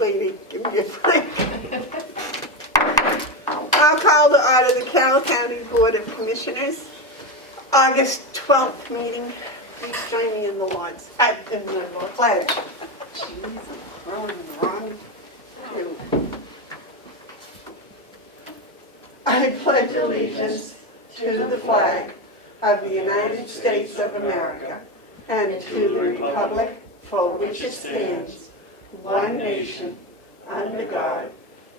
lady. Give me a break. I'll call to order the Carroll County Board of Commissioners, August 12th meeting. Please join me in the Lord's pledge. Jeez, I'm throwing the wrong cue. I pledge allegiance to the flag of the United States of America and to the republic for which it stands, one nation, under God,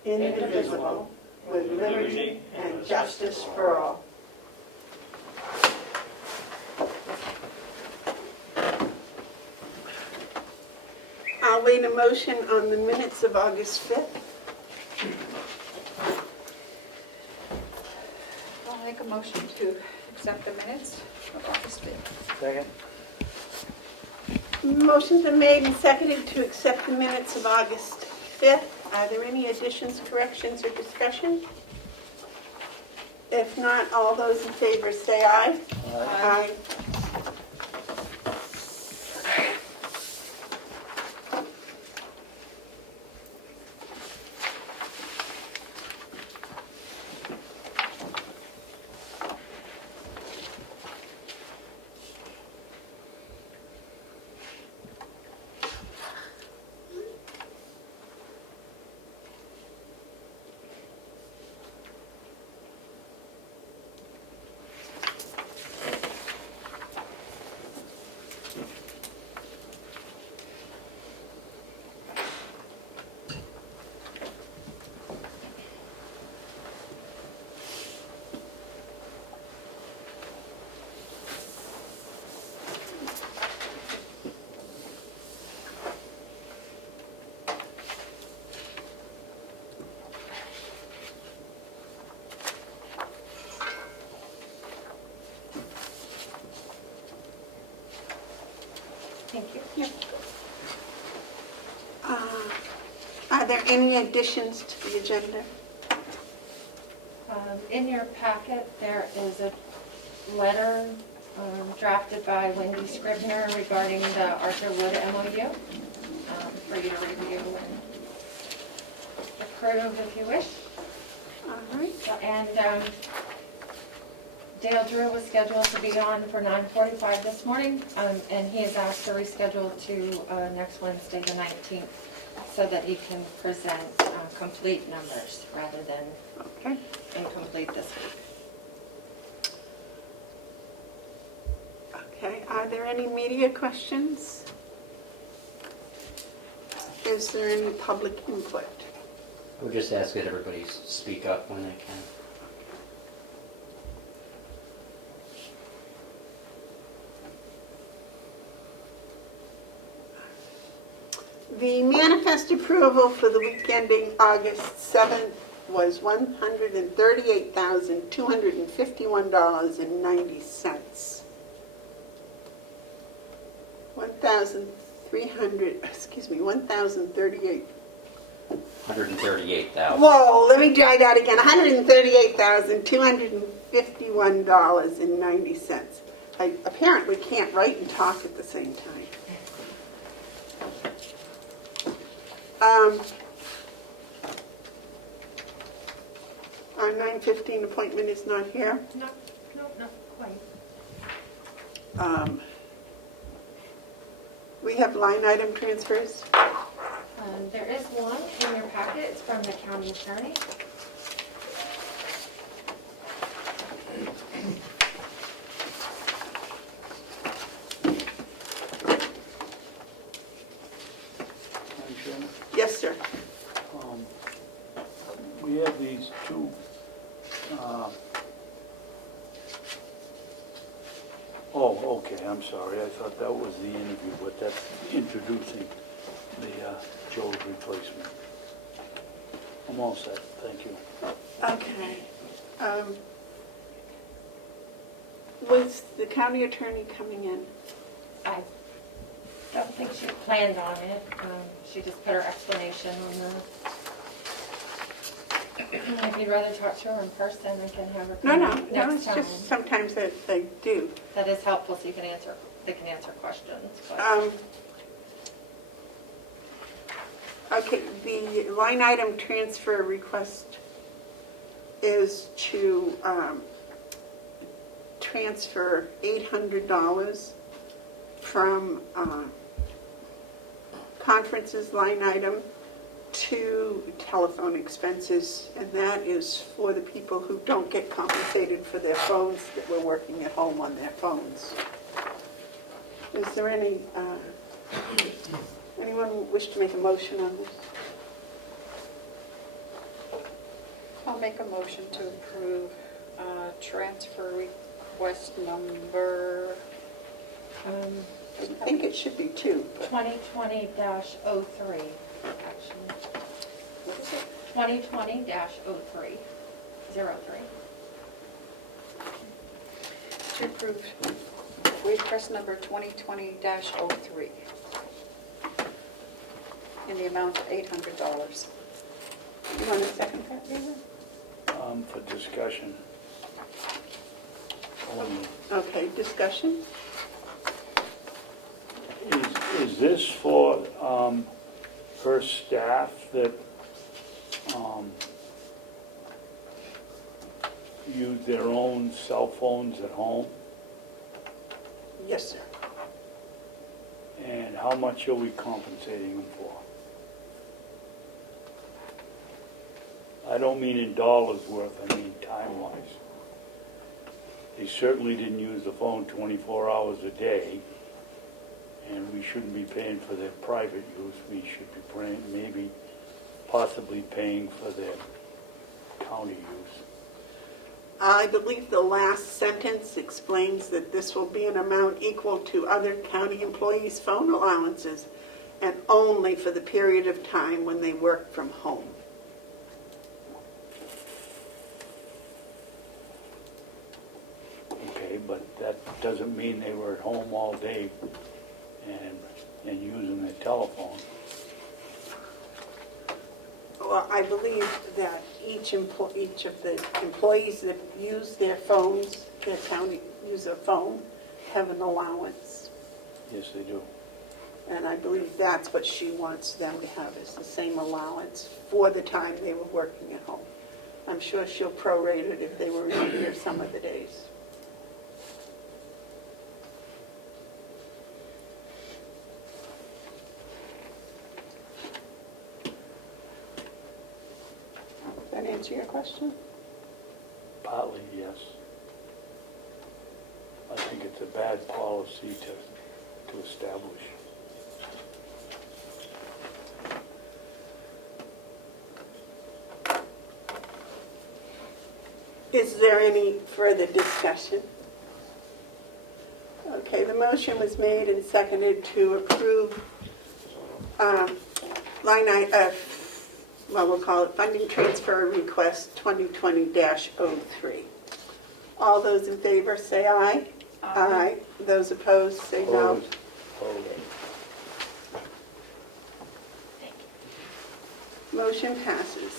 indivisible, with liberty and justice for all. I'll wait a motion on the minutes of August 5th. I'll make a motion to accept the minutes of August 5th. Second. Motion's been made and seconded to accept the minutes of August 5th. Are there any additions, corrections, or discussion? If not, all those in favor say aye. Aye. Thank you. Yep. Are there any additions to the agenda? In your packet, there is a letter drafted by Wendy Scribner regarding the Arthur Wood MOU for you to review and approve if you wish. All right. And Dale Drew was scheduled to be on for 9:45 this morning, and he is asked to reschedule to next Wednesday, the 19th, so that he can present complete numbers rather than Okay. incomplete this week. Okay. Are there any media questions? Is there any public input? We'll just ask that everybody speak up when they can. The manifest approval for the week ending August 7th was $138,251.90. 1,038. 138,000. Whoa, let me try that again. $138,251.90. I apparently can't write and talk at the same time. Our 9:15 appointment is not here. No, not quite. We have line item transfers. There is one in your packet. It's from the county attorney. Madam Chairman, Yes, sir. we have these two, oh, okay, I'm sorry, I thought that was the interview, but that's introducing the Joe's replacement. I'm all set, thank you. Okay. Was the county attorney coming in? I don't think she planned on it. She just put her explanation on the... If you'd rather talk to her in person, I can have her No, come no, next it's time. just sometimes they do. That is helpful, so you can answer. They can answer questions. But Okay, the line item transfer request is to transfer $800 from conferences line item to telephone expenses, and that is for the people who don't get compensated for their phones that were working at home on their phones. Is there anyone wish to make a motion on this? I'll make a motion to approve transfer request number, I think it should be two. 2020-03, actually. what is it? 2020-03, 03. To approve request number 2020-03 in the amount of $800. You want a second that, David? For discussion only. Okay, discussion? Is this for her staff that use their own cell phones at home? Yes, sir. And how much are we compensating them for? I don't mean in dollars worth, I mean time-wise. They certainly didn't use the phone 24 hours a day, and we shouldn't be paying for their private use. We should be paying, maybe possibly paying for their county use. I believe the last sentence explains that this will be an amount equal to other county employees' phone allowances, and only for the period of time when they work from home. Okay, but that doesn't mean they were at home all day and using their telephone. Well, I believe that each of the employees that use their phones, their county, use a phone, have an allowance. Yes, they do. And I believe that's what she wants them to have, is the same allowance for the time they were working at home. I'm sure she'll prorate it if they were in here some of the days. Does that answer your question? Partly, yes. I think it's a bad policy to establish. Is there any further discussion? Okay, the motion was made and seconded to approve we'll call it funding transfer request 2020-03. All those in favor say aye. Aye. Those opposed say no. Opposed? Opposed. Motion passes.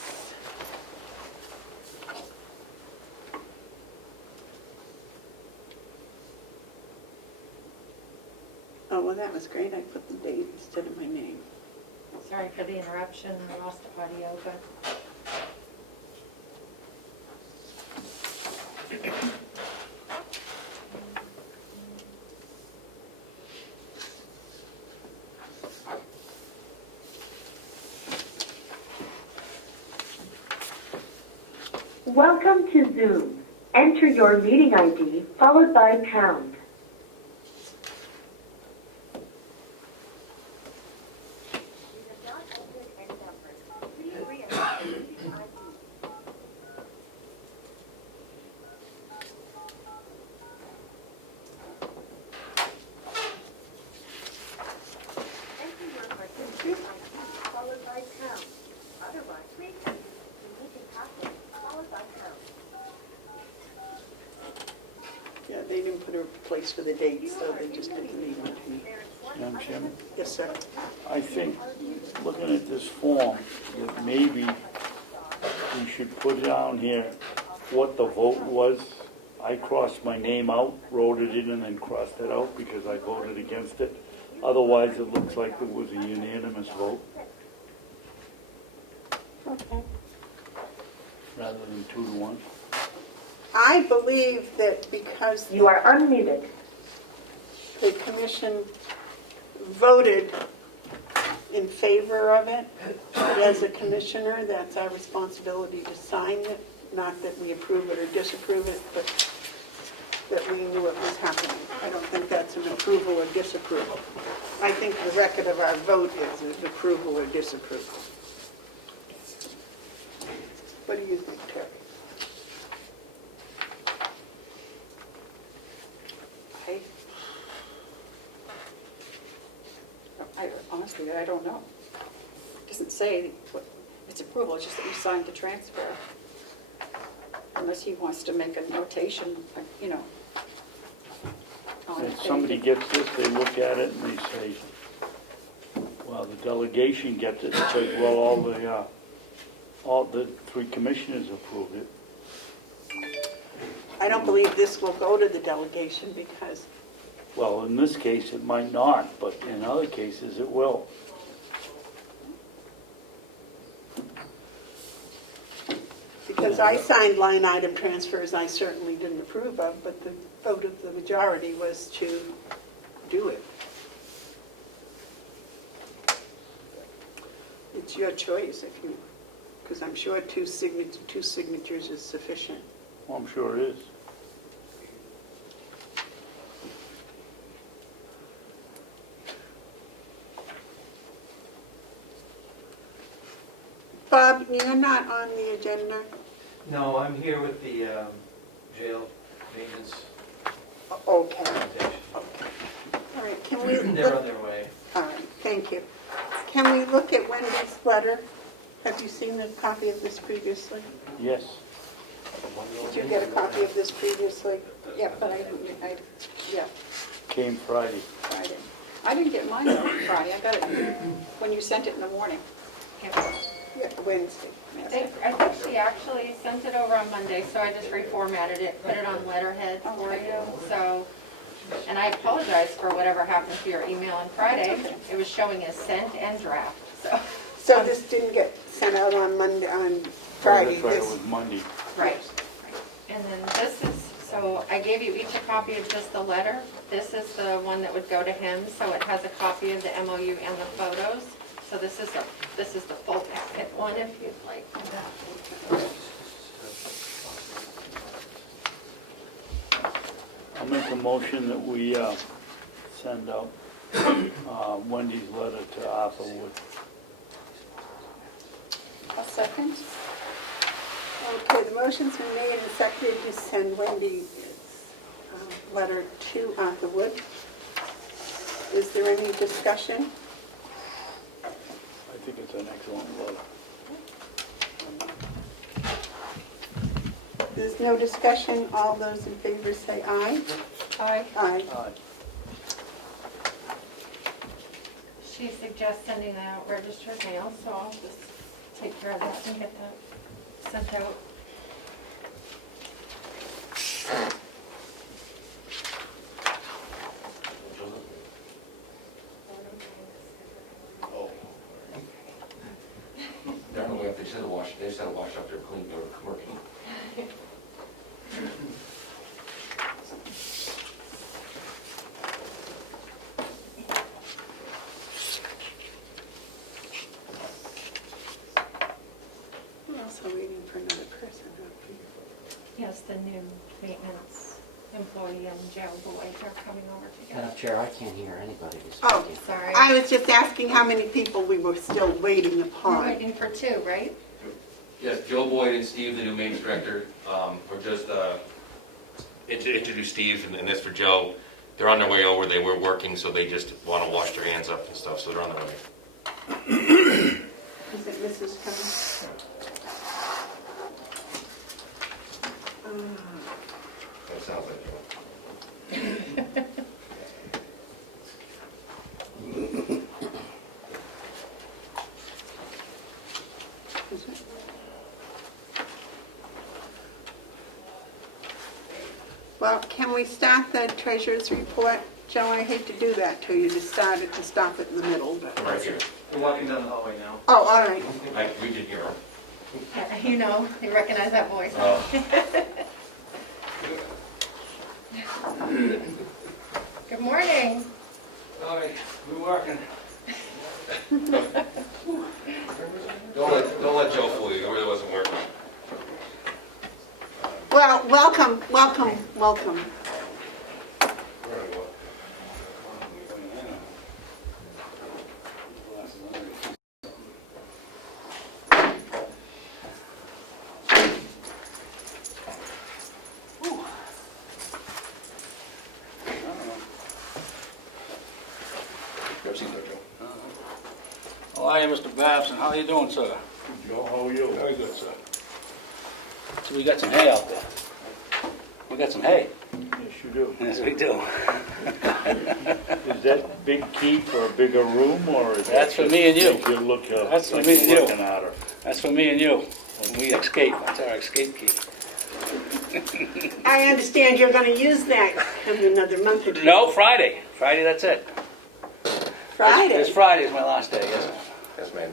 Oh, well, that was great. I put the date instead of my name. Sorry for the interruption, I lost audio, but Welcome to Zoom. Enter your meeting ID followed by pound. Yeah, they didn't put a place for the date, so they just didn't leave it to me. Madam Chairman? Yes, sir. I think, looking at this form, that maybe we should put down here what the vote was. I crossed my name out, wrote it in, and then crossed it out because I voted against it. Otherwise, it looks like it was a unanimous vote. rather than 2-1? I believe that because You are unmuted. the commission voted in favor of it, as a commissioner, that's our responsibility to sign it, not that we approve it or disapprove it, but that we knew it was happening. I don't think that's an approval or disapproval. I think the record of our vote is an approval or disapproval. What do you think, Terry? Honestly, I don't know. It doesn't say what it's approval, it's just that you signed the transfer. Unless he wants to make a notation, you know. on it If that somebody he- gets this, they look at it and they say, well, the delegation gets it and says, well, all the 3 commissioners approved it. I don't believe this will go to the delegation because Well, in this case, it might not, but in other cases, it will. I signed line item transfers I certainly didn't approve of, but the vote of the majority was to do it. It's your choice if you, because I'm sure two signatures is sufficient. Well, I'm sure it is. Bob, you're not on the agenda. No, I'm here with the jail maintenance Okay. presentation. All right, can we, They're on their way. all right, thank you. Can we look at Wendy's letter? Have you seen a copy of this previously? Yes. Did you get a copy of this previously? Yeah, but yeah, Came Friday. Friday. I didn't get mine on Friday, I got it when you sent it in the morning. Yeah, Wednesday. I think she actually sent it over on Monday, so I just reformatted it, put it on letterhead for you, so. And I apologize for whatever happened to your email on Friday. It was showing as sent and draft, so. So this didn't get sent out on Monday, on Friday? That's right, it This- was Monday. Right. And then this is, so I gave you each a copy of just the letter. This is the one that would go to him, so it has a copy of the MOU and the photos. So this is the full packet one if you'd like. I'll make a motion that we send out Wendy's letter to Arthur Wood. A second? Okay, the motion's been made and seconded to send Wendy's letter to Arthur Wood. Is there any discussion? I think it's an excellent letter. There's no discussion. All those in favor say aye. Aye. Aye. Aye. She suggests sending out registered mail, so I'll just take care of that and get that sent out. They're on the way up, they just had to wash up their clean, they were working. We're also waiting for another person. Yes, the new maintenance employee and jail boy are coming over together. Madam Chair, I can't hear anybody Oh, speaking. Sorry. I was just asking how many people we were still waiting We're upon. waiting for 2, right? Yes, Joe Boyd and Steve, the new maintenance director, were just, introduce Steve and this for Joe. They're on their way over, they were working, so they just want to wash their hands up and stuff, so they're on their way. Is it Mrs. Cummings? That sounds like Joe. Is it? Well, can we start the treasurer's report? Joe, I hate to do that to you, to start it, to stop it in the middle, but... Right here. We're walking down the hallway now. Oh, all right. We did hear him. You know, you recognize that voice. Good morning. All right, we're working. Don't let Joe fool you, it really wasn't working. Well, welcome, welcome, welcome. How are you, Mr. Babson? How are you doing, sir? Joe, how are you? Very good, sir. So we got some hay out there. We got some hay. Yes, you do. Yes, we do. Is that big key for a bigger room, or is That's that for me and you. make you look, That's for like me and you're you. looking at her? That's for me and you. When we escape, that's our escape key. I understand you're going to use that in another month or two. No, Friday. Friday, that's it. Friday. This Friday is my last day, yes, sir. Yes, ma'am.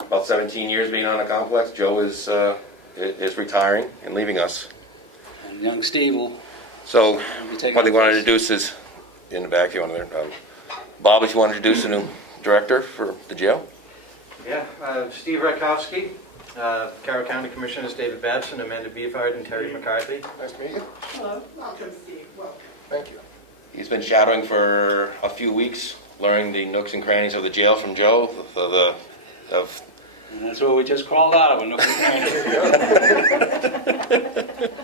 About 17 years being on the complex. Joe is retiring and leaving us. And young Steve will So, be taking what they want to place. introduce is, in the back, if you want to, Bob, if you want to introduce the new director for the jail? Yeah, Steve Rakowski, Carroll County Commissioners David Babson, Amanda Beefard, and Terry McCarthy. Nice to meet you. Hello, welcome, Steve, welcome. Thank you. He's been shadowing for a few weeks, learning the nooks and crannies of the jail from Joe, of And that's what we just crawled out of.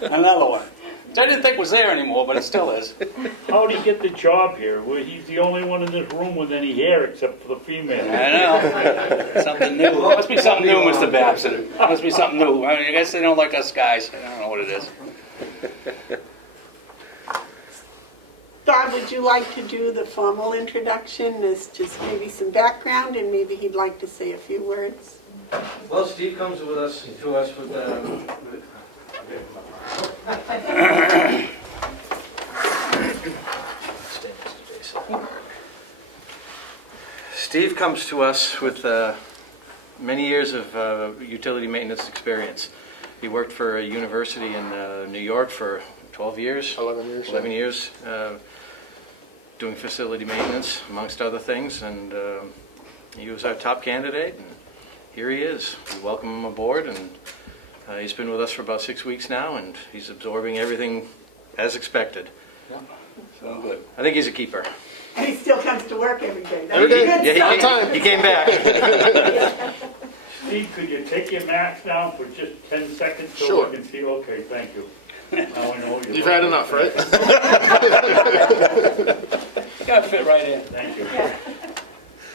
Another one. Which I didn't think was there anymore, but it still is. How'd he get the job here? Well, he's the only one in this room with any hair except for the female. I know. Something new. Must be something new, Mr. Babson. Must be something new. I mean, I guess they don't like us guys. I don't know what it is. Bob, would you like to do the formal introduction as just maybe some background, and maybe he'd like to say a few words? Well, Steve comes with us, to us with Steve comes to us with many years of utility maintenance experience. He worked for a university in New York for 12 years. 11 years. 11 years doing facility maintenance, amongst other things, and he was our top candidate, and here he is. We welcome him aboard, and he's been with us for about 6 weeks now, and he's absorbing everything as expected. So good. I think he's a keeper. And he still comes to work every day. That's Every day? good Yeah, stuff. he came back. Steve, could you take your mask down for just 10 seconds so Sure. we can see? Okay, thank you. Now we know You've had enough, right? Gotta fit right in. Thank you.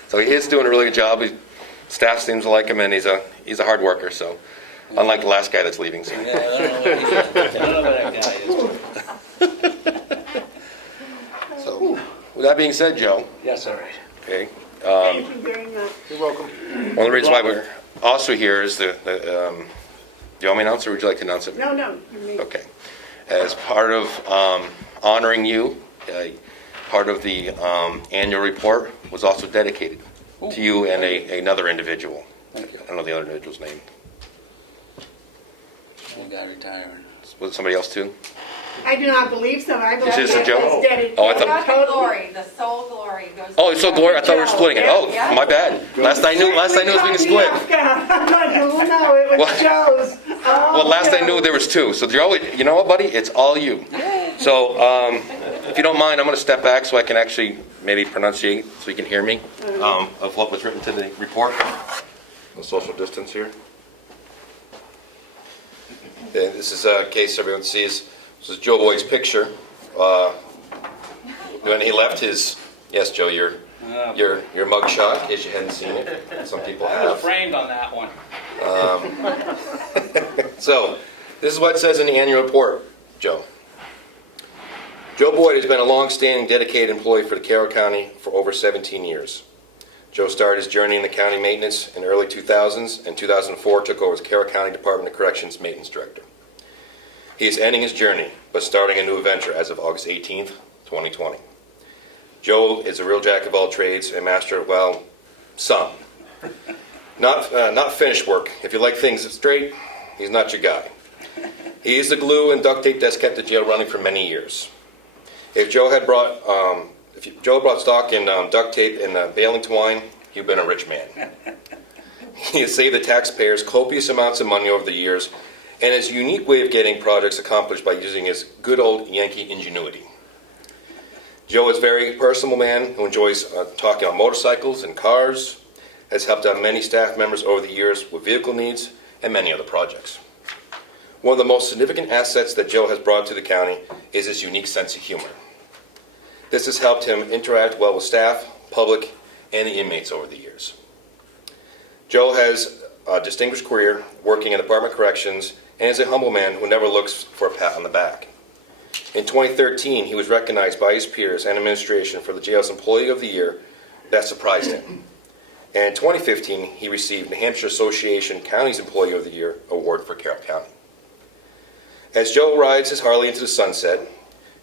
So he is doing a really good job. Staff seems to like him, and he's a hard worker. So, unlike the last guy that's leaving. So. Yeah, I don't know what he is. I don't know what that guy is. So, with that being said, Joe, Yes, all right. okay, Thank you very much. You're welcome. one of the reasons why we're also here is do you want me to announce it, or would you like to announce it? No, you may. Okay. As part of honoring you, part of the annual report was also dedicated to you and another individual. Thank you. I don't know the other individual's name. One guy retiring. Was it somebody else too? I do not believe so. I believe Is this a that joke? was dedicated. Oh, I thought- Not the Totally. glory, the sole glory goes. Oh, it's so glory. I thought we were splitting it. Oh, Yeah. my bad. Last I knew it was being split. No, it was Well- Joe's. Oh, Well, last I Joe. knew there was two. So Joe, you know what, buddy? It's all you. So if you don't mind, I'm going to step back so I can actually maybe pronunciate so you can hear me of what was written to the report. The social distance here. Okay, this is a case everyone sees. This is Joe Boyd's picture. When he left his, yes, Joe, your mug shot, in case you hadn't seen it. Some people I was have. framed on that one. So, this is what it says in the annual report, Joe. Joe Boyd has been a long-standing, dedicated employee for the Carroll County for over 17 years. Joe started his journey in the county maintenance in the early 2000s, and 2004 took over as Carroll County Department of Corrections Maintenance Director. He is ending his journey, but starting a new adventure as of August 18th, 2020. Joe is a real jack of all trades and master of, well, some. Not finished work. If you like things straight, He's not your guy. He is the glue and duct tape that's kept the jail running for many years. If Joe brought stock in duct tape and baling twine, he'd been a rich man. He has saved the taxpayers copious amounts of money over the years, and his unique way of getting projects accomplished by using his good old Yankee ingenuity. Joe is a very personable man who enjoys talking on motorcycles and cars, has helped out many staff members over the years with vehicle needs and many other projects. One of the most significant assets that Joe has brought to the county is his unique sense of humor. This has helped him interact well with staff, public, and the inmates over the years. Joe has a distinguished career working in Department of Corrections and is a humble man who never looks for a pat on the back. In 2013, he was recognized by his peers and administration for the jail's Employee of the Year. That surprised him. And in 2015, he received New Hampshire Association County's Employee of the Year award for Carroll County. As Joe rides his Harley into the sunset,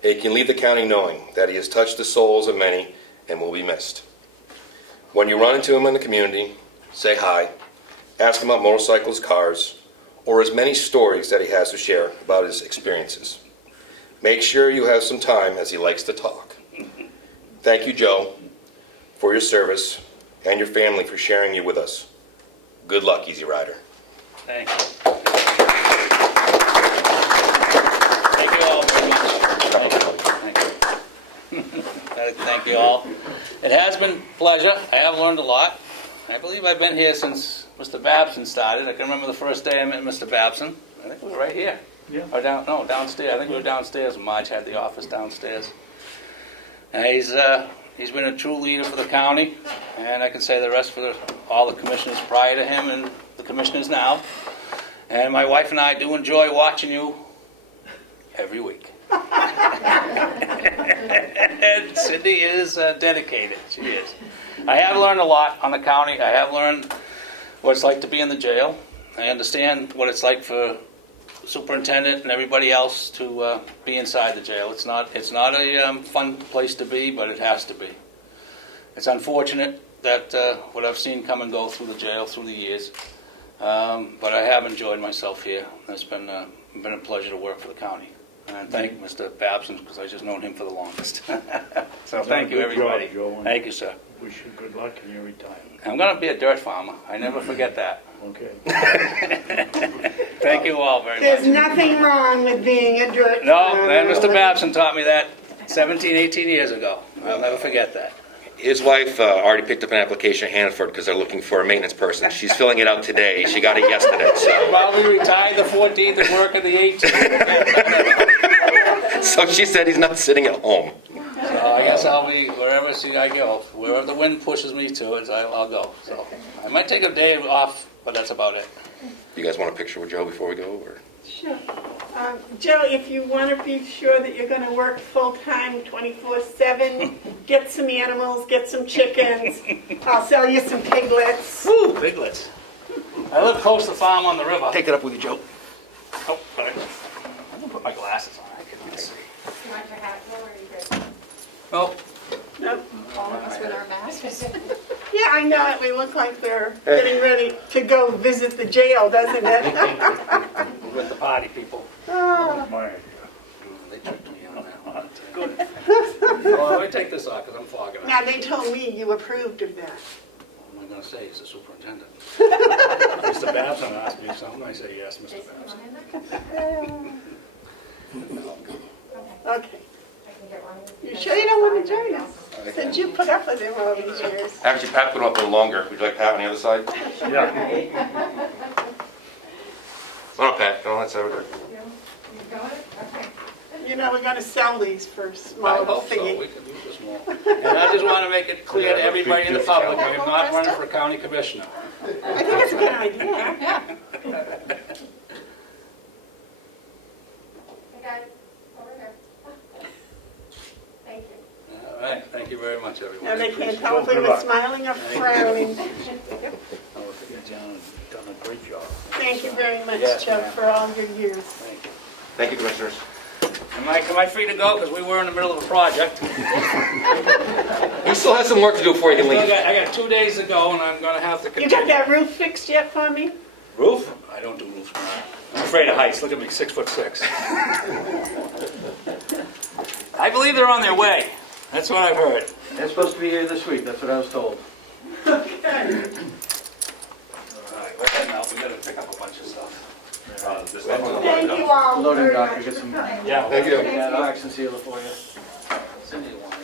he can leave the county knowing that he has touched the souls of many and will be missed. When you run into him in the community, say hi, ask him about motorcycles, cars, or as many stories that he has to share about his experiences. Make sure you have some time, as he likes to talk. Thank you, Joe, for your service and your family for sharing you with us. Good luck, Easy Rider. Thank you. Thank you all very much. Thank you all. It has been a pleasure. I have learned a lot. I believe I've been here since Mr. Babson started. I can remember the first day I met Mr. Babson. I think we were right here. Yeah. Or downstairs. I think we were downstairs when Marge had the office downstairs. And he's been a true leader for the county, and I can say the rest for all the commissioners prior to him and the commissioners now. And my wife and I do enjoy watching you every week. And Cindy is dedicated. She is. I have learned a lot on the county. I have learned what it's like to be in the jail. I understand what it's like for superintendent and everybody else to be inside the jail. It's not a fun place to be, but it has to be. It's unfortunate that what I've seen come and go through the jail through the years, but I have enjoyed myself here. It's been a pleasure to work for the county. And thank Mr. Babson, because I've just known him for the longest. So thank you, everybody. Good job, Joe. Thank you, sir. Wish you good luck in your retirement. I'm going to be a dirt farmer. I never forget that. Okay. Thank you all very There's much. nothing wrong with being a dirt No, farmer. and Mr. Babson taught me that 17, 18 years ago. I'll never forget that. His wife already picked up an application at Hannaford because they're looking for a maintenance person. She's filling it out today. She got it yesterday. So, Probably retired the 14th and working the 18th. so she said he's not sitting at home. So I guess I'll be wherever I go. Wherever the wind pushes me to, I'll go. So I might take a day off, but that's about it. You guys want a picture with Joe before we go? Or? Sure. Joe, if you want to be sure that you're going to work full-time, 24/7, get some animals, get some chickens. I'll sell you some piglets. Woo, piglets. I live close to the farm on the river. Take it up with you, Joe. Oh, sorry. I'm going to put my glasses on. I cannot see. You want your hat full or are you good? Oh, Nope. All of us with our masks. Yeah, I know it. We look like we're getting ready to go visit the jail, doesn't it? with the party people. Oh. My, They tricked me on that one. Good. Well, let me take this off because I'm fogging up. Now, they told me you approved of that. What am I going to say? He's the superintendent. Mr. Babson asked me something. I say, yes, Mr. Babson. Okay. I can get one. You sure you don't want to join us? Since you put up with him all these years. Actually, Pat put him up a little longer. Would you like Pat on the other side? yeah. Come on, Pat. Go on that side over there. You got it? Okay. You know, we're going to sell these for I small hope so. thingy. We can use this more. And I just want to make it clear to everybody in the public, I am not running for county commissioner. I think it's a good idea. Yeah. Hey guys, over here. Thank you. All right. Thank you very much, everyone. Now they Appreciate can't tell if we Good were luck. smiling or frowning. I was done a great job. Thank you very much, Yes, Joe, ma'am. for all your years. Thank you. Thank you, Commissioners. Am I free to go? Because we were in the middle of a project. He still has some work to do before he can leave. I got 2 days to go, and I'm going to have to You continue. got that roof fixed yet for me? Roof? I don't do roofs. I'm afraid of heights. Look at me, 6'6". I believe they're on their way. That's what I've heard. They're supposed to be here this week, that's what I was told. All right, we're heading out. We gotta pick up a bunch of stuff. Thank you all Loading very dock, much get for some, coming. Yeah. Thank you. yeah, wax and sealer for you. Cindy will want to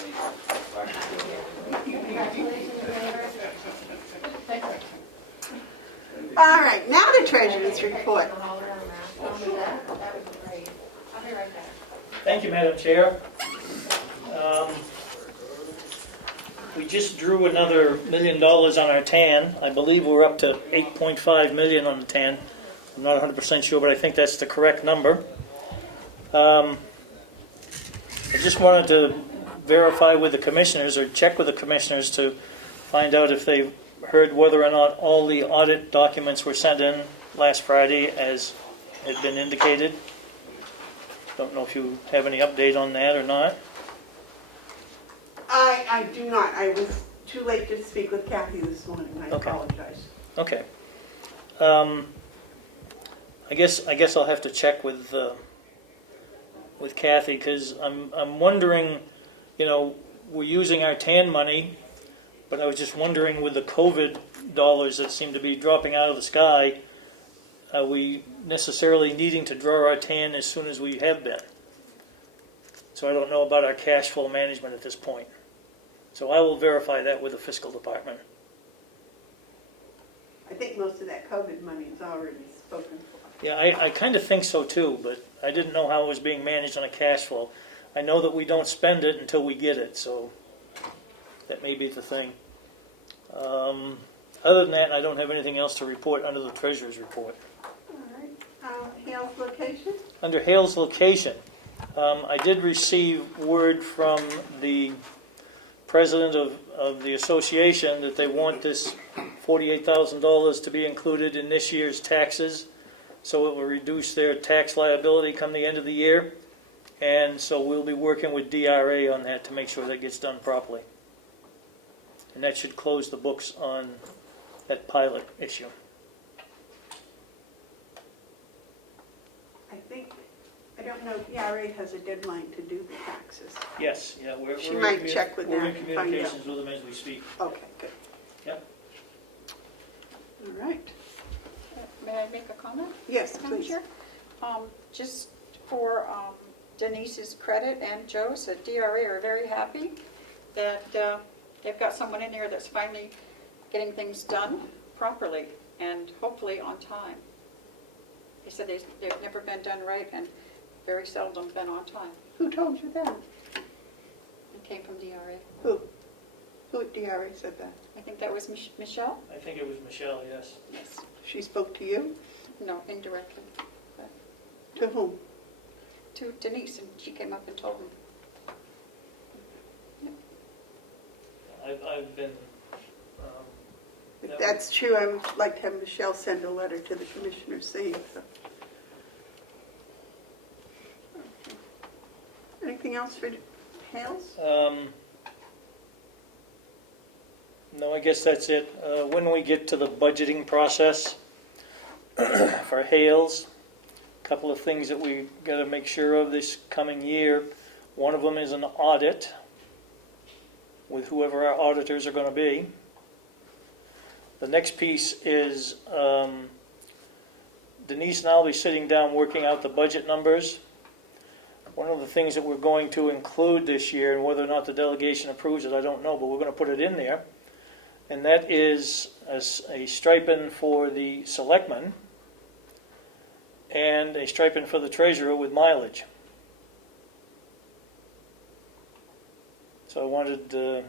All right, now the treasurer's report. That would be great. I'll be right back. Thank you, Madam Chair. We just drew another $1 million on our TAN. I believe we're up to 8.5 million on the TAN. I'm not 100% sure, but I think that's the correct number. I just wanted to verify with the commissioners, or check with the commissioners, to find out if they heard whether or not all the audit documents were sent in last Friday as had been indicated. Don't know if you have any update on that or not. I do not. I was too late to speak with Kathy this morning. I Okay. apologize. Okay. I guess I'll have to check with Kathy, because I'm wondering, we're using our TAN money, but I was just wondering, with the COVID dollars that seem to be dropping out of the sky, are we necessarily needing to draw our TAN as soon as we have been? So I don't know about our cash flow management at this point. So I will verify that with the fiscal department. I think most of that COVID money is already spoken for. Yeah, I kind of think so too, but I didn't know how it was being managed on a cash flow. I know that we don't spend it until we get it, so that may be the thing. Other than that, I don't have anything else to report under the treasurer's report. All right. Hale's location? Under Hale's location, I did receive word from the president of the association that they want this $48,000 to be included in this year's taxes, so it will reduce their tax liability come the end of the year. And so we'll be working with DRA on that to make sure that gets done properly. And that should close the books on that pilot issue. I don't know if DRA has a deadline to do the taxes. Yes, yeah, She might check with we're them in and find out. communications with them as we speak. Okay, good. Yep. All right. May I make a comment? Yes, Madam please. Chair? Just for Denise's credit and Joe's, that DRA are very happy that they've got someone in there that's finally getting things done properly and hopefully on time. They said they've never been done right and very seldom been on time. Who told you that? It came from DRA. Who? Who at DRA said that? I think that was Michelle? I think it was Michelle, yes. Yes. She spoke to you? No, indirectly. To whom? To Denise, and she came up and told me. I've been... If that's true, I would like to have Michelle send a letter to the commissioners saying so. Okay. Anything else for Hales? No, I guess that's it. When we get to the budgeting process for Hales, a couple of things that we've got to make sure of this coming year. One of them is an audit with whoever our auditors are going to be. The next piece is Denise and I will be sitting down working out the budget numbers. One of the things that we're going to include this year, and whether or not the delegation approves it, I don't know, but we're going to put it in there, and that is a stipend for the selectmen and a stipend for the treasurer with mileage. So I wanted the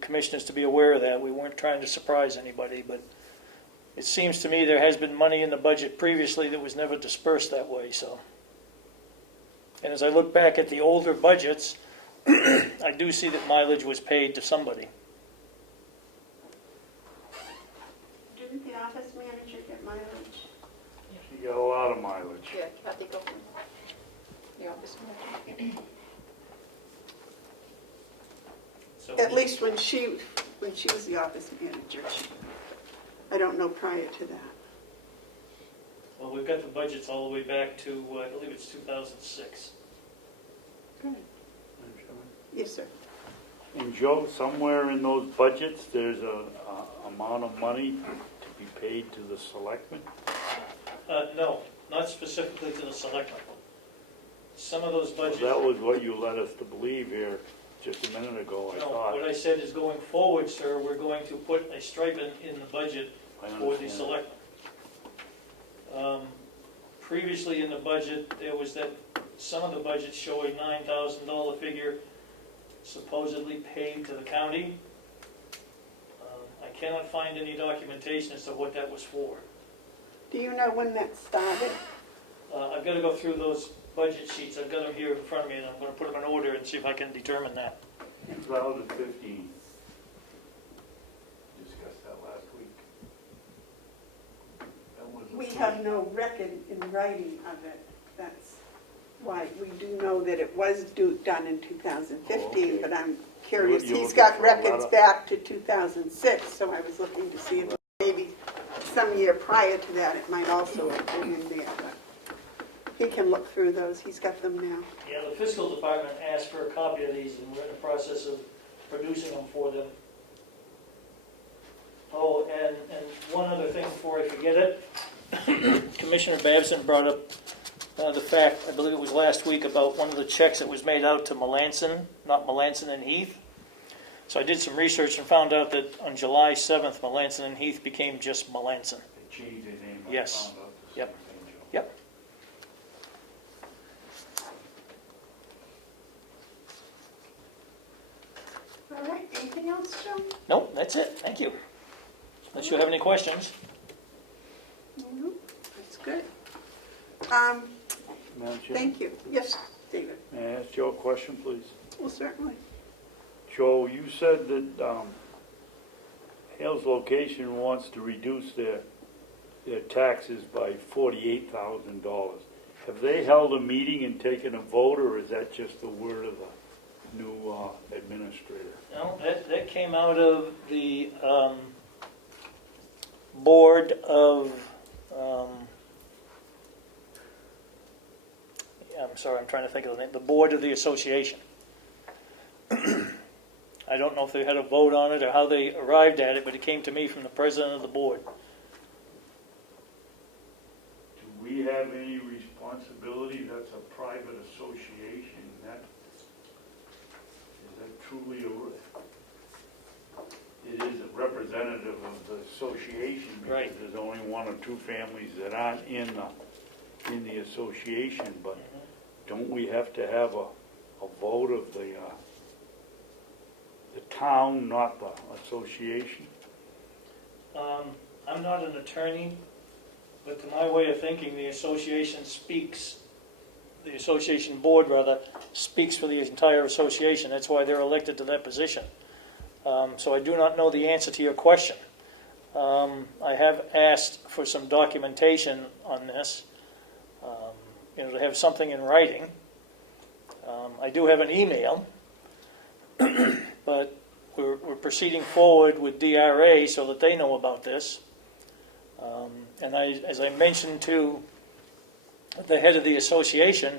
commissioners to be aware of that. We weren't trying to surprise anybody, but it seems to me there has been money in the budget previously that was never dispersed that way. So, and as I look back at the older budgets, I do see that mileage was paid to somebody. Didn't the office manager get mileage? You got a lot of mileage. Yeah, Kathy Goldman. The office manager. So At least when she was the office manager. I don't know prior to that. Well, we've got the budgets all the way back to, I believe it's 2006. Yes, sir. And Joe, somewhere in those budgets, there's a amount of money to be paid to the selectmen? No, not specifically to the selectmen. Some of those Well, budgets. that was what you led us to believe here just a minute ago, I No, thought. what I said is going forward, sir, we're going to put a stipend in the budget I for the understand. selectmen. Previously in the budget, there was that, some of the budgets show a $9,000 figure supposedly paid to the county. I cannot find any documentation as to what that was for. Do you know when that started? I've got to go through those budget sheets, I've got them here in front of me, and I'm going to put them in order and see if I can determine that. 2015. Discussed that last week. That was the We first- have no record in writing of it. That's why we do know that it was done in 2015, Oh, okay. but I'm curious. You're He's looking got for a records letter? back to 2006, so I was looking to see if maybe some year prior to that it might also have been in there. But he can look through those. He's got them now. Yeah, the fiscal department asked for a copy of these, and we're in the process of producing them for them. Oh, and one other thing before I forget it. Commissioner Babson brought up the fact, I believe it was last week, about one of the checks that was made out to Melanson, not Melanson and Heath. So I did some research and found out that on July 7th, Melanson and Heath became just Melanson. They changed their name. I Yes. found out the Yep. same thing, Joe. Yep. All right, anything else, Joe? Nope, that's it. Thank you. Unless you have any questions. Mhm. That's good. Madam Chair, Thank you. Yes, David. may I ask Joe a question, please? Well, certainly. Joe, you said that Hales Location wants to reduce their taxes by $48,000. Have they held a meeting and taken a vote, or is that just the word of the new administrator? No, that came out of the board of, I'm sorry, I'm trying to think of the name, the board of the association. I don't know if they had a vote on it or how they arrived at it, but it came to me from the president of the board. Do we have any responsibility? That's a private association. Is that truly it is a representative of the association because Right. there's only one or two families that aren't in the association, but don't we have to have a vote of the town, not the association? I'm not an attorney, but to my way of thinking, the association board speaks for the entire association. That's why they're elected to that position. So I do not know the answer to your question. I have asked for some documentation on this, to have something in writing. I do have an email, but we're proceeding forward with DRA so that they know about this. And as I mentioned to the head of the association,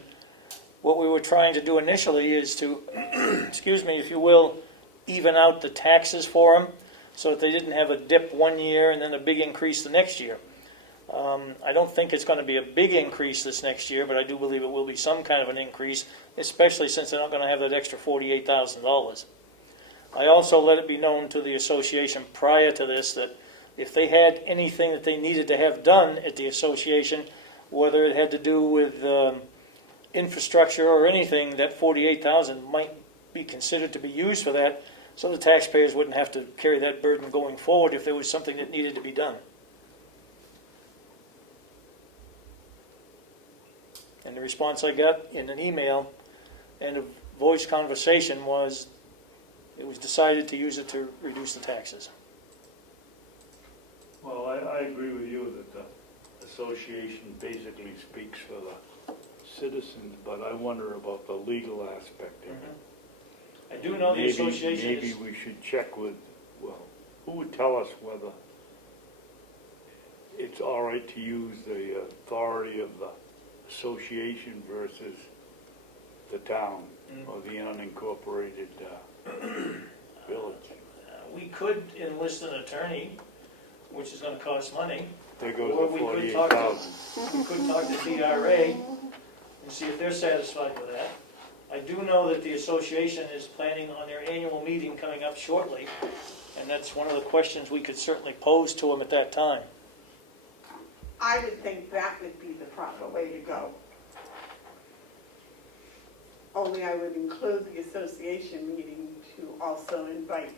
what we were trying to do initially is to, excuse me, if you will, even out the taxes for them so that they didn't have a dip one year and then a big increase the next year. I don't think it's going to be a big increase this next year, but I do believe it will be some kind of an increase, especially since they're not going to have that extra $48,000. I also let it be known to the association prior to this that if they had anything that they needed to have done at the association, whether it had to do with infrastructure or anything, that $48,000 might be considered to be used for that, so the taxpayers wouldn't have to carry that burden going forward if there was something that needed to be done. And the response I got in an email and a voice conversation was it was decided to use it to reduce the taxes. Well, I agree with you that the association basically speaks for the citizens, but I wonder about the legal aspect of it. I do know the association Maybe is... we should check with, well, who would tell us whether it's it's all right to use the authority of the association versus the town or the unincorporated village. We could enlist an attorney, which is gonna cost money. There goes Or the we could 48,000. We could talk to DRA and see if they're satisfied with that. I do know that the association is planning on their annual meeting coming up shortly, and that's one of the questions we could certainly pose to them at that time. I would think that would be the proper way to go. Only I would include the association meeting to also invite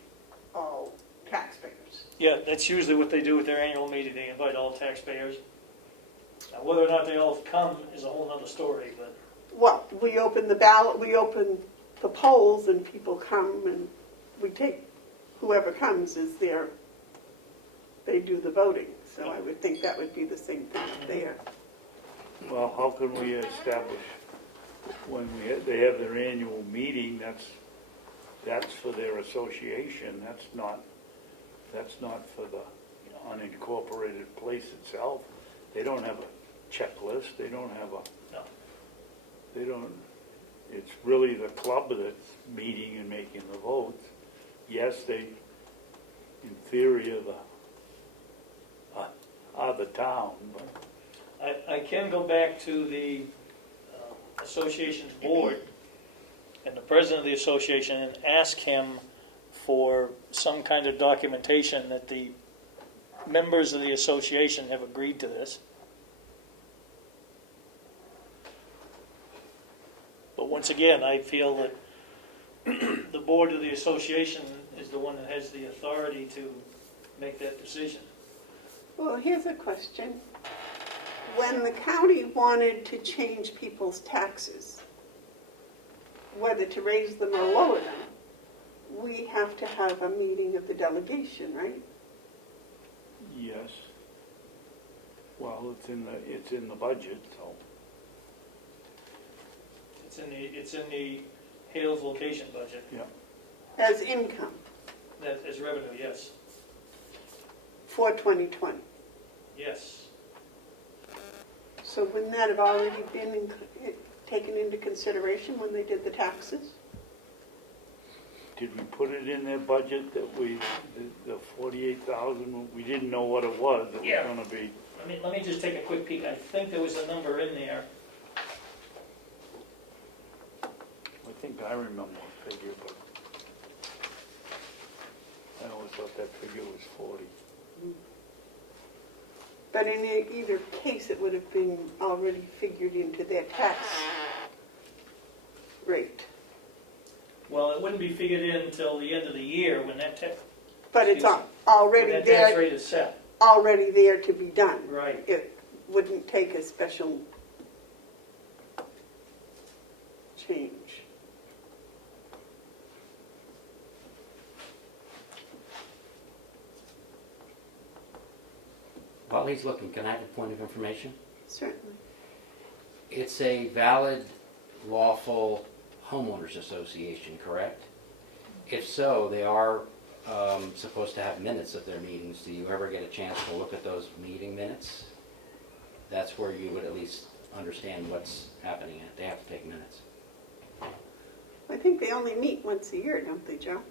all taxpayers. Yeah, that's usually what they do at their annual meeting, they invite all taxpayers. Now, whether or not they all come is a whole other story, but Well, we open the ballot, we open the polls, and people come, and we take, whoever comes is there, they do the voting. So I would think that would be the same thing up there. Well, how can we establish when they have their annual meeting, that's for their association, that's not for the unincorporated place itself. They don't have a checklist, they don't have no. it's really the club that's meeting and making the votes. Yes, they, in theory, are the town, but I can go back to the association's board and the president of the association and ask him for some kind of documentation that the members of the association have agreed to this. But once again, I feel that the board of the association is the one that has the authority to make that decision. Well, here's a question. When the county wanted to change people's taxes, whether to raise them or lower them, we have to have a meeting of the delegation, right? yes. Well, it's in the budget, so. It's in the Hales location budget. Yeah. As income That is revenue, yes. for 2020. Yes. So wouldn't that have already been taken into consideration when they did the taxes? Did we put it in their budget that the 48,000, we didn't know what it was, it was Yeah. gonna be. Let me just take a quick peek. I think there was a number in there. I think I remember a figure, but I always thought that figure was 40. But in either case, it would have been already figured into their tax rate. Well, it wouldn't be figured in until the end of the year when that But it's when already that tax there, rate is set. already there to be done. Right. It wouldn't take a special change. While he's looking, can I have a point of information? Certainly. It's a valid, lawful homeowners association, correct? If so, they are supposed to have minutes of their meetings. Do you ever get a chance to look at those meeting minutes? That's where you would at least understand what's happening. They have to take minutes. I think they only meet once a year, don't they, Joe?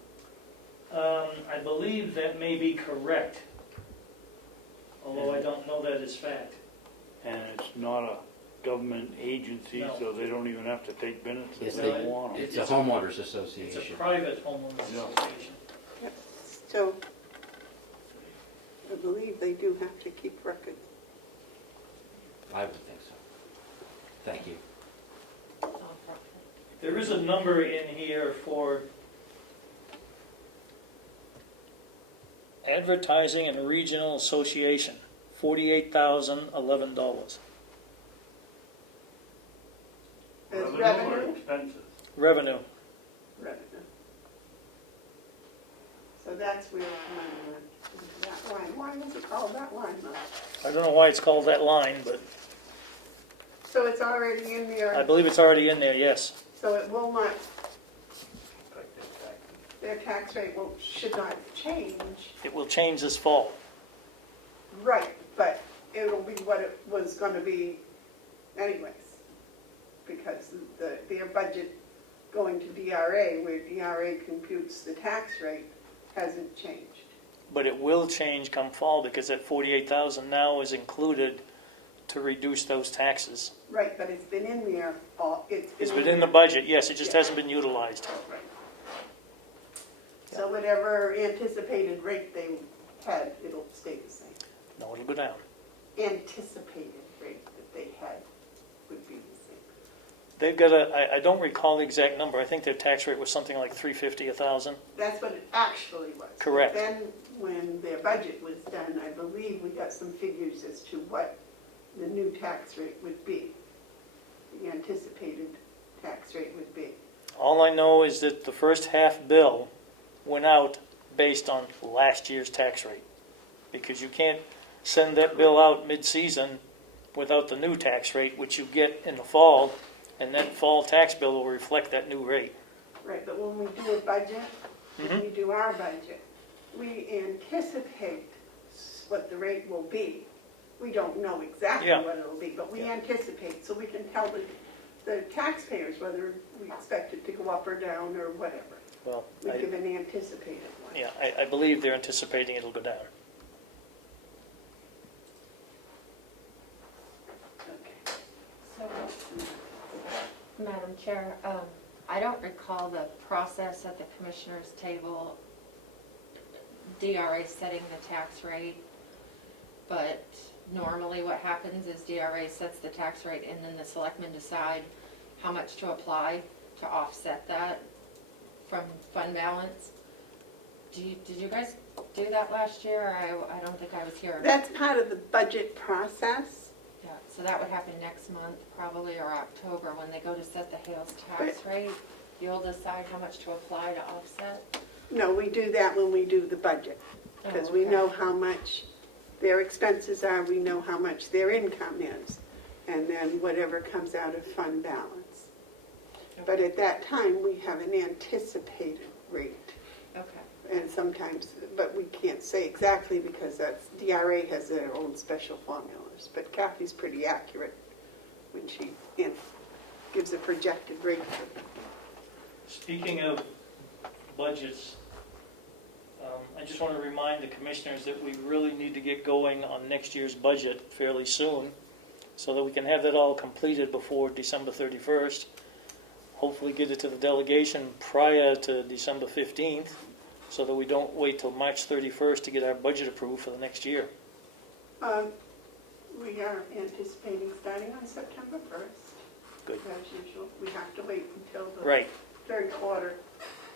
I believe that may be correct, although I don't know that as fact. And it's not a government agency, No. so they don't even have to take minutes if It's they a- don't want them. It's a homeowners It's a association. private homeowners Yeah. association. Yep. So I believe they do have to keep records. I would think so. Thank you. There is a number in here for advertising and regional association, $48,011. As or revenue? expenses? Revenue. Revenue. So that's where the money went into that line. Why was it called that line, though? I don't know why it's called that line, but So it's already in I there, believe it's already in there, yes. so it will not, their tax rate should not change. It will change this fall. Right, but it'll be what it was gonna be anyways. Because their budget going to DRA, where DRA computes the tax rate, hasn't changed. But it will change come fall because that 48,000 now is included to reduce those taxes. Right, but it's been in there, It's within the budget, yes, it just hasn't been utilized. Right. So whatever anticipated rate they had, it'll stay the same. No, it'll go down. Anticipated rate that they had would be the same. They've got I don't recall the exact number, I think their tax rate was something like $350 1,000. That's what it actually was. Correct. But then, when their budget was done, I believe we got some figures as to what the new tax rate would be. The anticipated tax rate would be. All I know is that the first half bill went out based on last year's tax rate. Because you can't send that bill out mid-season without the new tax rate, which you get in the fall, and that fall tax bill will reflect that new rate. Right, but when we do a budget, when we do our budget, we anticipate what the rate will be. We don't know exactly Yeah. what it'll be, but we Yeah. anticipate, so we can tell the taxpayers whether we expect it to go up or down or whatever. Well, We give an anticipated one. yeah, I believe they're anticipating it'll go down. Okay. So, Madam Chair, I don't recall the process at the commissioners' table, DRA setting the tax rate, but normally what happens is DRA sets the tax rate and then the selectmen decide how much to apply to offset that from fund balance. Did you guys do that last year? I don't think I was here. That's part of the budget process. Yeah, so that would happen next month, probably, or October, when they go to set the Hales tax rate. You'll decide how much to apply to offset. No, we do that when we do the budget, because we know how much their expenses are, we know how much their income is, and then whatever comes out of fund balance. But at that time, we have an anticipated rate. Okay. And sometimes, but we can't say exactly because DRA has their own special formulas. But Kathy's pretty accurate when she gives a projected rate for them. Speaking of budgets, I just want to remind the commissioners that we really need to get going on next year's budget fairly soon so that we can have that all completed before December 31st. Hopefully get it to the delegation prior to December 15th so that we don't wait till March 31st to get our budget approved for the next year. We are anticipating starting on September 1st. Good. As usual. We have to wait until the Right, third quarter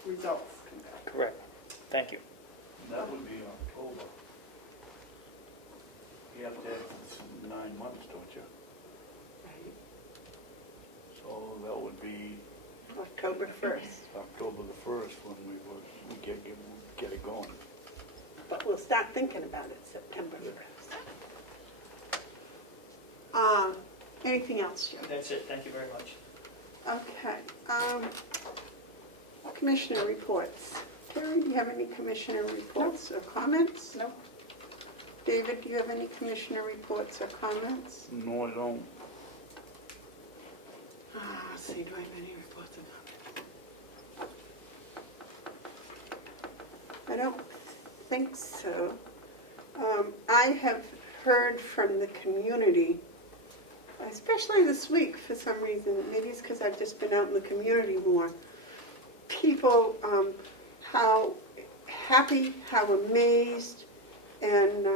results come back. correct. Thank you. That would be October. You have to have 9 months, don't you? Right. So that would be October 1st. October the 1st when we get it going. But we'll start thinking about it September 1st. Anything else, Joe? That's it. Thank you very much. Okay. Commissioner reports. Terry, do you have any commissioner reports or comments? No. David, do you have any commissioner reports or comments? No, I don't. Let's see, do I have any reports or comments? I don't think so. I have heard from the community, especially this week for some reason, maybe it's because I've just been out in the community more, people, how happy, how amazed, and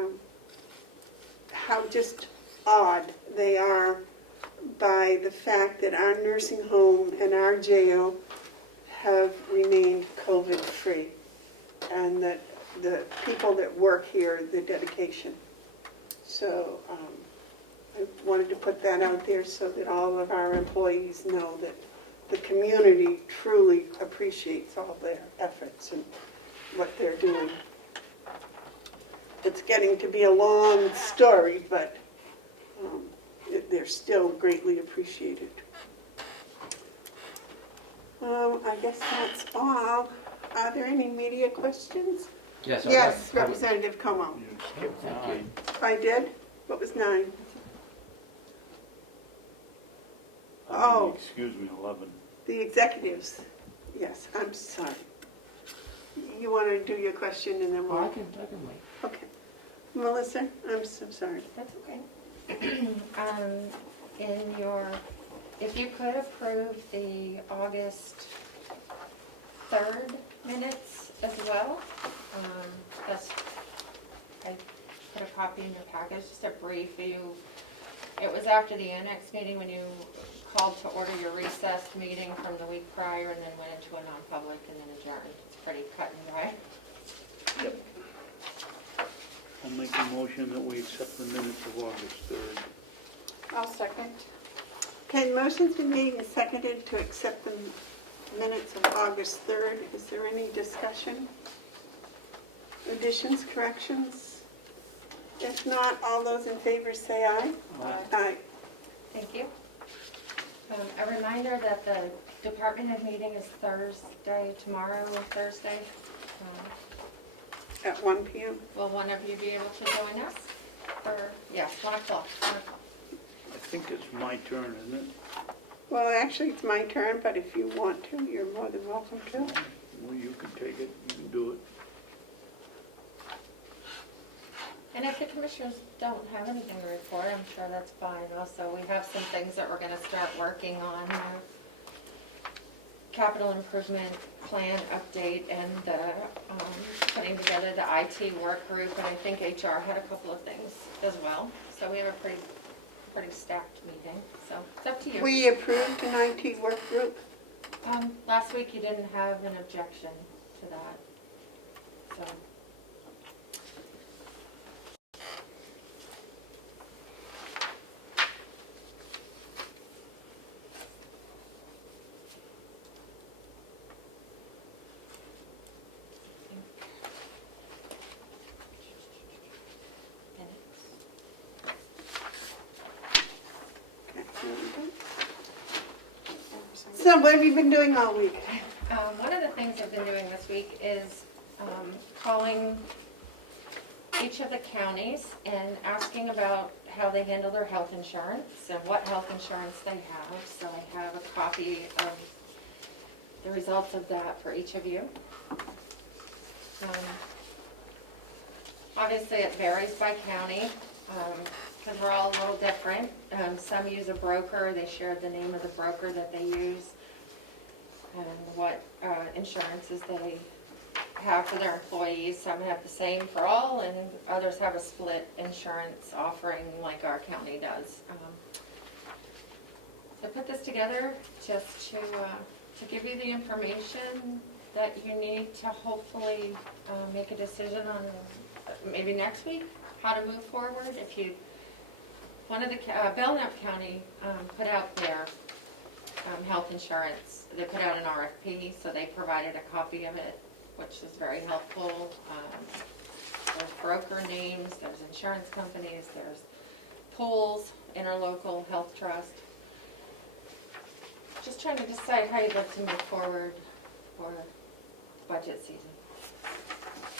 how just awed they are by the fact that our nursing home and our jail have remained COVID-free, and that the people that work here, the dedication. So I wanted to put that out there so that all of our employees know that the community truly appreciates all their efforts and what they're doing. It's getting to be a long story, but they're still greatly appreciated. I guess that's all. Are there any media questions? Yes. Yes, Representative Comeau. You skipped Thank 9. I did? What was 9? I mean, Oh. excuse me, 11. The executives. Yes, I'm sorry. You want to do your question and then Oh, I we'll... can wait. Okay. Melissa, I'm so sorry. That's okay. In your, if you could approve the August 3rd minutes as well. That's, I put a copy in your package, just a brief. It was after the annex meeting when you called to order your recessed meeting from the week prior and then went into a non-public and then adjourned. It's pretty cut and dry. I'll make a motion that we accept the minutes of August 3rd. I'll second. Okay, the motion's been made and seconded to accept the minutes of August 3rd. Is there any discussion? Additions, corrections? If not, all those in favor say aye. Aye. Thank you. A reminder that the department head meeting is Thursday, tomorrow or Thursday. At 1 p.m. Will one of you be able to join us? Yes, 1 o'clock. 1 o'clock. I think it's my turn, isn't it? Well, actually, it's my turn, but if you want to, you're more than welcome to. Well, you can take it, you can do it. And if the commissioners don't have anything to report, I'm sure that's fine. Also, we have some things that we're going to start working on. Capital improvement plan update and the putting together the IT work group. And I think HR had a couple of things as well. So we have a pretty stacked meeting. So it's up to you. We approved an IT work group. Last week you didn't have an objection to that. So. So what have you been doing all week? One of the things I've been doing this week is calling each of the counties and asking about how they handle their health insurance and what health insurance they have. So I have a copy of the results of that for each of you. Obviously, it varies by county because we're all a little different. Some use a broker. They shared the name of the broker that they use and what insurances they have for their employees. Some have the same for all, and others have a split insurance offering like our county does. So I put this together just to give you the information that you need to hopefully make a decision on maybe next week how to move forward. If you, one of the Belknap County put out their health insurance. They put out an RFP, so they provided a copy of it, which is very helpful. There's broker names, there's insurance companies, there's pools, interlocal health trust. Just trying to decide how you'd like to move forward for budget season.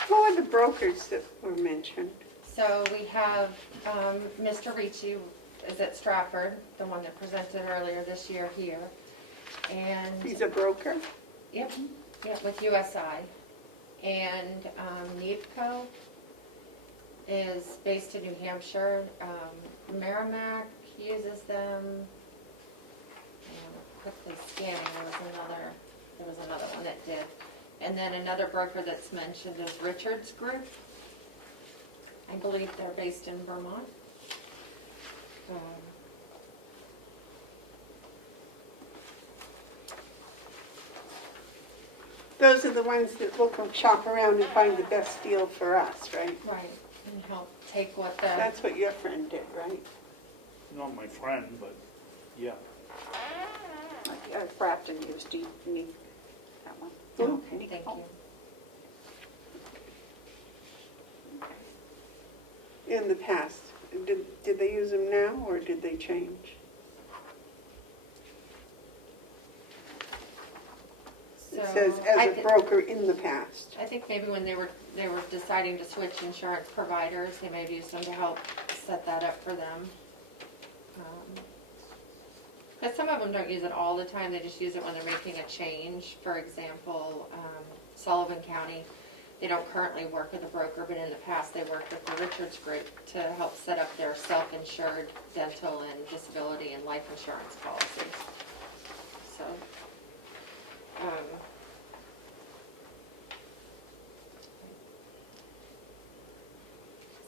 Who are the brokers that were mentioned? So we have Mr. Ricci is at Stratford, the one that presented earlier this year here. And He's a broker? Yep, with USI. And NEEDCO is based in New Hampshire. Merrimack uses them. Quickly scanning, there was another one that did. And then another broker that's mentioned is Richards Group. I believe they're based in Vermont. Those are the ones that will go shop around and find the best deal for us, right? Right, and help take what the... That's what your friend did, right? Not my friend, but yeah. Grafton used, do you need that one? Okay, thank you. In the past. Did they use them now or did they change? So It says as a broker in the past. I think maybe when they were they were deciding to switch insurance providers. They may have used them to help set that up for them. Because some of them don't use it all the time, they just use it when they're making a change. For example, Sullivan County, they don't currently work with a broker, but in the past they worked with the Richards Group to help set up their self-insured dental and disability and life insurance policies. So,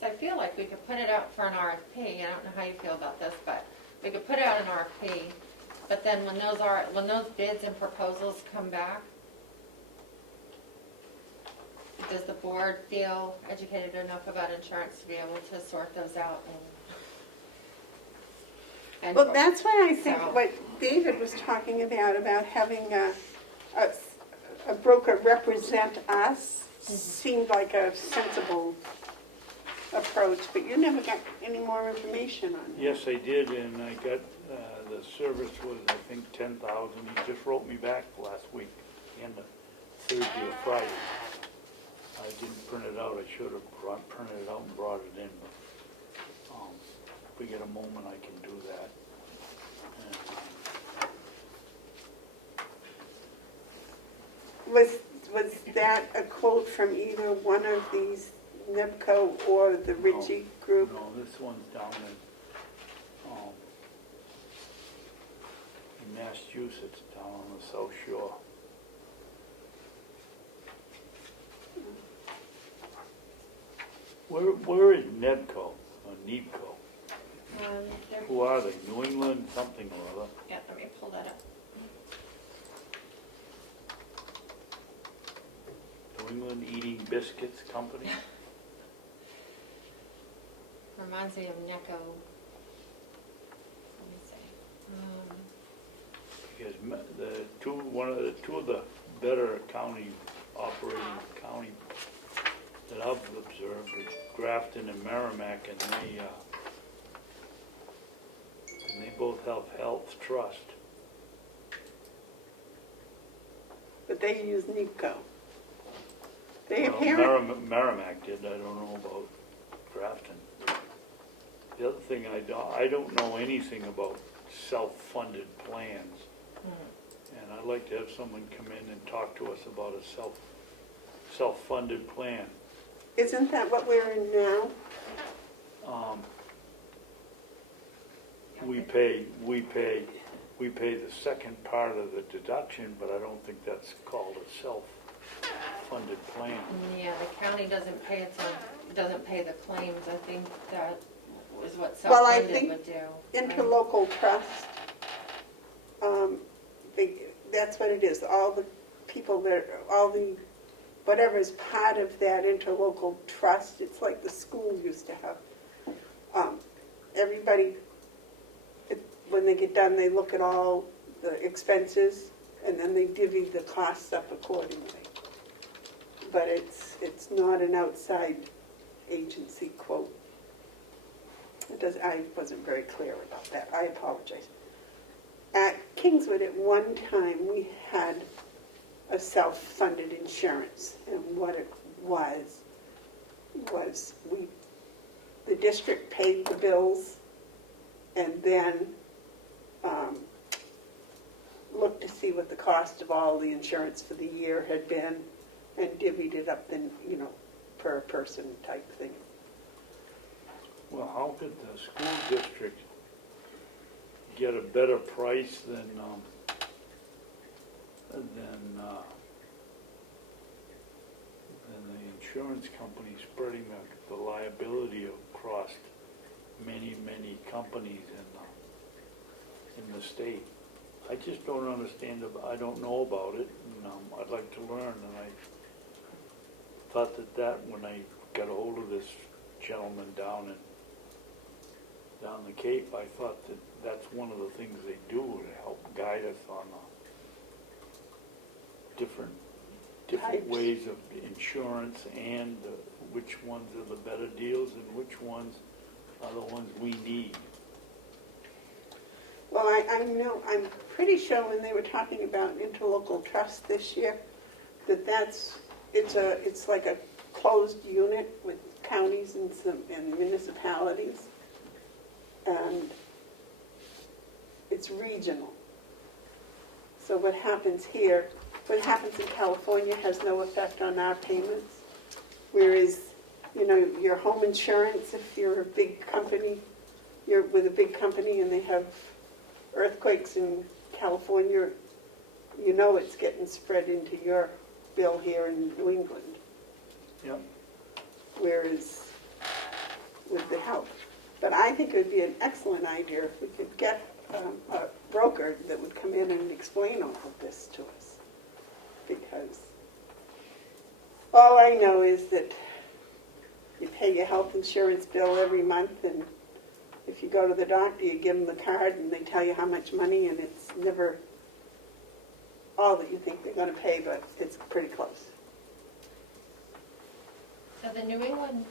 so I feel like we could put it out for an RFP. I don't know how you feel about this, but we could put out an RFP, but then when those bids and proposals come back, does the board feel educated enough about insurance to be able to sort those out and Well, that's why I think So- what David was talking about having a broker represent us seemed like a sensible approach, but you never got any more information on it. Yes, I did, and I got, the service was, I think, 10,000. He just wrote me back last week, end of Thursday or Friday. I didn't print it out. I should have printed it out and brought it in. But, if we get a moment, I can do that. Was that a quote from either one of these, NEBCO or the Ritchie group? No, this one's down in Massachusetts, down on the South Shore. Where is NEBCO or NEBCO? they're- Who are they? New England something or other? yeah, let me pull that up. New England Eating Biscuits Company? Reminds me of Necco. Let me see. Because two of the better operating county that I've observed is Grafton and Merrimack, and they both have health trust. But they use NEBCO. They Well, apparently, Merrimack did. I don't know about Grafton. The other thing I don't know anything about self-funded plans, and I'd like to have someone come in and talk to us about a self-funded plan. isn't that what we're in now? We pay the second part of the deduction, but I don't think that's called a self-funded plan. Yeah, the county doesn't pay doesn't pay the claims. I think that is what Well, I self-funded think would do. Interlocal trust, that's what it is. All the people whatever's part of that interlocal trust, it's like the school used to have. Everybody, when they get done, they look at all the expenses and then they divvy the costs up accordingly. But it's not an outside agency quote. I wasn't very clear about that. I apologize. At Kingswood, at one time, we had a self-funded insurance, and what it was the district paid the bills and then looked to see what the cost of all the insurance for the year had been and divvied it up then, per person type thing. Well, how could the school district get a better price than the insurance company spreading the liability across many, many companies in the state? I just don't understand, I don't know about it, and I'd like to learn, and I thought that when I got a hold of this gentleman down the Cape, I thought that's one of the things they do to help guide us on different Types. ways of insurance and which ones are the better deals and which ones are the ones we need. Well, I'm pretty sure when they were talking about interlocal trust this year, it's like a closed unit with counties and municipalities, and it's regional. So what happens here, what happens in California has no effect on our payments, whereas, you know, your home insurance, if you're a big company, you're with a big company and they have earthquakes in California, you know it's getting spread into your bill here in New England. Yep. Whereas with the health. But I think it would be an excellent idea if we could get a broker that would come in and explain all of this to us. Because all I know is that you pay your health insurance bill every month, and if you go to the doctor, you give them the card and they tell you how much money, and it's never all that you think they're going to pay, but it's pretty close. So the New England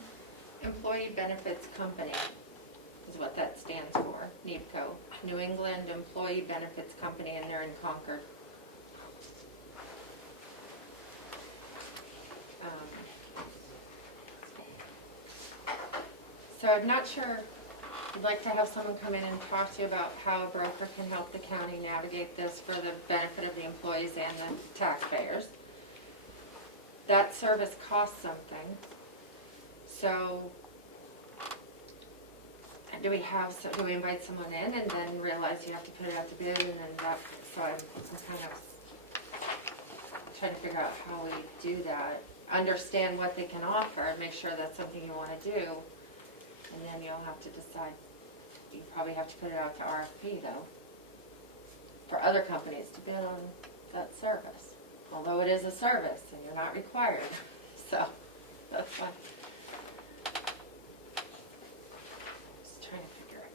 Employee Benefits Company is what that stands for, NEBCO, New England Employee Benefits Company, and they're in Concord. So I'm not sure, I'd like to have someone come in and talk to you about how a broker can help the county navigate this for the benefit of the employees and the taxpayers. That service costs something. So do we invite someone in and then realize you have to put it out to bid, and then that, so I'm kind of trying to figure out how we do that. Understand what they can offer and make sure that's something you want to do. And then you'll have to decide, you probably have to put it out to RFP though, for other companies to bid on that service. Although it is a service and you're not required, so that's fine. Just trying to figure it.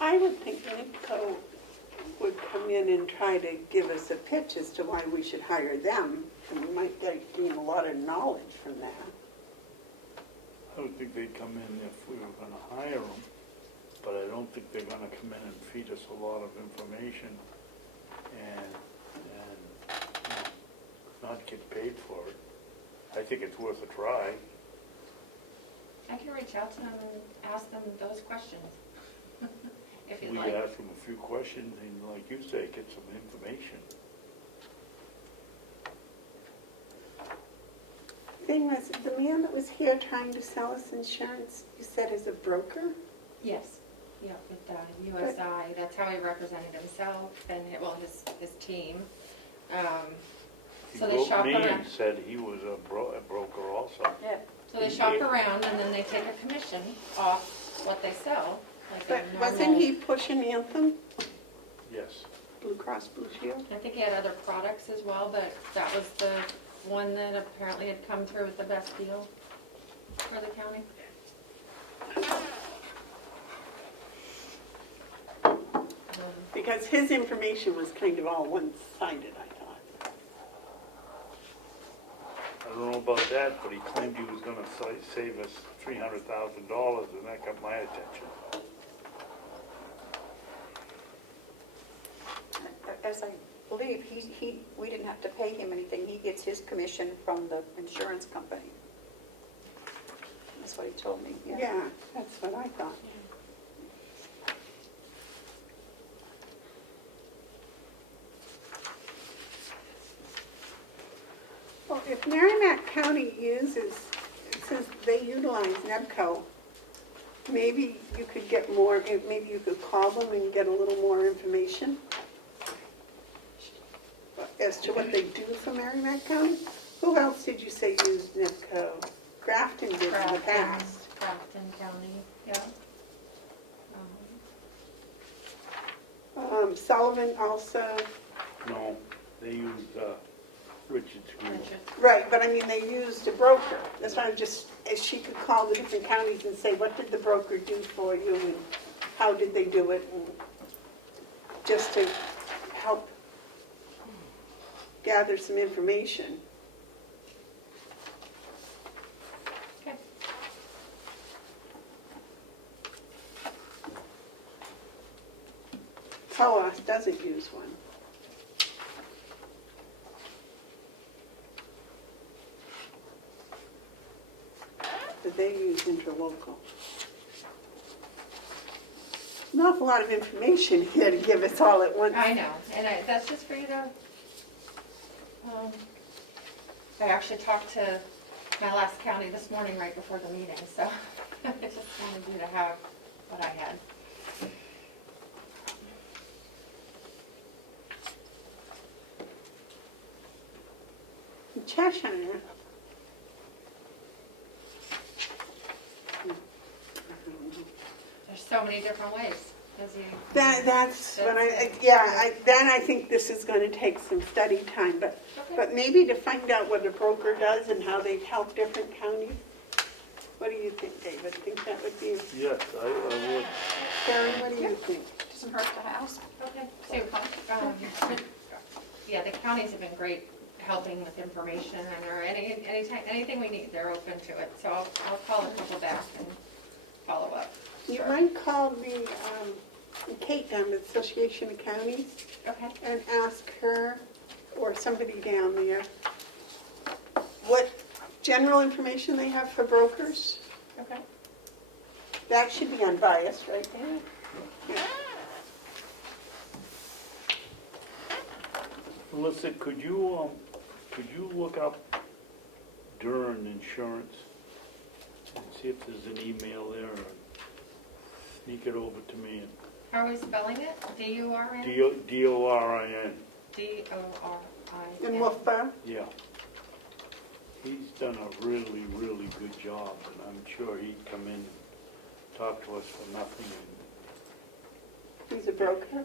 I would think NIPCO would come in and try to give us a pitch as to why we should hire them, and we might gain a lot of knowledge from that. I would think they'd come in if we were gonna hire them, but I don't think they're gonna come in and feed us a lot of information and you know, not get paid for it. I think it's worth a try. I can reach out to them and ask them those questions, if you'd We like. ask them a few questions and, like you say, get some information. Thing was, the man that was here trying to sell us insurance, you said is a broker? Yes, yeah, with USI, that's how he represented himself and, well, his team. He So they wrote shop me around. and said he was a broker also. Yeah. So they shop around and then they take a commission off what they sell, like But a wasn't normal. he pushing Anthem, Yes. Blue Cross Blue Shield? I think he had other products as well, but that was the one that apparently had come through with the best deal for the county. Because his information was kind of all one-sided, I thought. I don't know about that, but he claimed he was gonna save us $300,000, and that got my attention. As I believe, we didn't have to pay him anything. He gets his commission from the insurance company. That's what he told me, yeah. Yeah, that's what I thought. Well, if Merrimack County uses, since they utilize NEBCO, maybe you could get more, maybe you could call them and get a little more information as to what they do for Merrimack County. Who else did you say used NEBCO? Grafton did in the past. Grafton County, yeah. Sullivan also, No, they used Richard's Group. Richard. right, but I mean, they used a broker. That's why I'm just, if she could call the different counties and say, what did the broker do for you and how did they do it? And just to help gather some information. Okay. Coas doesn't use one. But they use interlocal. An awful lot of information here to give us all at once. I know, and that's just for you to, I actually talked to my last county this morning right before the meeting, so I just wanted you to have what I had. In Cheshire, There's so many different ways, as you. that's what then I think this is going to take some study time, Okay. but maybe to find out what a broker does and how they help different counties. What do you think, David? Think that would be, Yes, I would. Carrie, what do you think? Doesn't hurt to ask. Okay, so, yeah, the counties have been great helping with information or anything we need, they're open to it. So I'll call a couple back and follow up. You Sure. might call the Kate down at the Association of Counties Okay, and ask her, or somebody down there, what general information they have for brokers. okay. That should be unbiased, right? Yeah. Melissa, could you look up Durham Insurance and see if there's an email there, or sneak it over to me? How are we spelling it? D-U-R-N? Dorin. D-O-R-I-N. In Wolfboro? Yeah. He's done a really, really good job, and I'm sure he'd come in and talk to us for nothing. He's a broker?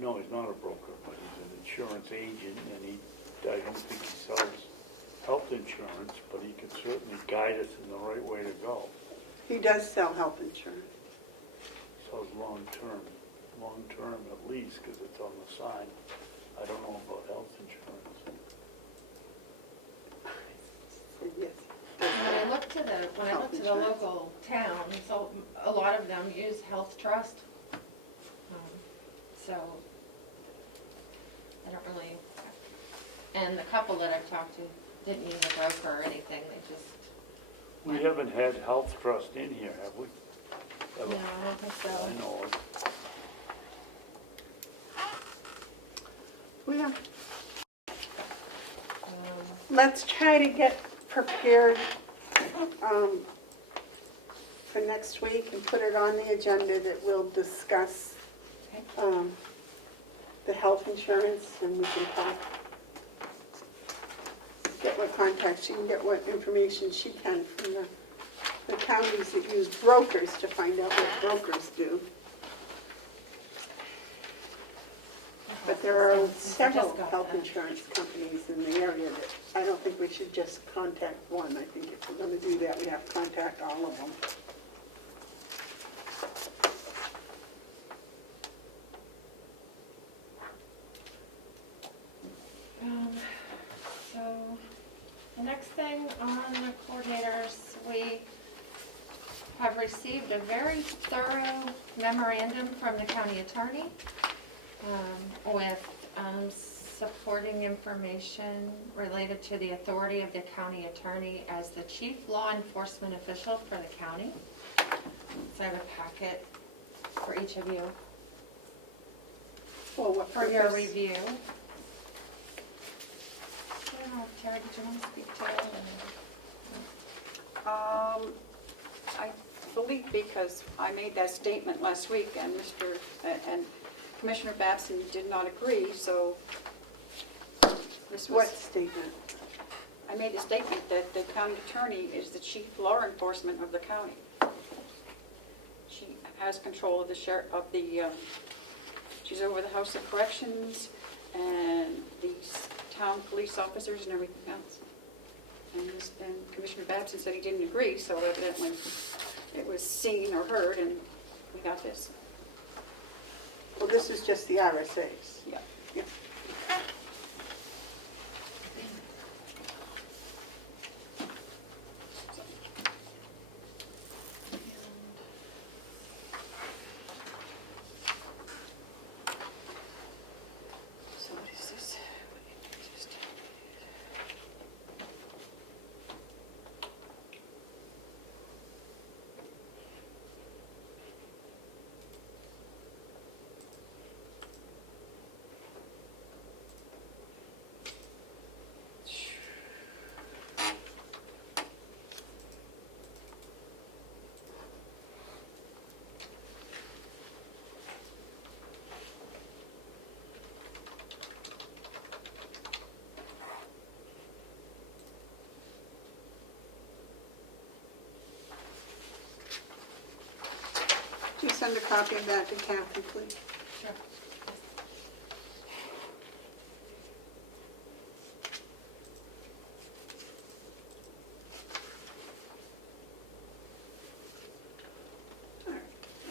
No, he's not a broker, but he's an insurance agent, and I don't think he sells health insurance, but he can certainly guide us in the right way to go. He does sell health insurance. Sells long-term at least, because it's on the sign. I don't know about health insurance. Yes. When I look to the local towns, so a lot of them use Health Trust. So I don't really, and the couple that I've talked to didn't use a broker or anything, they just, We haven't had Health Trust in here, have we? no, Ever? I don't think so. I know it. Well, Um, let's try to get prepared for next week and put it on the agenda that we'll discuss Okay. the health insurance, and we can talk, get what contacts she can, get what information she can from the counties that use brokers to find out what brokers do. But there are Since I several just got health that. insurance companies in the area that I don't think we should just contact one. I think if we're going to do that, we have to contact all of them. So the next thing on the coordinators, we have received a very thorough memorandum from the county attorney with supporting information related to the authority of the county attorney as the chief law enforcement official for the county. So I have a packet for each of you Well, what for your purpose? review. I don't know, Tara, did you want to speak to it? I believe because I made that statement last week and Commissioner Babson did not agree, so this was. What statement? I made a statement that the county attorney is the chief law enforcement of the county. She has control of the she's over the House of Corrections and the town police officers and everything else. And Commissioner Babson said he didn't agree, so evidently it was seen or heard, and we got this. Well, this is just the RSAs. Yeah. Yeah. send a copy of that to Kathy, please? Sure.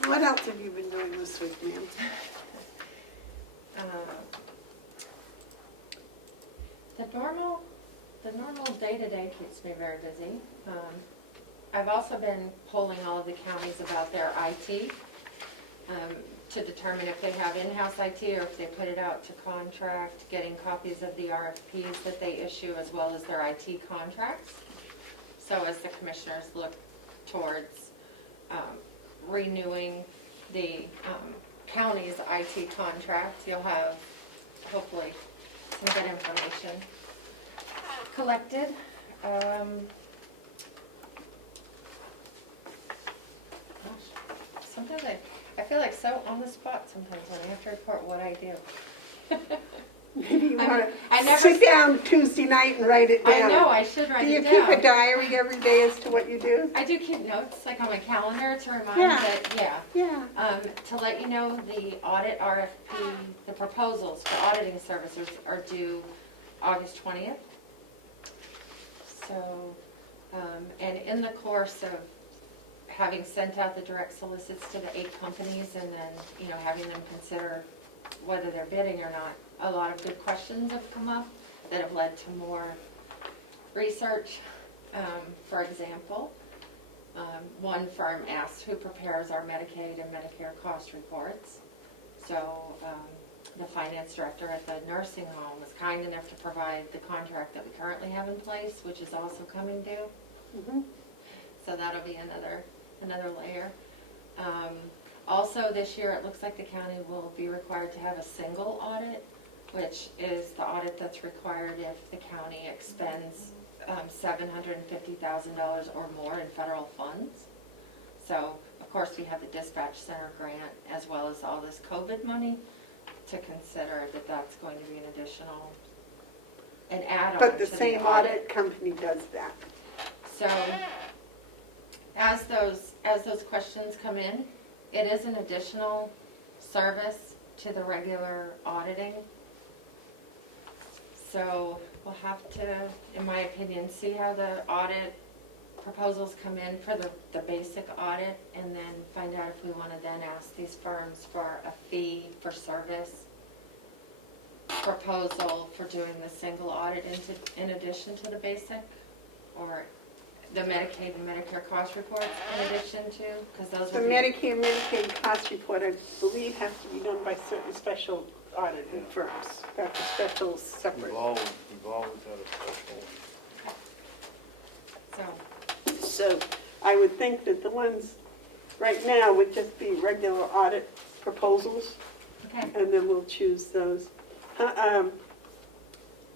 What else have you been doing this week, ma'am? The normal day-to-day keeps me very busy. I've also been polling all of the counties about their IT to determine if they have in-house IT or if they put it out to contract, getting copies of the RFPs that they issue as well as their IT contracts. So as the commissioners look towards renewing the county's IT contract, you'll have hopefully some good information collected. Sometimes I feel like so on the spot sometimes when I have to report what I do. Maybe you want I to never sit down Tuesday night and write it I down. know, I should write Do you it keep down. a diary every day as to what you do? I do keep notes, like on my calendar to remind Yeah. that, Yeah. to let you know, the audit RFP, the proposals for auditing services are due August 20th. So, and in the course of having sent out the direct solicits to the 8 companies and then, having them consider whether they're bidding or not, a lot of good questions have come up that have led to more research. For example, one firm asked who prepares our Medicaid and Medicare cost reports. So the finance director at the nursing home was kind enough to provide the contract that we currently have in place, which is also coming due. Mm-hmm. So that'll be another layer. Also this year, it looks like the county will be required to have a single audit, which is the audit that's required if the county expends $750,000 or more in federal funds. So, of course, we have the dispatch center grant as well as all this COVID money to consider that that's going to be an add-on But the to same audit company does that. So, as those questions come in, it is an additional service to the regular auditing. So we'll have to, in my opinion, see how the audit proposals come in for the basic audit, and then find out if we want to then ask these firms for a fee for service proposal for doing the single audit in addition to the basic, or the Medicaid and Medicare cost reports in addition to, because those The will be... Medicaid cost report, I believe, has to be done by certain special auditing firms. That's a special separate. We've always had a special. So I would think that the ones right now would just be regular audit proposals, Okay. and then we'll choose those.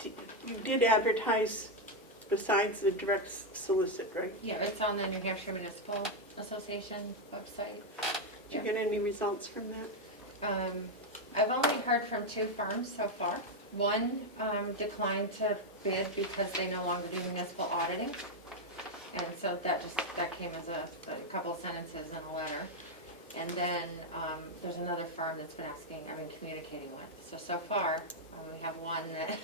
You did advertise besides the direct solicit, right? Yeah, it's on the New Hampshire Municipal Association website. Did you get any results from that? I've only heard from 2 firms so far. One declined to bid because they no longer do municipal auditing. And so that came as a couple of sentences in a letter. And then there's another firm that's been communicating with. So far, we have one that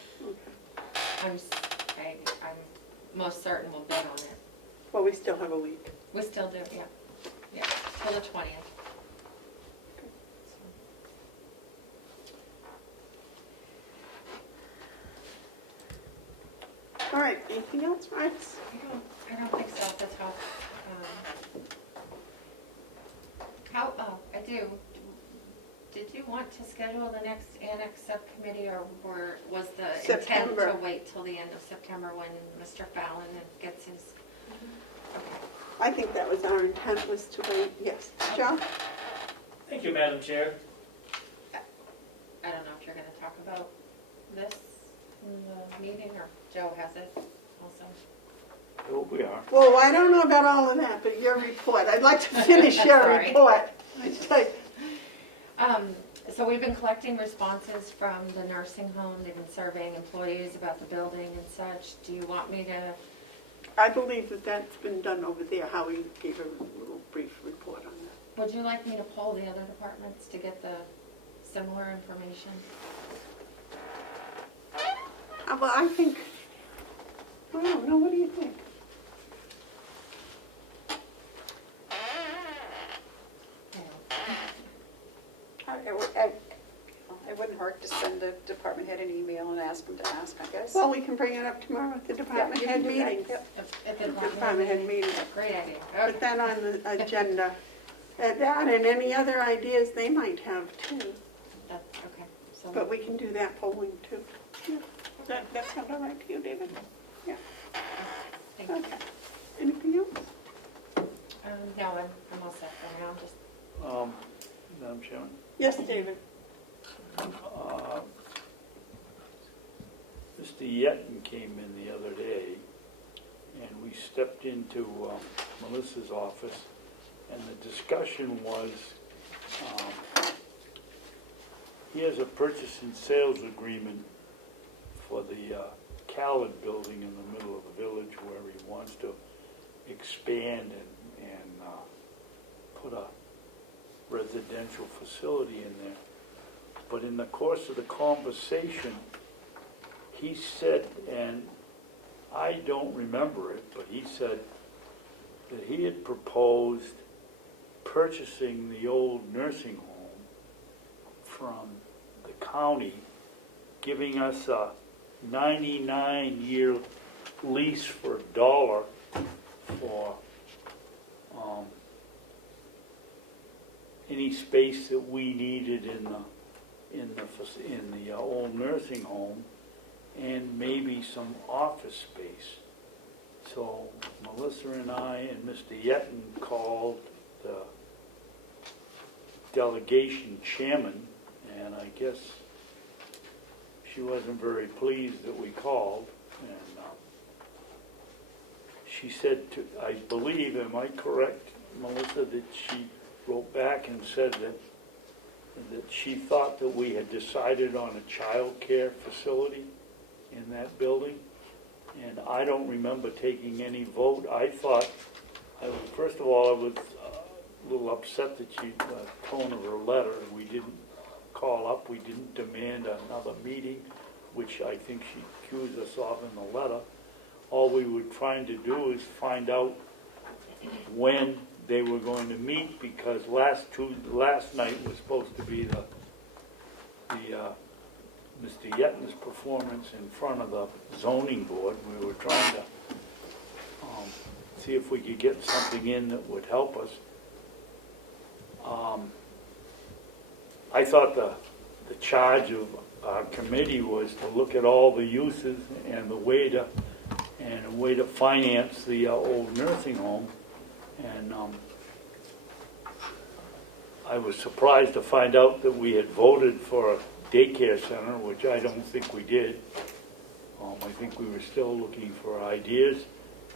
I'm most certain will bid on it. Well, we still have a week. We still do, yeah. Yeah, till the 20th. All right, anything else, Rex? I don't think so off the top. I do. Did you want to schedule the next annex subcommittee, or was the intent September. to wait till the end of September when Mr. Fallon gets his? Okay. I think that was our intent, was to wait. Yes. John? Thank you, Madam Chair. I don't know if you're going to talk about this in the meeting, or Joe has it also. Oh, we are. Well, I don't know about all of that, but your report. I'd like to finish your Sorry. report. It's like, So we've been collecting responses from the nursing home. They've been surveying employees about the building and such. Do you want me to? I believe that that's been done over there. Howie gave a little brief report on that. Would you like me to poll the other departments to get the similar information? Well, I think, I don't know, what do you think? It wouldn't hurt to send the department head an email and ask them to ask, I guess. Well, we can bring it up tomorrow at the department Yeah, head you can do that. meetings. Yep. At the Department head meeting. Great idea. Put that on the agenda. That and any other ideas they might have too. Okay, so, But we can do that polling too. Yeah. That sound all right to you, David? Yeah. thank you. Okay. Anything else? No, I'm all set for now, just, Madam Chairman? Yes, David. Mr. Yeton came in the other day, and we stepped into Melissa's office, and the discussion was, he has a purchase and sales agreement for the Khaled building in the middle of the village where he wants to expand and put a residential facility in there. But in the course of the conversation, he said, and I don't remember it, but he said that he had proposed purchasing the old nursing home from the county, giving us a 99-year lease for $1 for any space that we needed in the old nursing home, and maybe some office space. So Melissa and I and Mr. Yeton called the delegation chairman, and I guess she wasn't very pleased that we called, and she said to, I believe, am I correct, Melissa, that she wrote back and said that she thought that we had decided on a child care facility in that building, and I don't remember taking any vote. I thought, first of all, I was a little upset that the tone of her letter, we didn't call up, we didn't demand another meeting, which I think she accused us of in the letter. All we were trying to do is find out when they were going to meet, because last night was supposed to be the Mr. Yeton's performance in front of the zoning board. We were trying to see if we could get something in that would help us. I thought the charge of our committee was to look at all the uses and a way to finance the old nursing home. And I was surprised to find out that we had voted for a daycare center, which I don't think we did. I think we were still looking for ideas.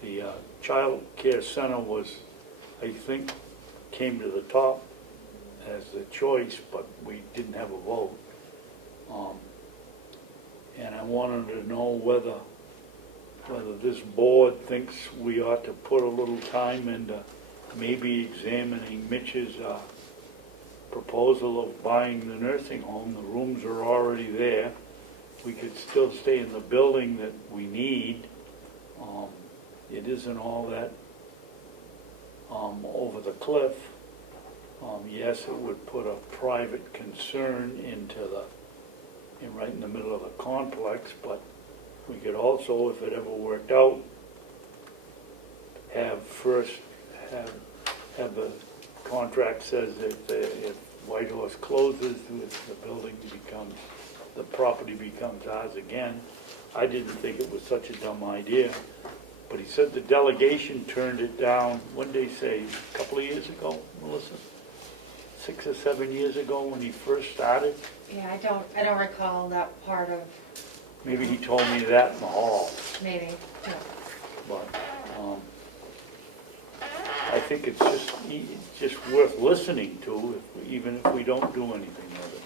The child care center was, I think, came to the top as the choice, but we didn't have a vote. And I wanted to know whether this board thinks we ought to put a little time into maybe examining Mitch's proposal of buying the nursing home. The rooms are already there. We could still stay in the building that we need. It isn't all that over the cliff. Yes, it would put a private concern right in the middle of the complex, but we could also, if it ever worked out, have the contract says that if White Horse closes, the property becomes ours again. I didn't think it was such a dumb idea, but he said the delegation turned it down, when did he say, a couple of years ago, Melissa? 6 or 7 years ago when he first started? yeah, I don't recall that part of, Maybe he told me that in the hall, maybe, yeah. but I think it's just worth listening to, even if we don't do anything with it.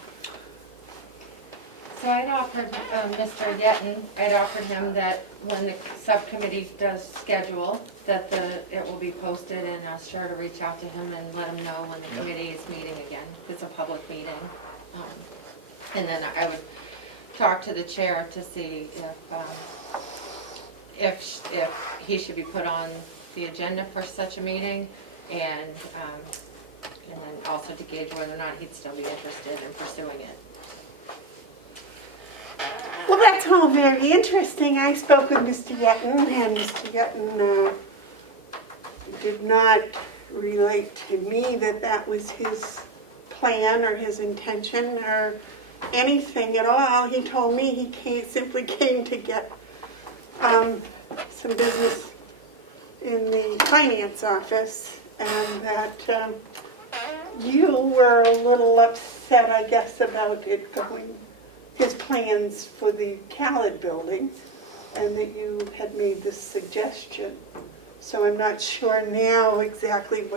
So I'd offered Mr. Yeton, I'd offered him that when the subcommittee does schedule, that it will be posted, and asked her to reach out to him and let him know when the committee is meeting again. It's a public meeting. And then I would talk to the chair to see if he should be put on the agenda for such a meeting, and then also to gauge whether or not he'd still be interested in pursuing it. Well, that's all very interesting. I spoke with Mr. Yeton, and Mr. Yeton did not relate to me that that was his plan or his intention or anything at all. He told me he simply came to get some business in the finance office, and that you were a little upset, I guess, about it going, his plans for the Khaled building, and that you had made this suggestion. So I'm not sure now exactly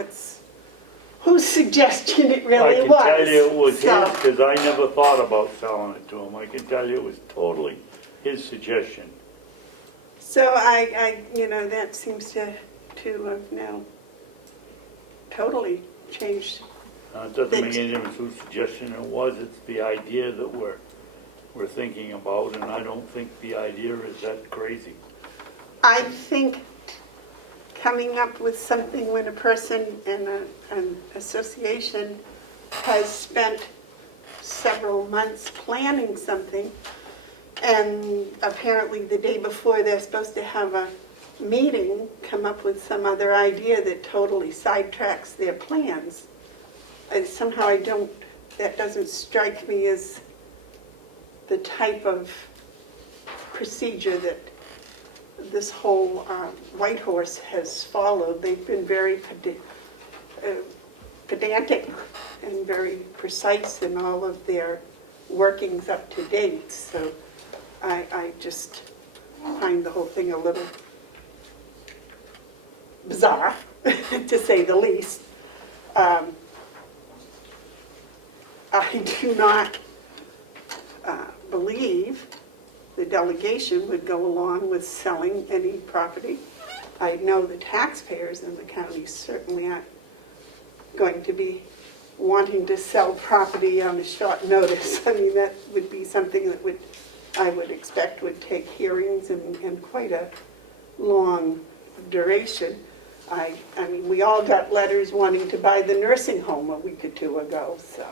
whose suggestion it really was. I can tell you it was So- his, because I never thought about selling it to him. I can tell you it was totally his suggestion. So I that seems to have now totally changed. It doesn't make any difference whose suggestion it was. It's the idea that we're thinking about, and I don't think the idea is that crazy. I think coming up with something when a person in an association has spent several months planning something, and apparently the day before they're supposed to have a meeting, come up with some other idea that totally sidetracks their plans. And somehow that doesn't strike me as the type of procedure that this whole White Horse has followed. They've been very pedantic and very precise in all of their workings up to date. So I just find the whole thing a little bizarre, to say the least. I do not believe the delegation would go along with selling any property. I know the taxpayers in the county certainly aren't going to be wanting to sell property on a short notice. I mean, that would be something that I would expect would take hearings and quite a long duration. I mean, we all got letters wanting to buy the nursing home a week or two ago, so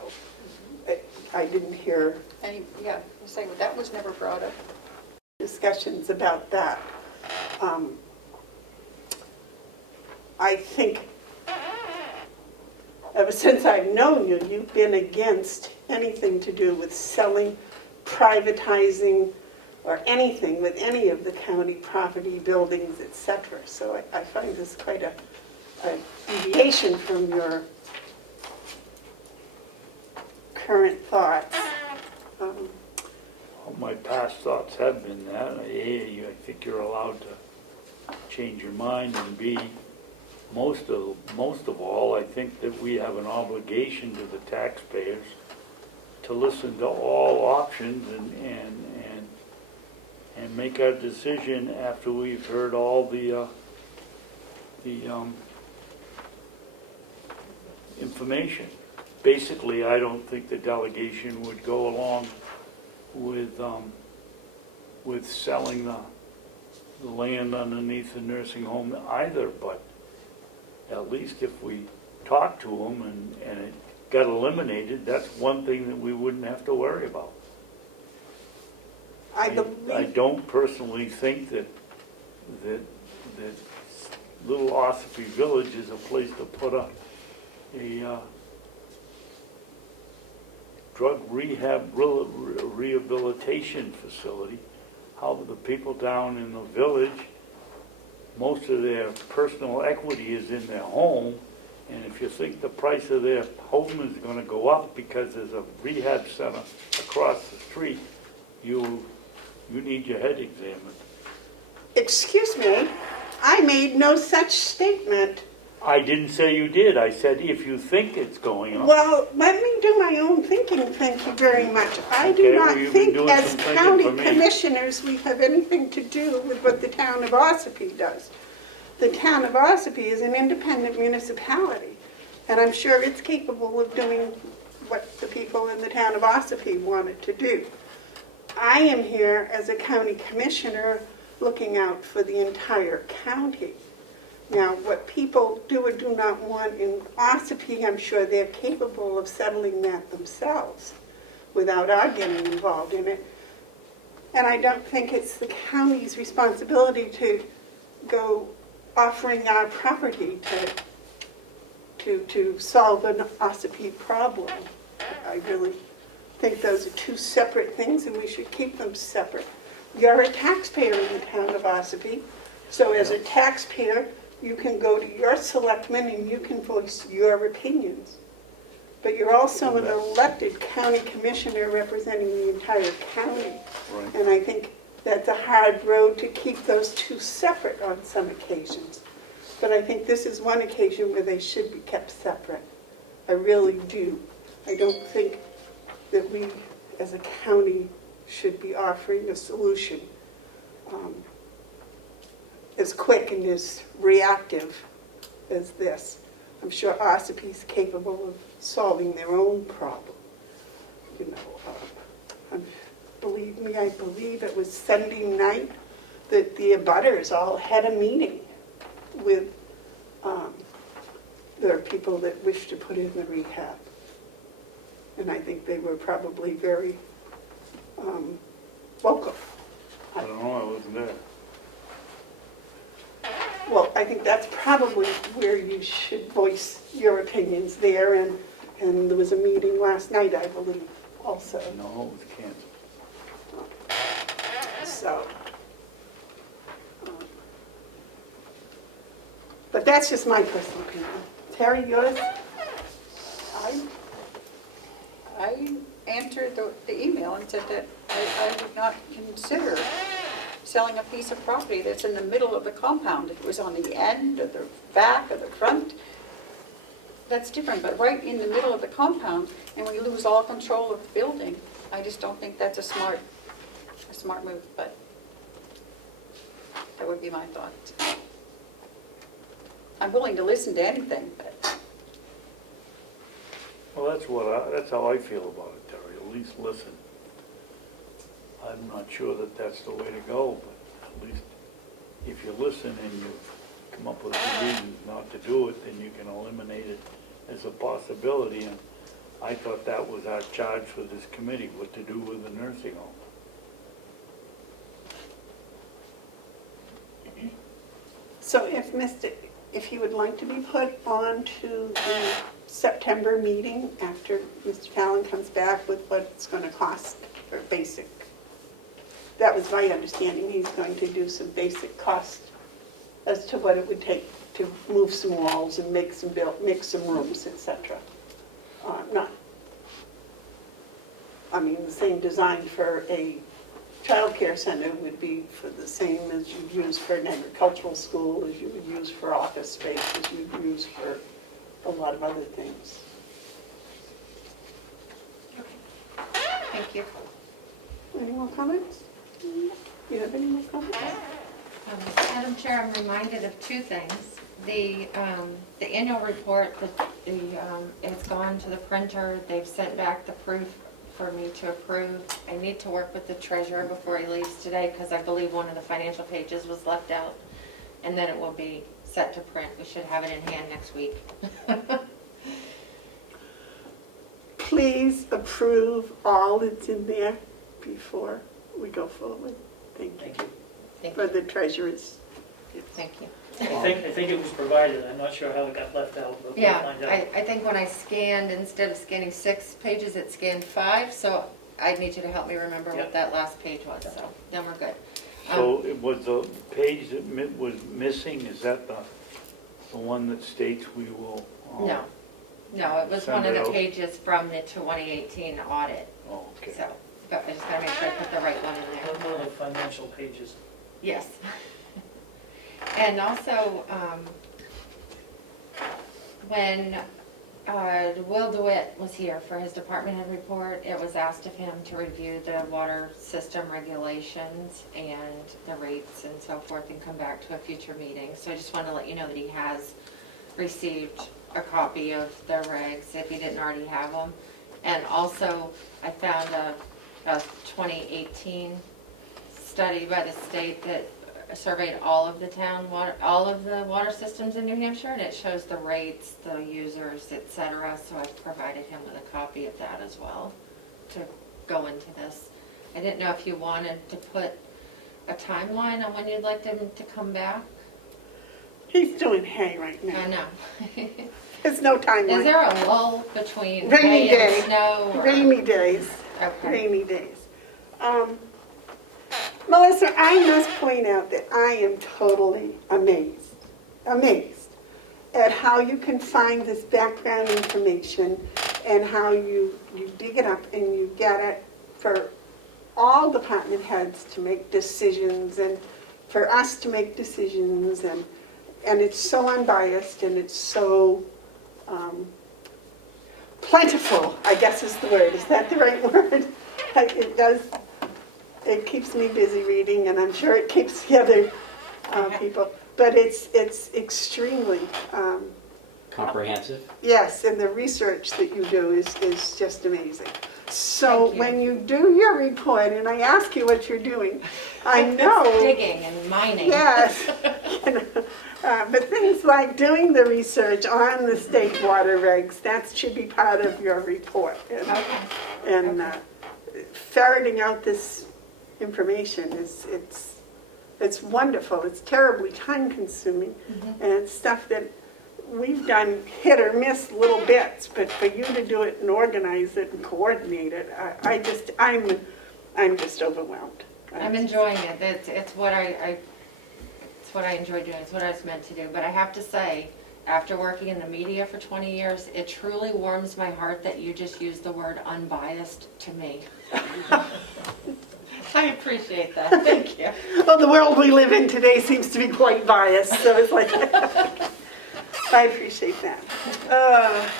I didn't hear Yeah, I'm saying that was never brought up. discussions about that. I think ever since I've known you, you've been against anything to do with selling, privatizing, or anything with any of the county property, buildings, etc. So I find this quite a deviation from your current thoughts. Well, my past thoughts have been that. A, I think you're allowed to change your mind, and B, most of all, I think that we have an obligation to the taxpayers to listen to all options and make our decision after we've heard all the information. Basically, I don't think the delegation would go along with selling the land underneath the nursing home either, but at least if we talked to them and it got eliminated, that's one thing that we wouldn't have to worry about. I don't personally think that Little Ossipee Village is a place to put a drug rehabilitation facility. How the people down in the village, most of their personal equity is in their home, and if you think the price of their home is going to go up because there's a rehab center across the street, you need your head examined. Excuse me, I made no such statement. I didn't say you did. I said if you think it's going on. Well, let me do my own thinking, thank you very much. I do Okay, not well, you've been think doing as some thinking county for me. commissioners we have anything to do with what the town of Ossipee does. The town of Ossipee is an independent municipality, and I'm sure it's capable of doing what the people in the town of Ossipee want it to do. I am here as a county commissioner looking out for the entire county. Now, what people do or do not want in Ossipee, I'm sure they're capable of settling that themselves without our getting involved in it. And I don't think it's the county's responsibility to go offering our property to solve an Ossipee problem. I really think those are two separate things, and we should keep them separate. You're a taxpayer in the town of Ossipee, so as a taxpayer, you can go to your selectmen and you can voice your opinions. But you're also an elected county commissioner representing the entire county. Right. And I think that's a hard road to keep those two separate on some occasions. But I think this is one occasion where they should be kept separate. I really do. I don't think that we, as a county, should be offering a solution as quick and as reactive as this. I'm sure Ossapee's capable of solving their own problem. You know, believe me, I believe it was Sunday night that the abutters all had a meeting with the people that wish to put in the rehab. And I think they were probably very welcome. I don't know, I wasn't there. Well, I think that's probably where you should voice your opinions there, and there was a meeting last night, I believe, also. No, it was canceled. So, but that's just my personal opinion. Terry, yours? I answered the email and said that I would not consider selling a piece of property that's in the middle of the compound. If it was on the end or the back or the front, that's different. But right in the middle of the compound, and we lose all control of the building, I just don't think that's a smart move. But that would be my thoughts. I'm willing to listen to anything, but Well, that's how I feel about it, Terry. At least listen. I'm not sure that that's the way to go, but at least if you listen and you come up with some reasons not to do it, then you can eliminate it as a possibility. And I thought that was our charge for this committee, what to do with the nursing home. So if he would like to be put on to the September meeting after Mr. Fallon comes back with what it's going to cost for basic, that was my understanding, he's going to do some basic cost as to what it would take to move some walls and make some rooms, etc. The same design for a child care center would be for the same as you'd use for an agricultural school, as you would use for office space, as you'd use for a lot of other things. Thank you. Any more comments? You have any more comments? Madam Chair, I'm reminded of two things. The annual report, it's gone to the printer. They've sent back the proof for me to approve. I need to work with the treasurer before he leaves today because I believe one of the financial pages was left out. And then it will be set to print. We should have it in hand next week. Please approve all that's in there before we go forward. Thank you. Thank For you. the treasurers. Thank you. I think it was provided, I'm not sure how it got left out, but we'll Yeah, find out. I think when I scanned, instead of scanning 6 pages, it scanned 5, so I need you to help me remember Yep. what that last page was, so then we're good. So it was the page that was missing, is that the one that states we will? No, it was one Send of it the out. pages from the 2018 audit, Oh, okay. so, but I just gotta make sure I put the right one in there. One of the financial pages. Yes. And also, when Will DeWitt was here for his department head report, it was asked of him to review the water system regulations and the rates and so forth and come back to a future meeting. So I just wanted to let you know that he has received a copy of the regs if he didn't already have them. And also, I found a 2018 study by the state that surveyed all of the water systems in New Hampshire, and it shows the rates, the users, etc. So I've provided him with a copy of that as well to go into this. I didn't know if you wanted to put a timeline on when you'd like them to come back. He's doing hay right I now. know. There's no timeline. Is there a lull between Rainy hay day. and snow? Or? Rainy days. Okay. Rainy days. Melissa, I must point out that I am totally amazed at how you can find this background information and how you dig it up and you get it for all department heads to make decisions and for us to make decisions, and it's so unbiased and it's so plentiful, I guess is the word. Is that the right word? It does. It keeps me busy reading, and I'm sure it keeps the other people. But it's extremely Comprehensive? yes, and the research that you do is just amazing. So Thank you. when you do your report, and I ask you what you're doing, I know. Digging and mining. Yes. But things like doing the research on the state water regs, that should be part of your report. You know? And ferreting out this information it's wonderful. It's terribly time consuming, and it's stuff that we've done hit or miss little bits. But for you to do it and organize it and coordinate it, I'm just overwhelmed. I'm enjoying it. It's what I enjoy doing. It's what I was meant to do. But I have to say, after working in the media for 20 years, it truly warms my heart that you just used the word unbiased to me. I appreciate that. Thank you. Well, the world we live in today seems to be quite biased, so it's like, I appreciate that.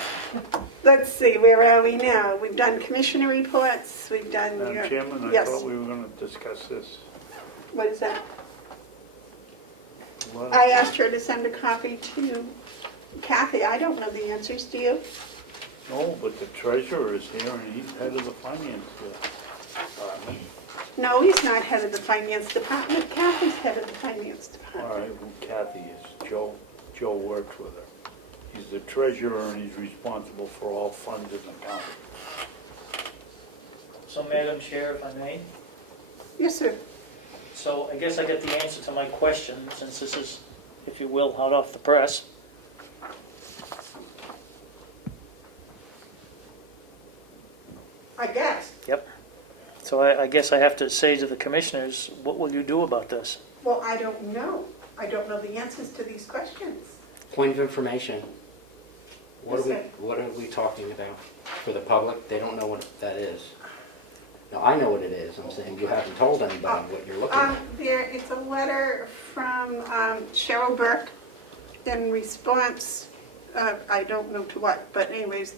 Let's see, where are we now? We've done commissioner reports, we've done your... Madam Chairman, I Yes. thought we were going to discuss this. What is that? What? I asked her to send a copy to Kathy. I don't know the answers, do you? No, but the treasurer is here and he's head of the finance department. No, he's not head of the finance department. Kathy's head of the finance All department. right, well, Kathy is. Joe works with her. He's the treasurer and he's responsible for all funds in the county. So, Madam Chair, if I may, Yes, sir. so I guess I get the answer to my question, since this is, if you will, hot off the press. I guess. Yep. So I guess I have to say to the commissioners, what will you do about this? Well, I don't know. I don't know the answers to these questions. Point of information. Yes, sir. What are we talking about? For the public, they don't know what that is. Now, I know what it is. I'm saying you haven't told anybody what you're looking at. It's a letter from Cheryl Burke in response, I don't know to what, but anyways,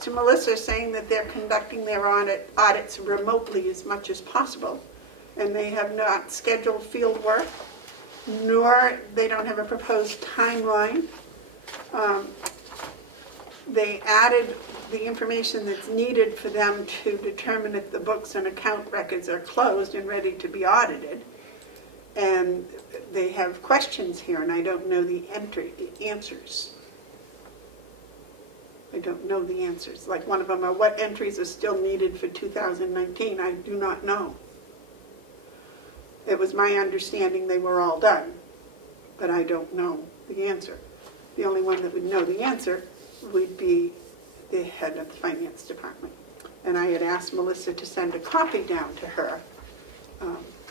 to Melissa, saying that they're conducting their audits remotely as much as possible, and they have not scheduled field work, nor they don't have a proposed timeline. They added the information that's needed for them to determine if the books and account records are closed and ready to be audited. And they have questions here, and I don't know the answers. I don't know the answers. Like one of them are, what entries are still needed for 2019? I do not know. It was my understanding they were all done, but I don't know the answer. The only one that would know the answer would be the head of the finance department. And I had asked Melissa to send a copy down to her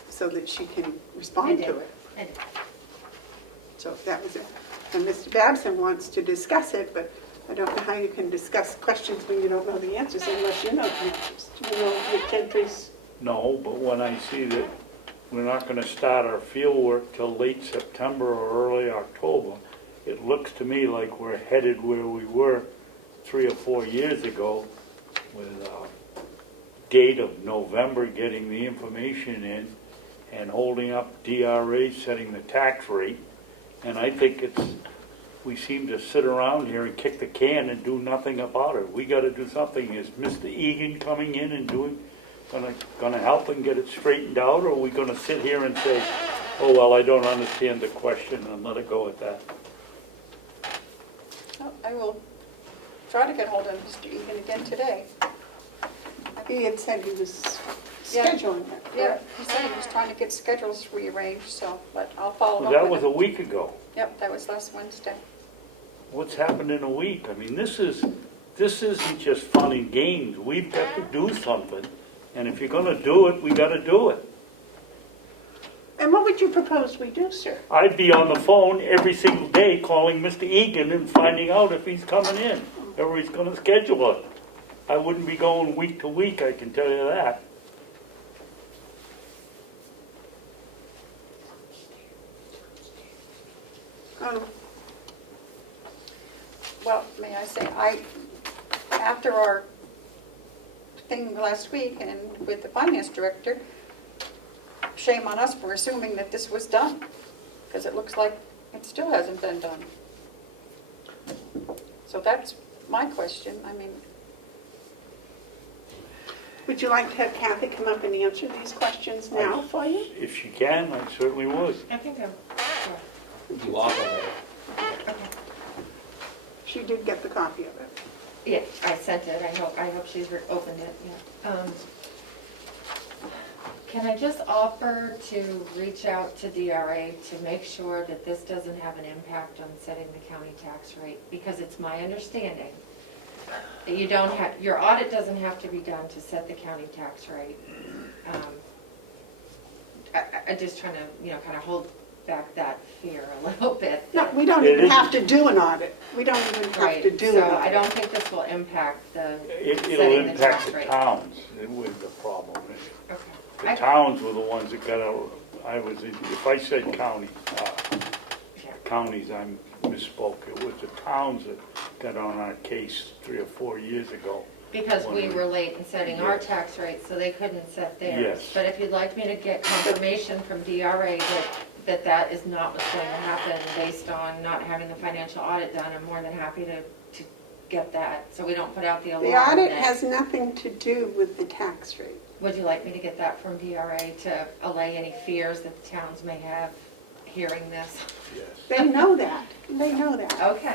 so that she can respond to it. I did. So that was it. And Mr. Babson wants to discuss it, but I don't know how you can discuss questions when you don't know the answers unless you know the answers. Do you know which entries? No, but when I see that we're not going to start our field work till late September or early October, it looks to me like we're headed where we were 3 or 4 years ago with a date of November getting the information in and holding up DRA setting the tax rate. And I think we seem to sit around here and kick the can and do nothing about it. We got to do something. Is Mr. Egan coming in and gonna help and get it straightened out, or are we gonna sit here and say, oh, well, I don't understand the question, and let it go at that? Well, I will try to get hold of Mr. Egan again today. He had said he was Yeah. scheduling it. Yeah, he said he was trying to get schedules rearranged, so, but I'll follow Well, up that with was him. a week ago. Yep, that was last Wednesday. What's happened in a week? I mean, this isn't just fun and games. We've got to do something, and if you're gonna do it, we gotta do it. And what would you propose we do, sir? I'd be on the phone every single day calling Mr. Egan and finding out if he's coming in, or he's gonna schedule it. I wouldn't be going week to week, I can tell you that. Well, may I say, after our thing last week and with the finance director, shame on us for assuming that this was done, because it looks like it still hasn't been done. So that's my question. I mean, Would you like to have Kathy come up and answer these questions now for you? If she can, I certainly would. I think I'm, You walk over there. She did get the copy of it. yeah, I sent it, I hope she's opened it, yeah. Can I just offer to reach out to DRA to make sure that this doesn't have an impact on setting the county tax rate? Because it's my understanding that you don't have, your audit doesn't have to be done to set the county tax rate. I just trying to, kind of hold back that fear a little bit. No, we don't It even is- have to do an audit. We don't even have Right, to do so an I audit. don't think this will impact the It'll setting the impact tax the rate. towns with the problem. Okay. The I- towns were the ones that if I said counties, I misspoke. It was the towns that got on our case 3 or 4 years ago. Because we When were late in setting our Yes. tax rate, so they couldn't set theirs. Yes. But if you'd like me to get confirmation from DRA that is not what's going to happen based on not having the financial audit done, I'm more than happy to get that, so we don't put out the alarm. The audit that- has nothing to do with the tax rate. Would you like me to get that from DRA to allay any fears that the towns may have hearing this? Yes. They know that. They know that. Okay.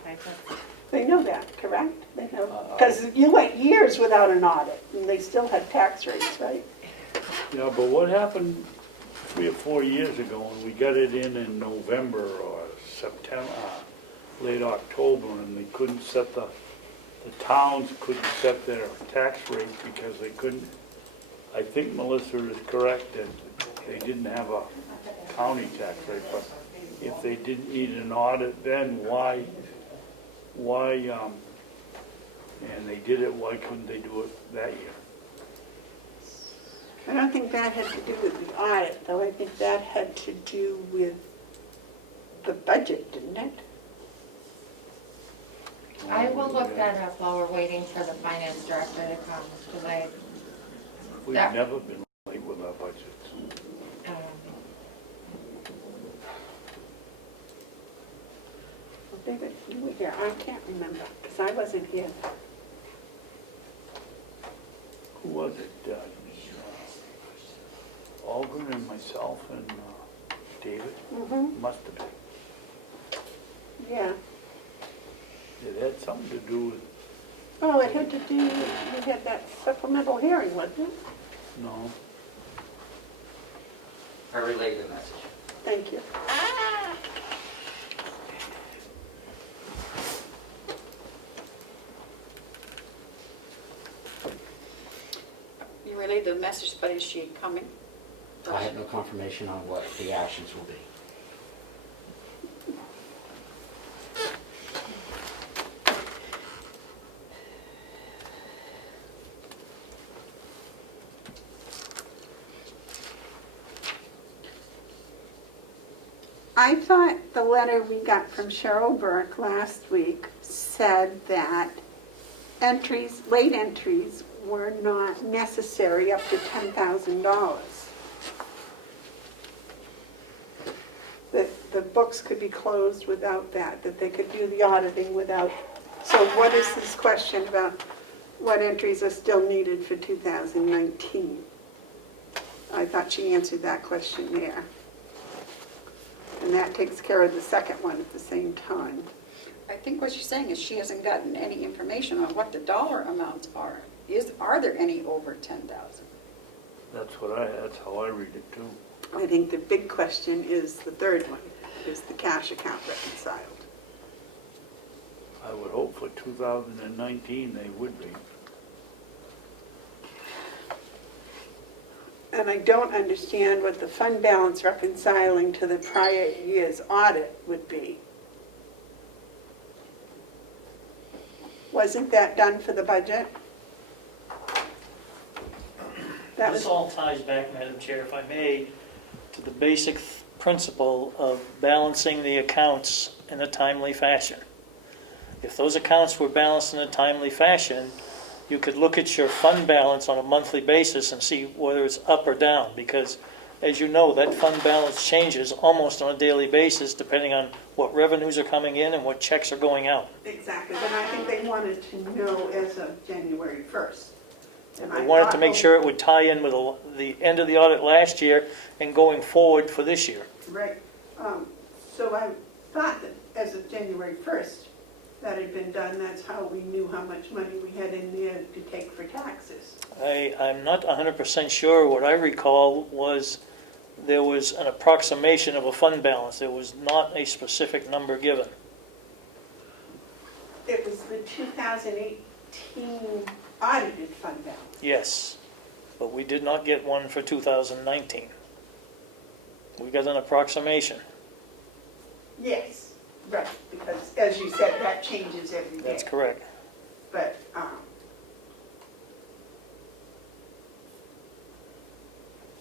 Okay, that's- They know that, correct? They know. Because you went years without an audit, and they still had tax rates, right? Yeah, but what happened 3 or 4 years ago when we got it in November or September, late October, and they couldn't set the towns couldn't set their tax rate because they couldn't, I think Melissa is correct that they didn't have a county tax rate, but if they didn't need an audit then, why, and they did it, why couldn't they do it that year? I don't think that had to do with the audit, though. I think that had to do with the budget, didn't it? I will look that up while we're waiting for the finance director to come, because We've that- never been late with our budgets. um, Well, David, you were here. I can't remember, because I wasn't here. Who was it? Aldrin and myself and David? Mm-hmm, Must have been. yeah. It had something to do with, Oh, it had to do, you had that supplemental hearing, wasn't it? no, I relayed the message. Thank you. you relayed the message, but is she coming? I have no confirmation on what the actions will be. I thought the letter we got from Cheryl Burke last week said that late entries were not necessary up to $10,000. That the books could be closed without that they could do the auditing without. So what is this question about what entries are still needed for 2019? I thought she answered that question there. And that takes care of the second one at the same time. I think what she's saying is she hasn't gotten any information on what the dollar amounts are. Are there any over 10,000? That's how I read it too. I think the big question is the third one, is the cash account reconciled. I would hope for 2019 they would be. And I don't understand what the fund balance reconciling to the prior year's audit would be. Wasn't that done for the budget? That This was, all ties back, Madam Chair, if I may, to the basic principle of balancing the accounts in a timely fashion. If those accounts were balanced in a timely fashion, you could look at your fund balance on a monthly basis and see whether it's up or down, because as you know, that fund balance changes almost on a daily basis depending on what revenues are coming in and what checks are going out. exactly, but I think they wanted to know as of January 1st. And I I wanted to thought, make sure it would tie in with the end of the audit last year and going forward for this year. Right, so I thought that as of January 1st, that had been done, that's how we knew how much money we had in there to take for taxes. I'm not 100% sure. What I recall was there was an approximation of a fund balance. There was not a specific number given. It was the 2018 audited fund balance. Yes, but we did not get one for 2019. We got an approximation. Yes, right, because as you said, that changes every day. That's correct. But,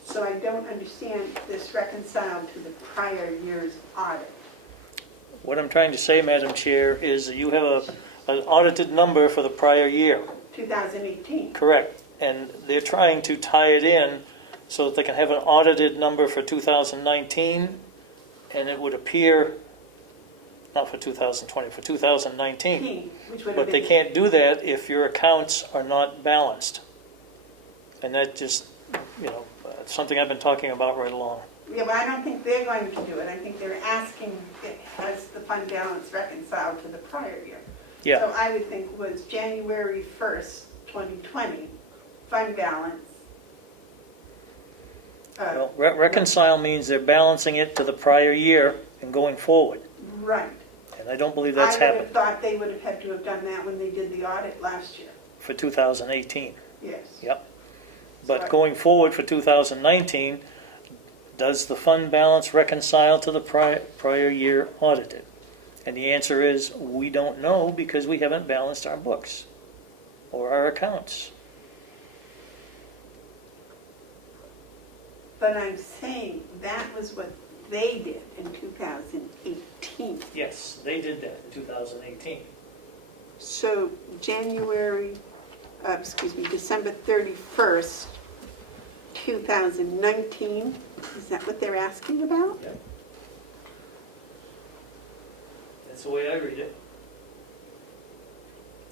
so I don't understand this reconciled to the prior year's audit. What I'm trying to say, Madam Chair, is that you have an audited number for the prior year. 2018. Correct. And they're trying to tie it in so that they can have an audited number for 2019, and it would appear, not for 2020, for 2019. Which would have But they been, can't do that if your accounts are not balanced. And that just, it's something I've been talking about right along. yeah, but I don't think they're going to do it. I think they're asking, has the fund balance reconciled to the prior year? Yeah. So I would think was January 1st, 2020, fund balance. Well, reconcile means they're balancing it to the prior year and going forward. Right. And I don't believe that's I would have happened thought they would have had to have done that when they did the audit last year. for 2018. Yes. Yep. But going forward for 2019, does the fund balance reconcile to the prior year audited? And the answer is, we don't know because we haven't balanced our books or our accounts. But I'm saying that was what they did in 2018. Yes, they did that in 2018. So December 31st, 2019, is that what they're asking about? Yep. That's the way I read it.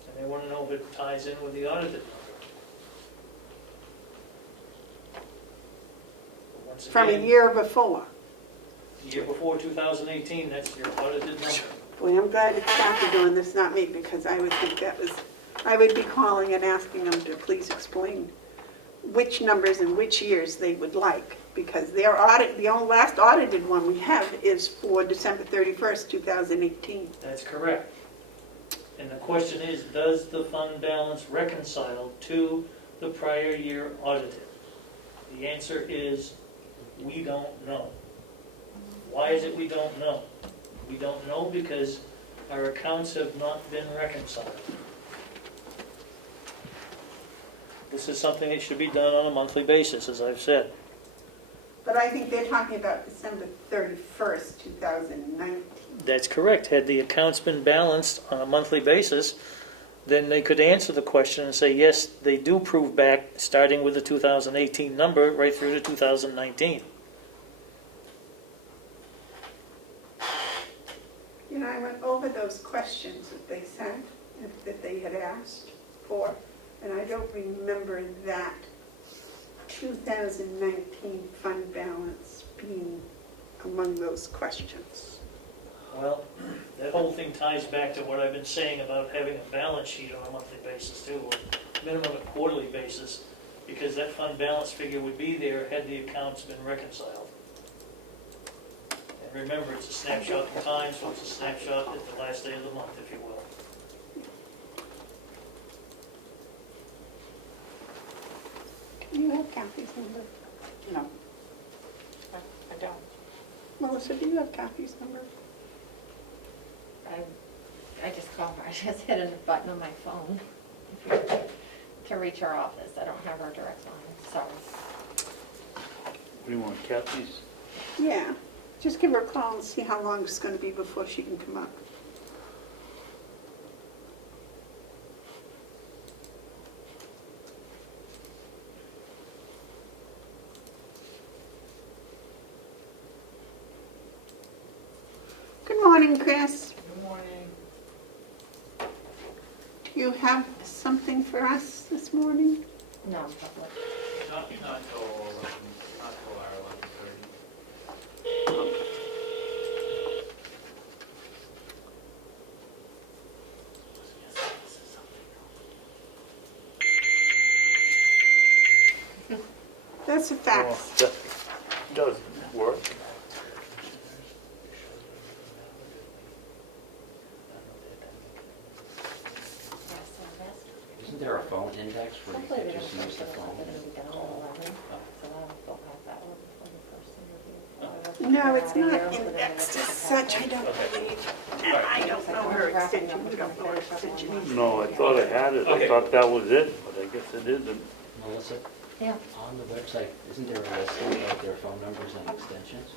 And they want to know if it ties in with the audited number. But once From a again, year before. the year before 2018, that's your audited number. Boy, I'm glad it's Kathy doing this, not me, because I would think I would be calling and asking them to please explain which numbers and which years they would like, because their audit, the only last audited one we have is for December 31st, 2018. That's correct. And the question is, does the fund balance reconcile to the prior year audited? The answer is, we don't know. Why is it we don't know? We don't know because our accounts have not been reconciled. This is something that should be done on a monthly basis, as I've said. But I think they're talking about December 31st, 2019. That's correct. Had the accounts been balanced on a monthly basis, then they could answer the question and say, yes, they do prove back, starting with the 2018 number, right through to 2019. You know, I went over those questions that they sent, that they had asked for, and I don't remember that 2019 fund balance being among those questions. Well, that whole thing ties back to what I've been saying about having a balance sheet on a monthly basis too, or minimum a quarterly basis, because that fund balance figure would be there had the accounts been reconciled. And remember, it's a snapshot in time, so it's a snapshot at the last day of the month, if you will. Do you have Kathy's number? No, I don't. Melissa, do you have Kathy's number? I just call her, I just hit a button on my phone to reach her office. I don't have her direct line, sorry. What do you want, Kathy's? Yeah, just give her a call and see how long it's going to be before she can come up. Good morning, Chris. Good morning. Do you have something for us this morning? No, public. Not till 11, not till our 11:30. That's a Oh, fax. that doesn't work. Isn't there a phone index where you Hopefully could they don't just push use the it phone? they're gonna be done at 11, so they'll have that one before the first interview. No, it's not Out of here, indexed as so they're such, I don't Okay. believe. And I don't know her extension, we don't know her extension either. No, I thought I had it. I Okay. thought that was it, but I guess it isn't. Melissa, Yeah. on the website, isn't there a listing of their phone numbers and extensions?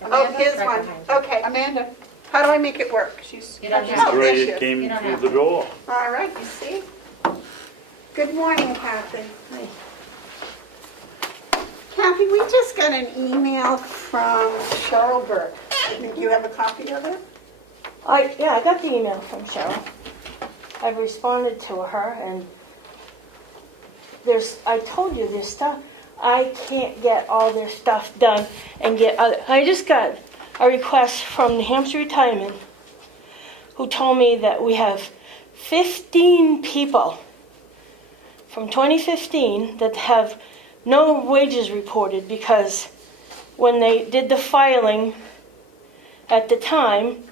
Oh, Amanda's here's right one. behind you. Okay, Amanda, how do I make it work? She's. You don't oh, have to. there Right, she it is. came You don't through have the to. door. All right, you see? Good morning, Kathy. Kathy, we just got an email from Cheryl Burke. I think you have a copy of it? Yeah, I got the email from Cheryl. I've responded to her, and I told you there's stuff, I can't get all their stuff done and get other, I just got a request from New Hampshire Retirement who told me that we have 15 people from 2015 that have no wages reported because when they did the filing at the time,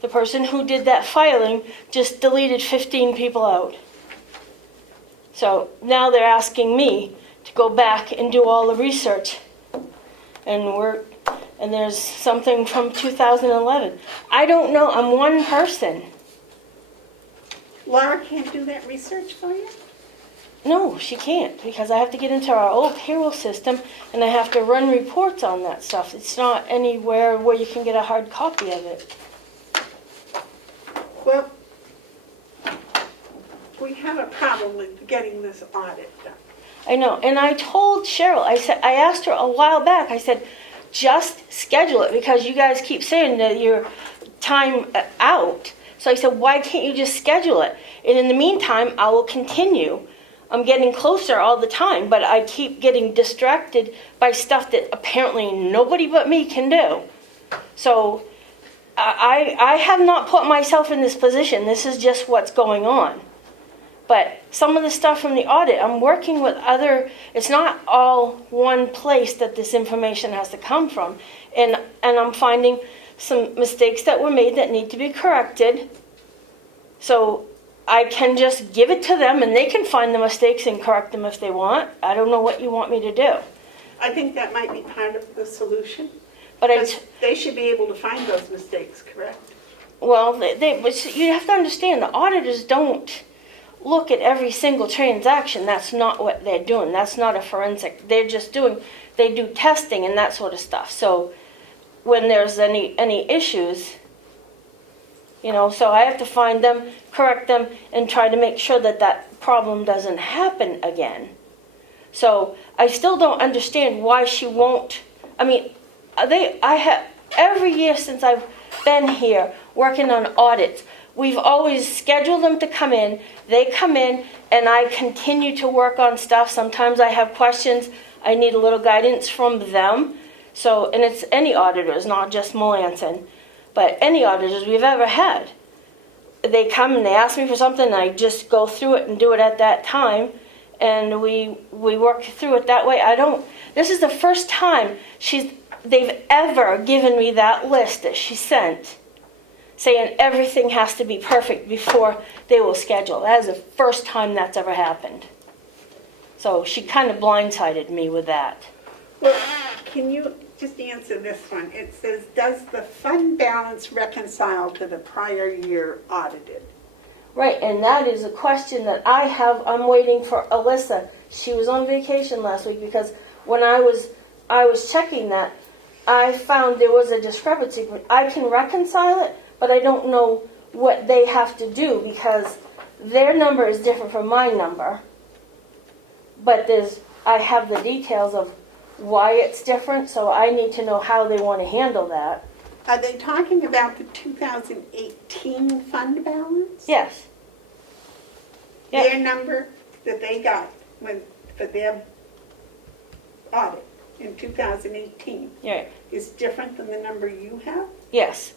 the person who did that filing just deleted 15 people out. So now they're asking me to go back and do all the research. And there's something from 2011. I don't know, I'm one person. Laura can't do that research for you? No, she can't, because I have to get into our old payroll system and I have to run reports on that stuff. It's not anywhere where you can get a hard copy of it. Well, we have a problem with getting this audit done. I know, and I told Cheryl, I asked her a while back, I said, just schedule it, because you guys keep saying that you're time out. So I said, why can't you just schedule it? And in the meantime, I will continue. I'm getting closer all the time, but I keep getting distracted by stuff that apparently nobody but me can do. So I have not put myself in this position. This is just what's going on. But some of the stuff from the audit, I'm working with it's not all one place that this information has to come from. And I'm finding some mistakes that were made that need to be corrected. So I can just give it to them and they can find the mistakes and correct them if they want. I don't know what you want me to do. I think that might be part of the solution. But Because they should be able to find those mistakes, correct? well, but you have to understand, the auditors don't look at every single transaction. That's not what they're doing. That's not a forensic. They're just doing, they do testing and that sort of stuff. So when there's any issues, you know, so I have to find them, correct them, and try to make sure that that problem doesn't happen again. So I still don't understand why she won't. I mean, I have every year since I've been here working on audits, we've always scheduled them to come in. They come in, and I continue to work on stuff. Sometimes I have questions. I need a little guidance from them. So, and it's any auditors, not just Melanson, but any auditors we've ever had. They come and they ask me for something, and I just go through it and do it at that time, and we work through it that way. This is the first time they've ever given me that list that she sent, saying everything has to be perfect before they will schedule. That is the first time that's ever happened. So she kind of blindsided me with that. Well, can you just answer this one? It says, does the fund balance reconcile to the prior year audited? Right, and that is a question that I have. I'm waiting for Alyssa. She was on vacation last week because when I was checking that, I found there was a discrepancy. I can reconcile it, but I don't know what they have to do because their number is different from my number. But I have the details of why it's different, so I need to know how they want to handle that. Are they talking about the 2018 fund balance? Yes. Yep. Their number that they got for their audit in 2018 Yeah. is different than the number you have? Yes.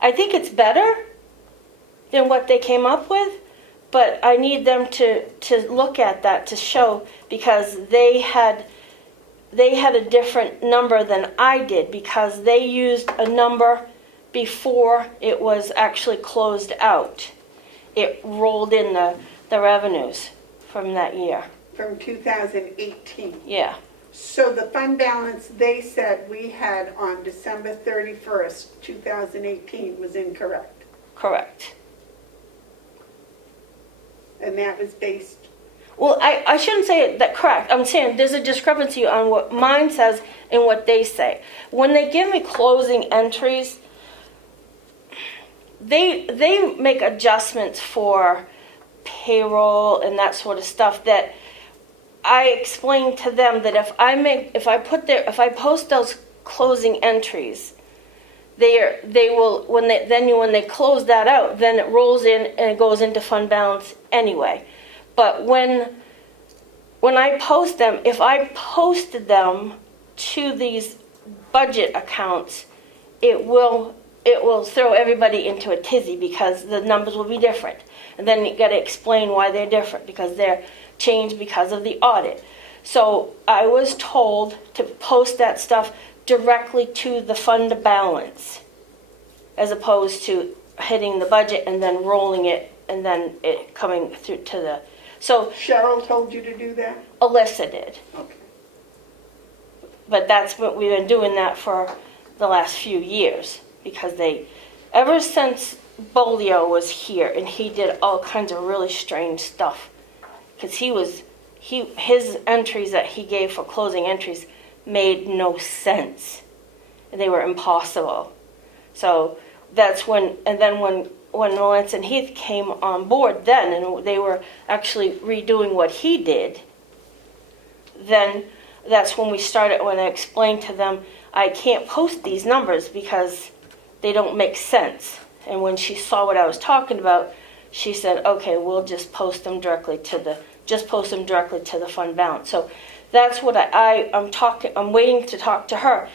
I think it's better than what they came up with, but I need them to look at that to show, because they had a different number than I did because they used a number before it was actually closed out. It rolled in the revenues from that year. From 2018? Yeah. So the fund balance they said we had on December 31st, 2018 was incorrect. Correct. And that was based, Well, I shouldn't say that correct. I'm saying there's a discrepancy on what mine says and what they say. When they give me closing entries, they make adjustments for payroll and that sort of stuff that I explain to them that if I post those closing entries, they will when they close that out, then it rolls in and it goes into fund balance anyway. But when I post them, if I posted them to these budget accounts, it will throw everybody into a tizzy because the numbers will be different. And then you got to explain why they're different because they're changed because of the audit. So I was told to post that stuff directly to the fund balance as opposed to hitting the budget and then rolling it and then it coming through to the... So Cheryl told you to do that? Alyssa did. Okay. But that's what we've been doing that for the last few years because ever since Bolio was here and he did all kinds of really strange stuff because his entries that he gave for closing entries made no sense. They were impossible. So that's when Lance and Heath came on board then and they were actually redoing what he did, then that's when I explained to them, I can't post these numbers because they don't make sense. And when she saw what I was talking about, she said, okay, we'll just post them directly to the fund balance. So that's what I'm waiting to talk to her.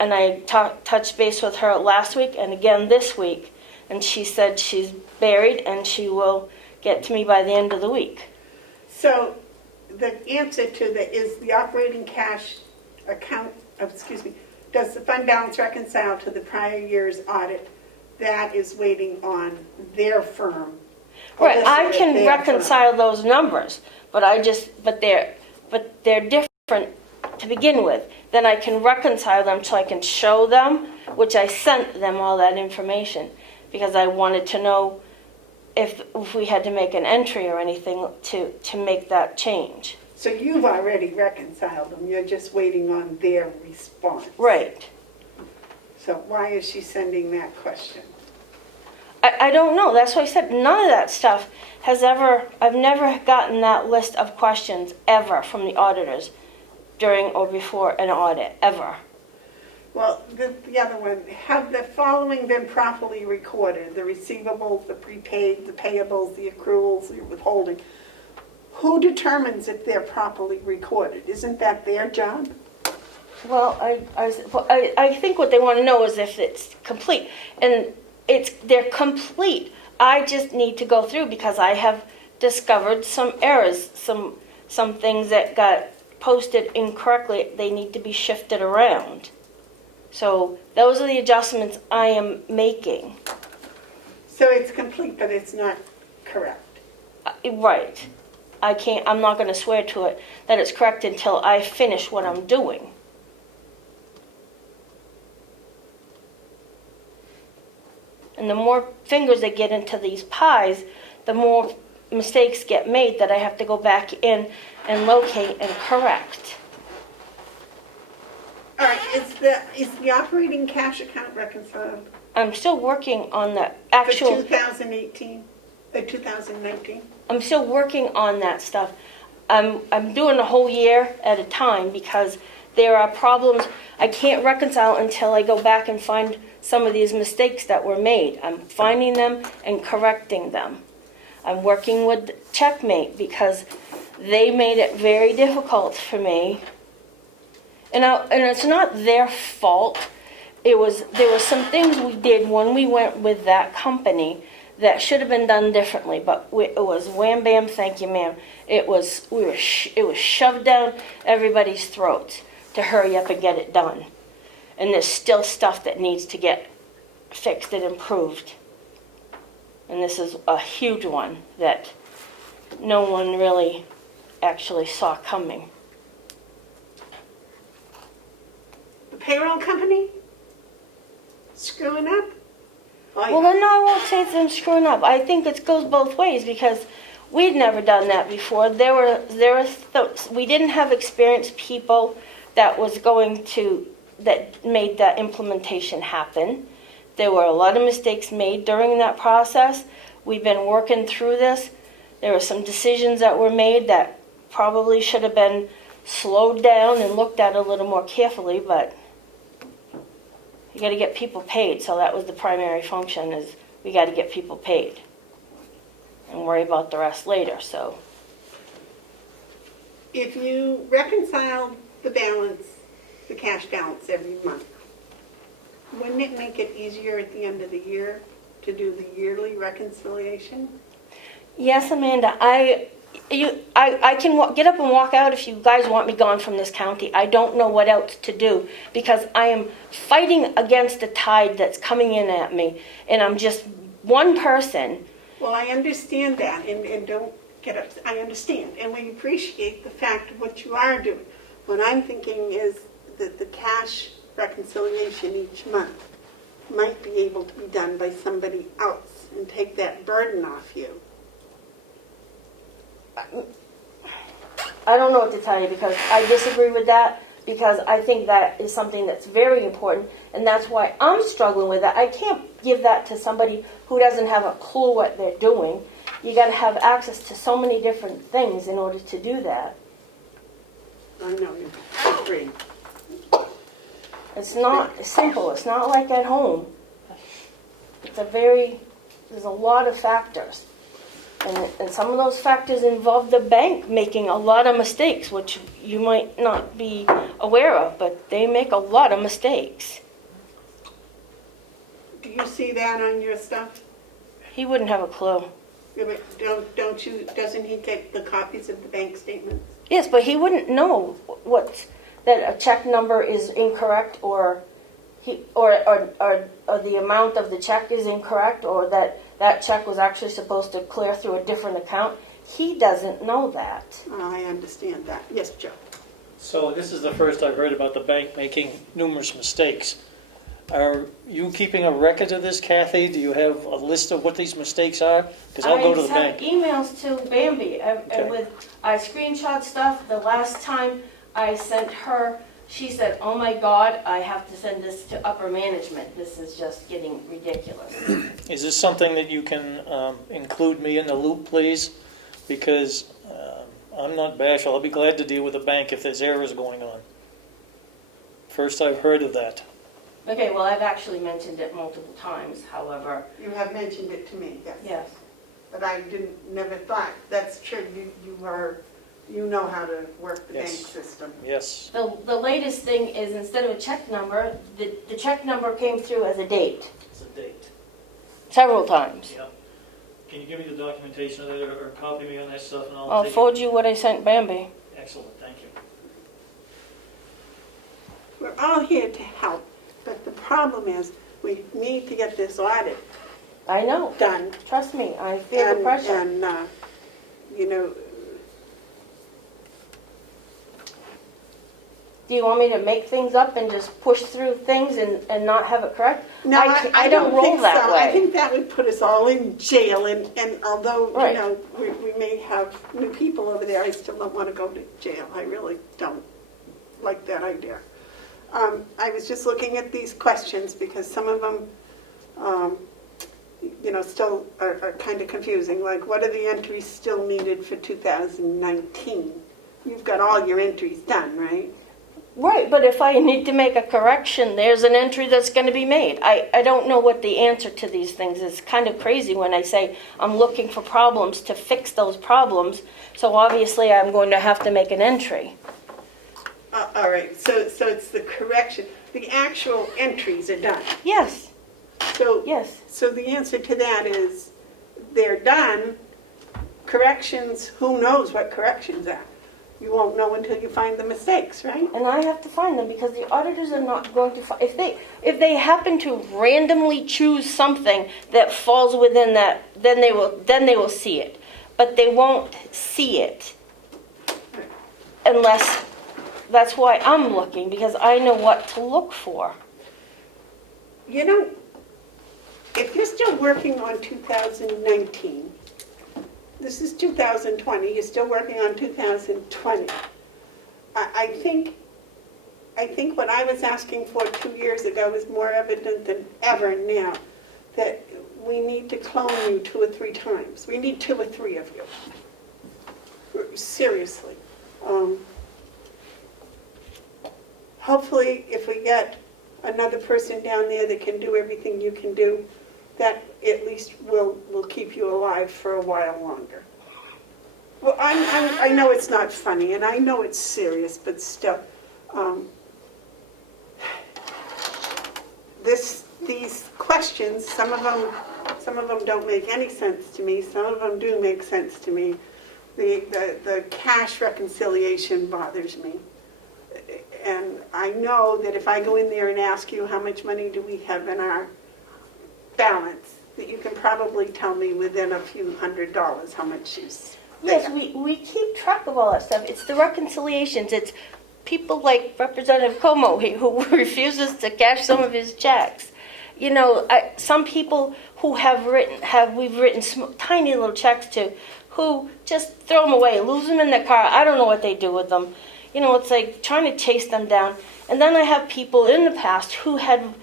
And I touched base with her last week and again this week. And she said she's buried and she will get to me by the end of the week. So the answer to is the operating cash account, does the fund balance reconcile to the prior year's audit? That is waiting on their firm. Right, I can reconcile those numbers, but they're different to begin with. Then I can reconcile them so I can show them, which I sent them all that information because I wanted to know if we had to make an entry or anything to make that change. So you've already reconciled them, you're just waiting on their response. Right. So why is she sending that question? I don't know. That's why I said none of that stuff I've never gotten that list of questions ever from the auditors during or before an audit, ever. Well, the other one, have the following been properly recorded? The receivables, the prepaid, the payables, the accruals, the withholding. Who determines if they're properly recorded? Isn't that their job? Well, I think what they want to know is if it's complete. And they're complete. I just need to go through because I have discovered some errors, some things that got posted incorrectly. They need to be shifted around. So those are the adjustments I am making. So it's complete, but it's not correct. Right. I'm not going to swear to it that it's correct until I finish what I'm doing. And the more fingers that get into these pies, the more mistakes get made that I have to go back in and locate and correct. All right, is the operating cash account reconciled I'm still working on the for actual, 2018, 2019? I'm still working on that stuff. I'm doing a whole year at a time because there are problems I can't reconcile until I go back and find some of these mistakes that were made. I'm finding them and correcting them. I'm working with Checkmate because they made it very difficult for me. And it's not their fault. There were some things we did when we went with that company that should have been done differently, but it was wham bam, thank you ma'am. It was shoved down everybody's throats to hurry up and get it done. And there's still stuff that needs to get fixed and improved. And this is a huge one that no one really actually saw coming. The payroll company screwing up? Well, then no, I won't say it's them screwing up. I think it goes both ways because we'd never done that before. We didn't have experienced people that made that implementation happen. There were a lot of mistakes made during that process. We've been working through this. There were some decisions that were made that probably should have been slowed down and looked at a little more carefully, but you got to get people paid. So that was the primary function, is we got to get people paid and worry about the rest later. So If you reconcile the balance, the cash balance every month, wouldn't it make it easier at the end of the year to do the yearly reconciliation? yes, Amanda, I can get up and walk out if you guys want me gone from this county. I don't know what else to do because I am fighting against the tide that's coming in at me, and I'm just one person. Well, I understand that, and don't get upset. I understand, and we appreciate the fact of what you are doing. What I'm thinking is that the cash reconciliation each month might be able to be done by somebody else and take that burden off you. I don't know what to tell you because I disagree with that, because I think that is something that's very important, and that's why I'm struggling with that. I can't give that to somebody who doesn't have a clue what they're doing. You got to have access to so many different things in order to do that. I know you agree. It's not simple. It's not like at home. There's a lot of factors. And some of those factors involve the bank making a lot of mistakes, which you might not be aware of, but they make a lot of mistakes. Do you see that on your stuff? He wouldn't have a clue. Yeah, but doesn't he get the copies of the bank statements? Yes, but he wouldn't know that a check number is incorrect, or the amount of the check is incorrect, or that check was actually supposed to clear through a different account. He doesn't know that. I understand that. Yes, Joe. So this is the first I've heard about the bank making numerous mistakes. Are you keeping a record of this, Kathy? Do you have a list of what these mistakes are? Because I'll go to the bank. I sent emails to Bambi, Okay. I screenshot stuff. The last time I sent her, she said, oh my God, I have to send this to upper management. This is just getting ridiculous. Is this something that you can include me in the loop, please? Because I'm not bashful. I'll be glad to deal with the bank if there's errors going on. First I've heard of that. Okay, well, I've actually mentioned it multiple times, however, You have mentioned it to me, yes. yes. But I never thought, that's true, you know how to work the bank Yes. system. Yes. The latest thing is instead of a check number, the check number came through as a date It's a date. several times. Yeah. Can you give me the documentation of that or copy me on that stuff and I'll take forward you what I sent Bambi. it? Excellent, thank you. We're all here to help, but the problem is, we need to get this audit I know, done. trust me, I feel the pressure. And, you know, Do you want me to make things up and just push through things and not have it correct? no, I don't roll think that so. way. I think that would put us all in jail, and although, Right. you know, we may have new people over there, I still don't want to go to jail. I really don't like that idea. I was just looking at these questions because some of them, you know, still are kind of confusing. Like, what are the entries still needed for 2019? You've got all your entries done, right? Right, but if I need to make a correction, there's an entry that's going to be made. I don't know what the answer to these things is. It's kind of crazy when I say I'm looking for problems to fix those problems, so obviously I'm going to have to make an entry. All right, so it's the correction. The actual entries are done. Yes, So, yes. so the answer to that is they're done. Corrections, who knows what corrections are? You won't know until you find the mistakes, right? And I have to find them because the auditors are not going to find, if they happen to randomly choose something that falls within that, then they will see it. But they won't see it unless, that's why I'm looking, because I know what to look for. You know, if you're still working on 2019, this is 2020, you're still working on 2020. I think what I was asking for 2 years ago is more evident than ever now, that we need to clone you 2 or 3 times. We need 2 or 3 of you. Seriously. Hopefully, if we get another person down there that can do everything you can do, that at least will keep you alive for a while longer. Well, I know it's not funny, and I know it's serious, but still, these questions, some of them don't make any sense to me. Some of them do make sense to me. The cash reconciliation bothers me. And I know that if I go in there and ask you how much money do we have in our balance, that you can probably tell me within a few $100s how much is there. Yes, we keep track of all that stuff. It's the reconciliations. It's people like Representative Comeau who refuses to cash some of his checks. You know, some people who we've written tiny little checks to, who just throw them away, lose them in their car. I don't know what they do with them. You know, it's like trying to chase them down. And then I have people in the past who have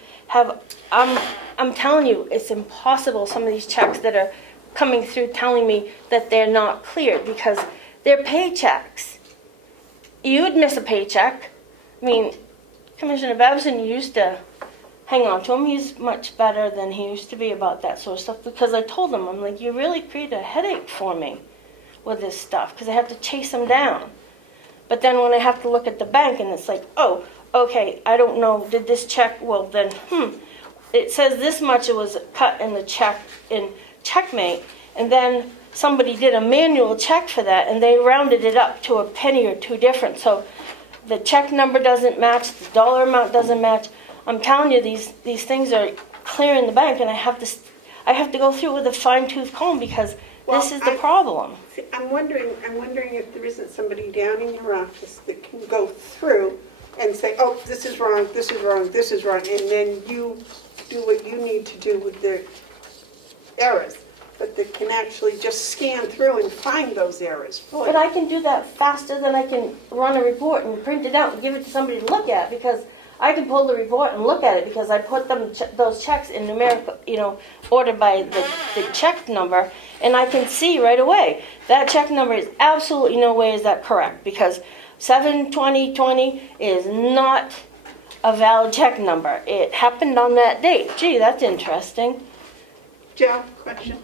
I'm telling you, it's impossible, some of these checks that are coming through telling me that they're not cleared because they're paychecks. You would miss a paycheck. I mean, Commissioner Babson used to hang on to him. He's much better than he used to be about that sort of stuff because I told him, I'm like, you really create a headache for me with this stuff because I have to chase them down. But then when I have to look at the bank and it's like, oh, okay, I don't know, did this check, well then, it says this much it was cut in the check in Checkmate, and then somebody did a manual check for that and they rounded it up to a penny or 2 different. So the check number doesn't match, the dollar amount doesn't match. I'm telling you, these things are clearing the bank, and I have to go through it with a fine-tooth comb because this is the problem. I'm wondering if there isn't somebody down in your office that can go through and say, oh, this is wrong, this is wrong, this is wrong, and then you do what you need to do with the errors. But they can actually just scan through and find those errors for But you. I can do that faster than I can run a report and print it out and give it to somebody to look at, because I can pull the report and look at it because I put those checks in numerical, order by the check number, and I can see right away that check number is absolutely no way is that correct, because 7/20/20 is not a valid check number. It happened on that date. Gee, that's interesting. Joe, question?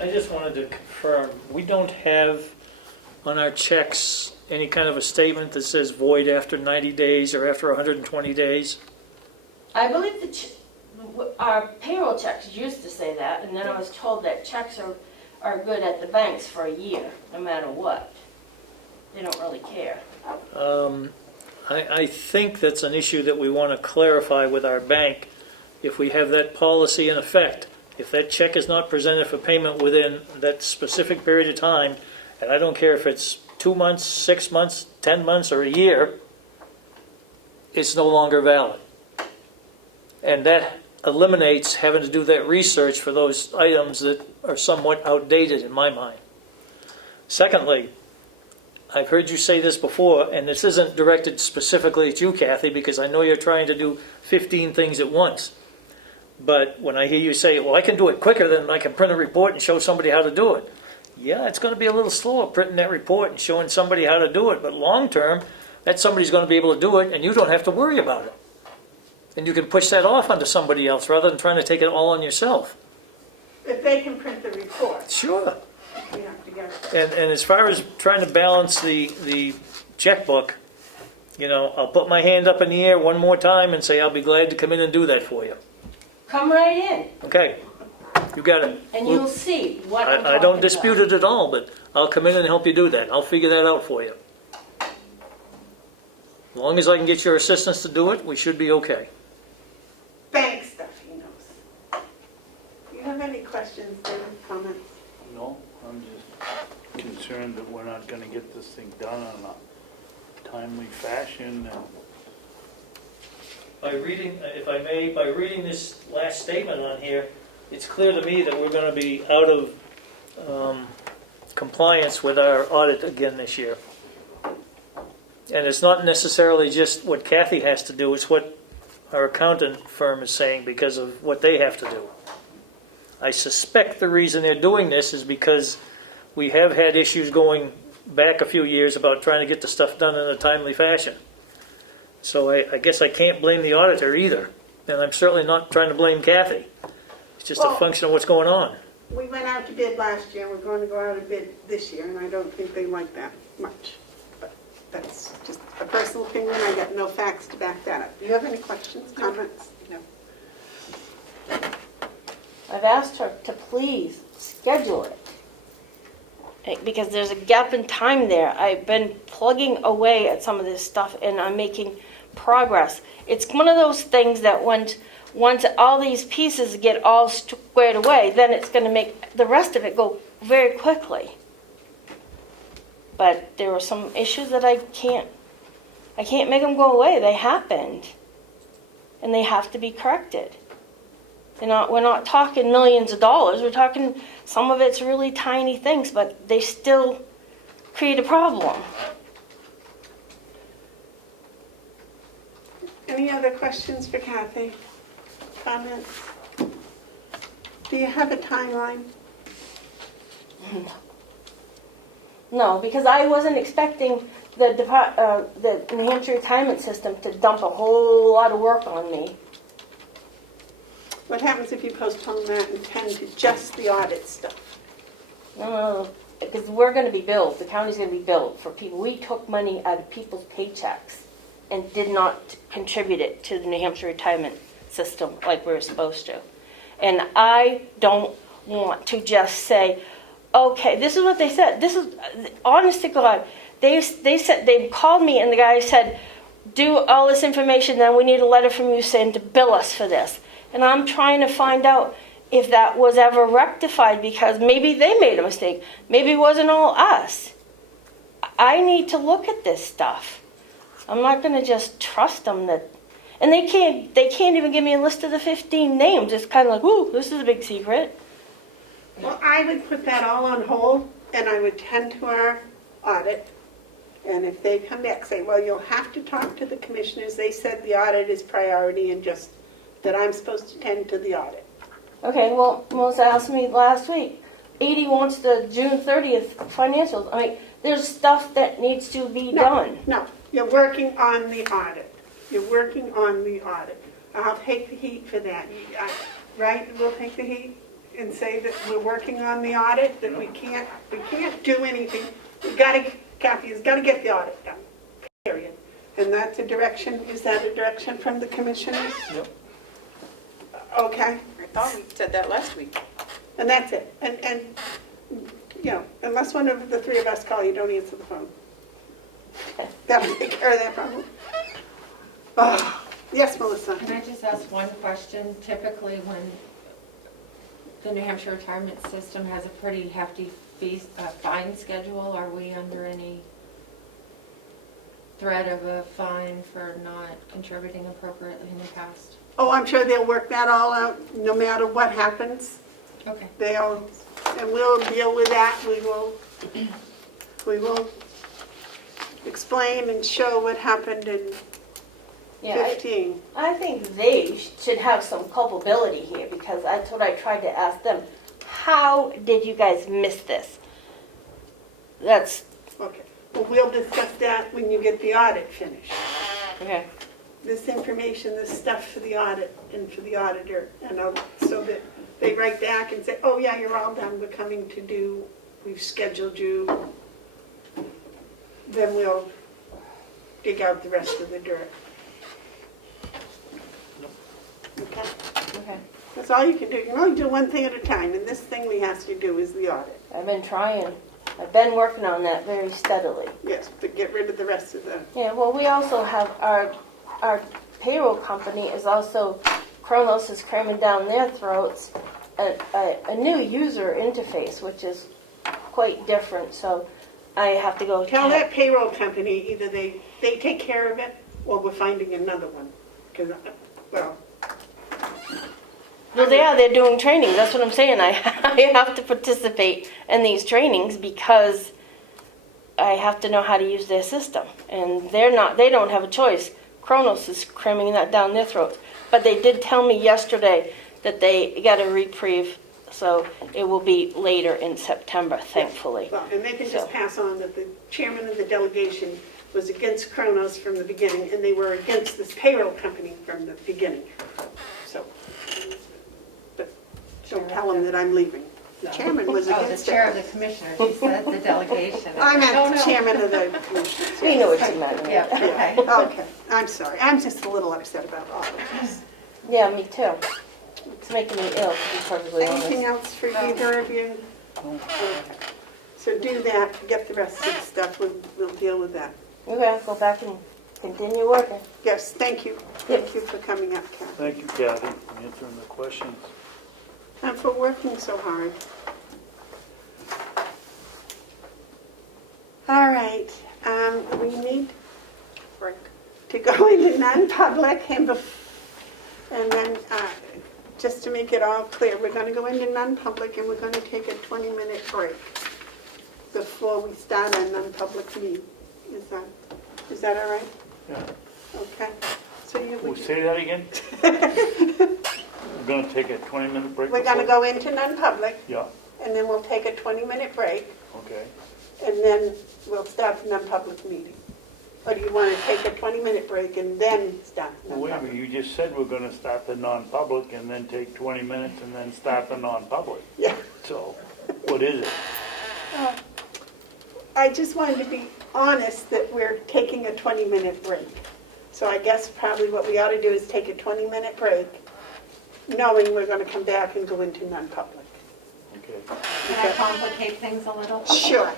I just wanted to confirm, we don't have on our checks any kind of a statement that says void after 90 days or after 120 days? I believe our payroll checks used to say that, and then I was told that checks are good at the banks for a year, no matter what. They don't really care. I think that's an issue that we want to clarify with our bank if we have that policy in effect. If that check is not presented for payment within that specific period of time, and I don't care if it's 2 months, 6 months, 10 months, or a year, it's no longer valid. And that eliminates having to do that research for those items that are somewhat outdated in my mind. Secondly, I've heard you say this before, and this isn't directed specifically at you, Kathy, because I know you're trying to do 15 things at once. But when I hear you say, well, I can do it quicker than I can print a report and show somebody how to do it. Yeah, it's going to be a little slower printing that report and showing somebody how to do it. But long term, that somebody's going to be able to do it, and you don't have to worry about it. And you can push that off onto somebody else rather than trying to take it all on yourself. If they can print the report, Sure. we have to get it. And as far as trying to balance the checkbook, I'll put my hand up in the air one more time and say I'll be glad to come in and do that for you. Come right in, Okay, you got it. and you'll see what I'm I don't talking dispute about. it at all, but I'll come in and help you do that. I'll figure that out for you. As long as I can get your assistance to do it, we should be okay. Bank stuff, he knows. Do you have any questions, David, comments? No, I'm just concerned that we're not gonna get this thing done in a timely fashion. And By reading, if I may, by reading this last statement on here, it's clear to me that we're going to be out of compliance with our audit again this year. And it's not necessarily just what Kathy has to do, it's what our accountant firm is saying because of what they have to do. I suspect the reason they're doing this is because we have had issues going back a few years about trying to get the stuff done in a timely fashion. So I guess I can't blame the auditor either. And I'm certainly not trying to blame Kathy. It's just a function of what's going on. We went out to bid last year, we're going to go out to bid this year, and I don't think they like that much. But that's just a personal opinion, I got no facts to back that up. Do you have any questions, comments? No. I've asked her to please schedule it, because there's a gap in time there. I've been plugging away at some of this stuff, and I'm making progress. It's one of those things that once all these pieces get all squared away, then it's going to make the rest of it go very quickly. But there were some issues that I can't make them go away. They happened, and they have to be corrected. We're not talking millions of dollars. We're talking, some of it's really tiny things, but they still create a problem. Any other questions for Kathy? Comments? Do you have a timeline? No, because I wasn't expecting the New Hampshire retirement system to dump a whole lot of work on me. What happens if you postpone that and tend to just the audit stuff? No, because we're going to be billed. The county's going to be billed for people. We took money out of people's paychecks and did not contribute it to the New Hampshire retirement system like we were supposed to. And I don't want to just say, okay, this is what they said. This is, honest to God, they said, they called me and the guy said, do all this information, then we need a letter from you saying to bill us for this. And I'm trying to find out if that was ever rectified, because maybe they made a mistake. Maybe it wasn't all us. I need to look at this stuff. I'm not gonna just trust them that, and they can't even give me a list of the 15 names. It's kind of like, ooh, this is a big secret. Well, I would put that all on hold, and I would tend to our audit. And if they come back, say, well, you'll have to talk to the commissioners. They said the audit is priority and just that I'm supposed to tend to the audit. Okay, well, Melissa asked me last week. 80 wants the June 30th financials. I mean, there's stuff that needs to be done. No, you're working on the audit. You're working on the audit. I'll take the heat for that. Right? We'll take the heat and say that we're working on the audit, that we can't do anything. Kathy's got to get the audit done, period. And that's a direction, is that a direction from the commissioners? Yep. Okay. I thought we said that last week. And that's it. And you know, unless one of the three of us call you, don't answer the phone. That'll take care of that problem. Oh, yes, Melissa. Can I just ask one question? Typically, when the New Hampshire retirement system has a pretty hefty fine schedule, are we under any threat of a fine for not contributing appropriately in the past? Oh, I'm sure they'll work that all out, no matter what happens. Okay. And we'll deal with that. We will explain and show what happened in 15. I think they should have some culpability here because that's what I tried to ask them. How did you guys miss this? That's Okay. Well, we'll discuss that when you get the audit finished. okay. This information, this stuff for the audit and for the auditor, and so that they write back and say, oh yeah, you're all done, we're coming to do, we've scheduled you. Then we'll dig out the rest of the dirt. Okay? Okay. That's all you can do. You can only do one thing at a time, and this thing we have to do is the audit. I've been trying. I've been working on that very steadily. Yes, to get rid of the rest of the... Yeah, well, we also have our payroll company is also, Kronos is cramming down their throats a new user interface, which is quite different, so I have to go... Tell that payroll company either they take care of it or we're finding another one. Because, well... Well, they're doing trainings. That's what I'm saying. I have to participate in these trainings because I have to know how to use their system. And they don't have a choice. Kronos is cramming that down their throats. But they did tell me yesterday that they got a reprieve, so it will be later in September, thankfully. Well, and they can just pass on that the chairman of the delegation was against Kronos from the beginning, and they were against this payroll company from the beginning. So, but don't tell them that I'm leaving. The chairman was Oh, the against chair of it. the commissioners, you said the delegation. I meant the chairman of the commissioners. We know what you meant. Yeah, okay. Okay, I'm sorry. I'm just a little upset about all of this. Yeah, me too. It's making me ill, to be perfectly Anything honest. else for either of you? Okay. So do that, get the rest of the stuff, we'll deal with that. Okay, I'll go back and continue working. Yes, thank you. Thank you for coming up, Kathy. Thank you, Kathy, for answering the questions. And for working so hard. All right, we need to go into non-public and then just to make it all clear, we're going to go into non-public and we're going to take a 20-minute break before we start our non-public meeting. Is that all right? Yeah. Okay. So We'll say that again? We're going to take a 20-minute break? we're going to go into non-public Yeah, and then we'll take a 20-minute break. okay. And then we'll start the non-public meeting. Or do you want to take a 20-minute break and then start the Well, wait a minute, non-public? you just said we're going to start the non-public and then take 20 minutes and then start the non-public. Yeah. So, what is it? I just wanted to be honest that we're taking a 20-minute break. So I guess probably what we ought to do is take a 20-minute break, knowing we're going to come back and go into non-public. Okay. Can I complicate things a little? Sure.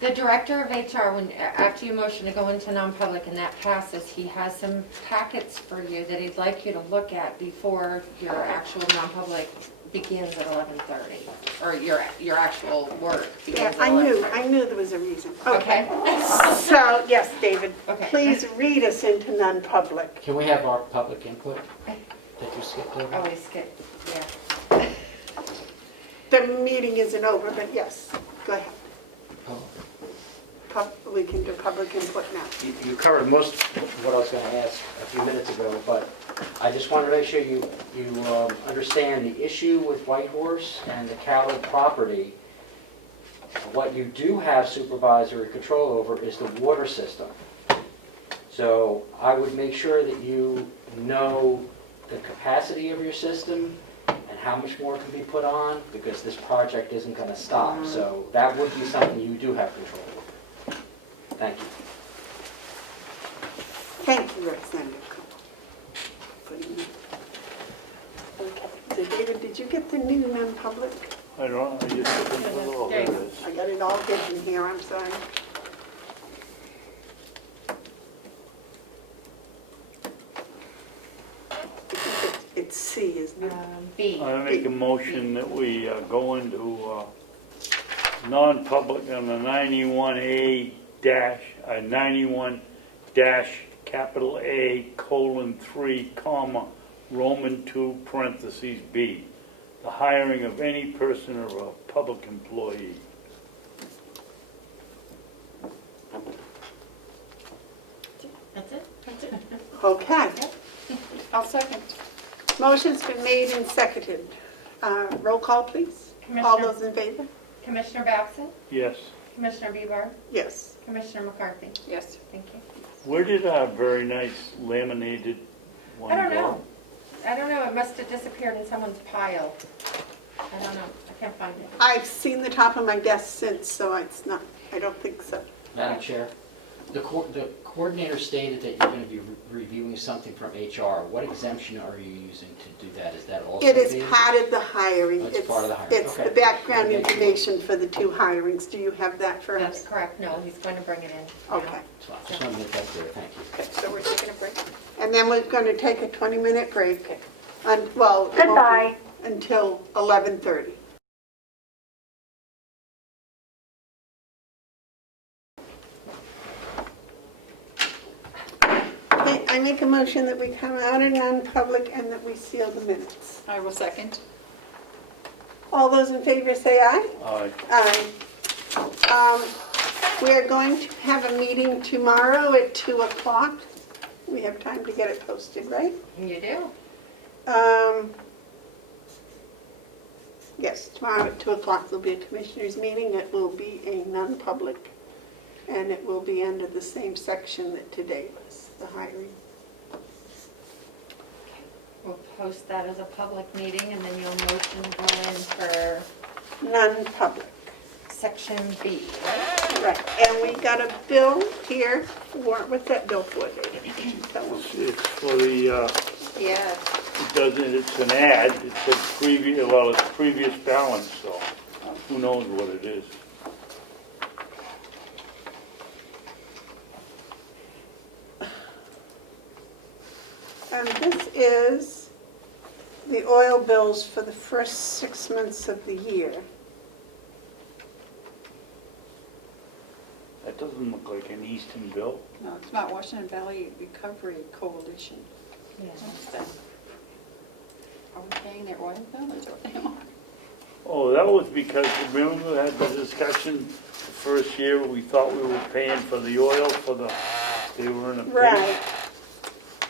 The director of HR, after you motion to go into non-public and that passes, he has some packets for you that he'd like you to look at before your actual non-public begins at 11:30, or your actual work Yeah, begins at 11:30. I knew there was a reason. Okay. So, yes, David, Okay. please read us into non-public. Can we have our public input that you skipped over? Oh, we skipped, yeah. The meeting isn't over, but yes, go ahead. Oh. We can do public input now. You covered most of what I was going to ask a few minutes ago, but I just wanted to make sure you understand the issue with Whitehorse and the Carroll property. What you do have supervisory control over is the water system. So I would make sure that you know the capacity of your system and how much more can be put on, because this project isn't going to stop. So that would be something you do have control over. Thank you. Thank you, Representative Comeau. Okay, so David, did you get the new non-public? I don't, I just put it all There you there go. it is. I got it all hidden here, I'm sorry. I think it's C, isn't it? B. I make a motion that we go into non-public on the 91A dash, 91 dash capital A colon 3 comma Roman 2 parentheses B, the hiring of any person or a public employee. That's it? That's it. Okay, I'll second. motion's been made and seconded. Roll call, please. All Commissioner, those in favor? Commissioner Baxton, Yes. Commissioner Bieber, Yes. Commissioner McCarthy. Yes. Thank you. Where did our very nice laminated one go? I don't know. I don't know, it must have disappeared in someone's pile. I don't know, I can't find it. I've seen the top of my desk since, so it's not, I don't think so. Madam Chair, the coordinator stated that you're going to be reviewing something from HR. What exemption are you using to do that? Is that also It is being- part of the hiring. Oh, it's part of the hiring. It's the Okay. background Okay. information for the two hirings. Do you have that for That's us? correct, no, he's going to bring it in. Okay. It's fine. Just want to make that clear, thank you. Okay, so we're taking a break. And then we're going to take a 20-minute break. Well, it won't be Goodbye. until 11:30. Okay, I make a motion that we come out of non-public and that we seal the minutes. I will second. All those in favor say aye. Aye. Aye. We are going to have a meeting tomorrow at 2 o'clock. We have time to get it posted, right? You do? Yes, tomorrow at 2 o'clock there'll be a commissioners meeting. It will be a non-public, and it will be under the same section that today was, the hiring. We'll post that as a public meeting, and then you'll motion to go in for Non-public, section B, right? right. And we got a bill here for, what's that bill for, David? Can you tell them? It's for the, Yes. it doesn't, it's an ad, it said previous, well, it's previous balance, so who knows what it is. And this is the oil bills for the first 6 months of the year. That doesn't look like an Easton bill. No, it's not Washington Valley Recovery Coalition. Yeah. What's that? Are we paying their oil bill? Is what they are? Oh, that was because, remember we had the discussion the first year, we thought we were paying for the oil for the, they were in a pit. Right.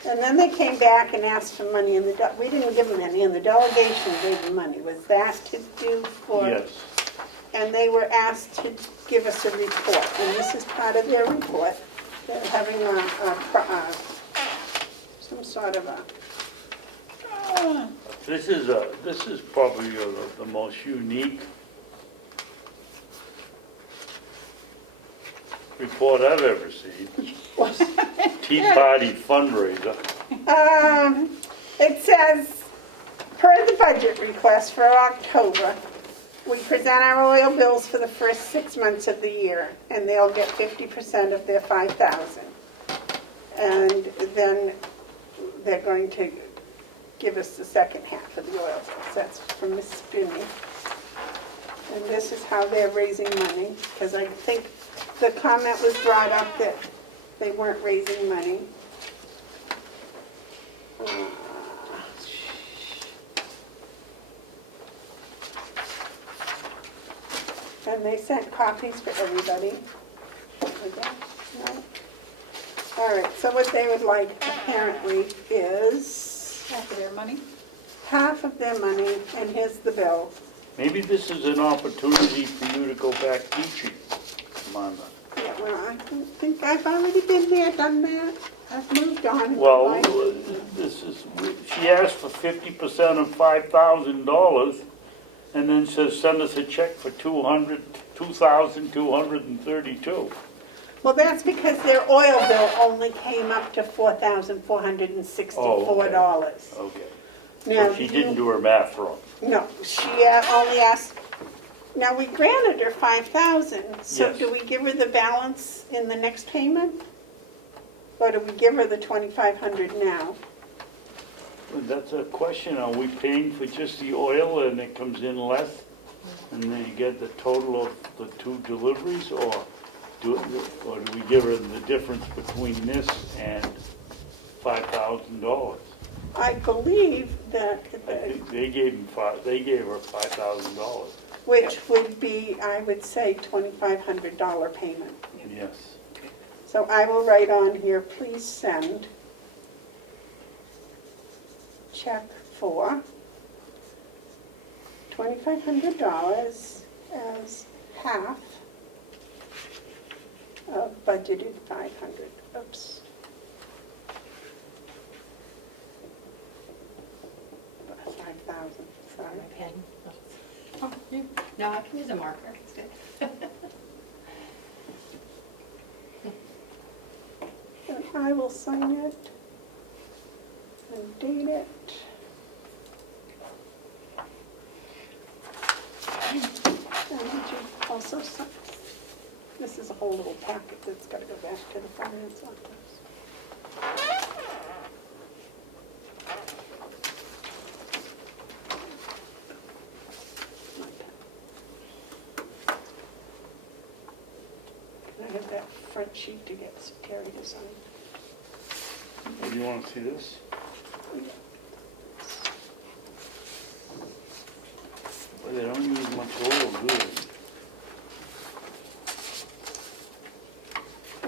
And then they came back and asked for money, and we didn't give them any, and the delegation gave them money. Was that to do for? Yes. And they were asked to give us a report, and this is part of their report. They're having some sort of a, This is probably the most unique report I've ever seen. Tea Party fundraiser. it says, per the budget request for October, we present our oil bills for the first 6 months of the year, and they'll get 50% of their $5,000. And then they're going to give us the second half of the oil bills. That's from Miss Spinney. And this is how they're raising money, because I think the comment was brought up that they weren't raising money. And they sent copies for everybody. No? All right, so what they would like apparently is Half of their money? half of their money, and here's the bill. Maybe this is an opportunity for you to go back teaching, Amanda. Yeah, well, I don't think I've already been there, done that. I've moved on. in Well, my life. this is, she asked for 50% of $5,000 and then says, send us a check for $2,232. Well, that's because their oil bill only came up to $4,464. Okay. Now, So she didn't do her math wrong. No, she only asked, now we granted her 5,000, so Yes. do we give her the balance in the next payment? Or do we give her the 2,500 now? That's a question. Are we paying for just the oil and it comes in less? And then you get the total of the two deliveries? Or do we give her the difference between this and $5,000? I believe that, I think they gave her $5,000. which would be, I would say, $2,500 payment. Yes. So I will write on here, please send check for $2,500 as half of budgeted 500. Oops. 5,000, sorry. Oh, no, I can use a marker, it's good. And I will sign it and date it. And did you also sign? This is a whole little packet that's got to go back to the finance office. My pen. Can I have that front sheet to get Terry to sign? Do you want to see this? Well, they don't use much oil, do they?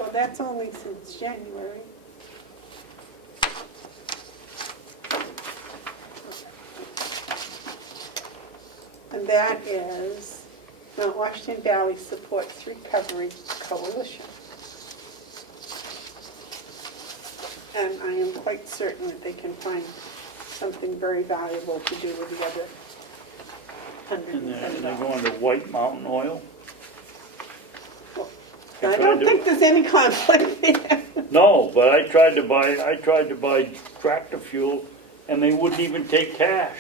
Well, that's only since January. And that is Mount Washington Valley Supports Recovery Coalition. And I am quite certain that they can find something very valuable to do with the other And they're $107. going to White Mountain Oil? I don't think there's any conflict there. No, but I tried to buy tractor fuel and they wouldn't even take cash.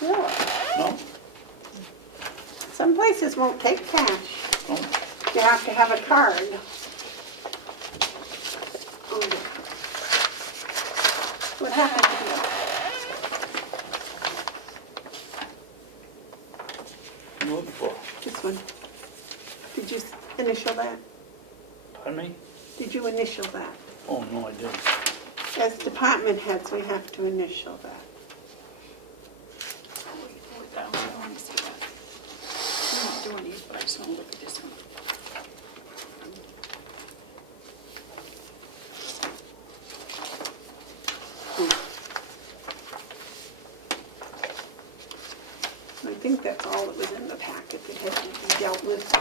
Really? No? Some places won't take cash. No? You have to have a card. What happened to What are you looking for? this one? Did you initial that? Pardon me? Did you initial that? Oh, no, I didn't. As department heads, we have to initial that. Pull it down, I want to see that. I'm not doing these, but I just want to look at this one. I think that's all that was in the packet that had to be dealt with.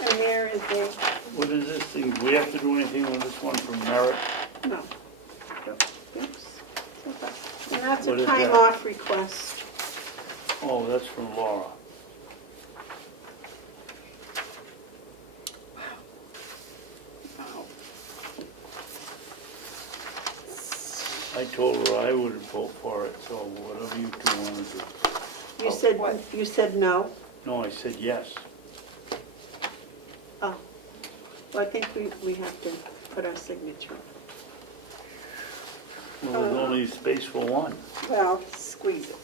And there is a, What is this thing? Do we have to do anything with this one from Merit? no. Oops. And that's What a is time that? off request. Oh, that's from Laura. Wow. I told her I wouldn't vote for it, so whatever you two want to do. You said no? No, I said yes. Oh. Well, I think we have to put our signature. Well, there's only space for one, Well, squeeze it.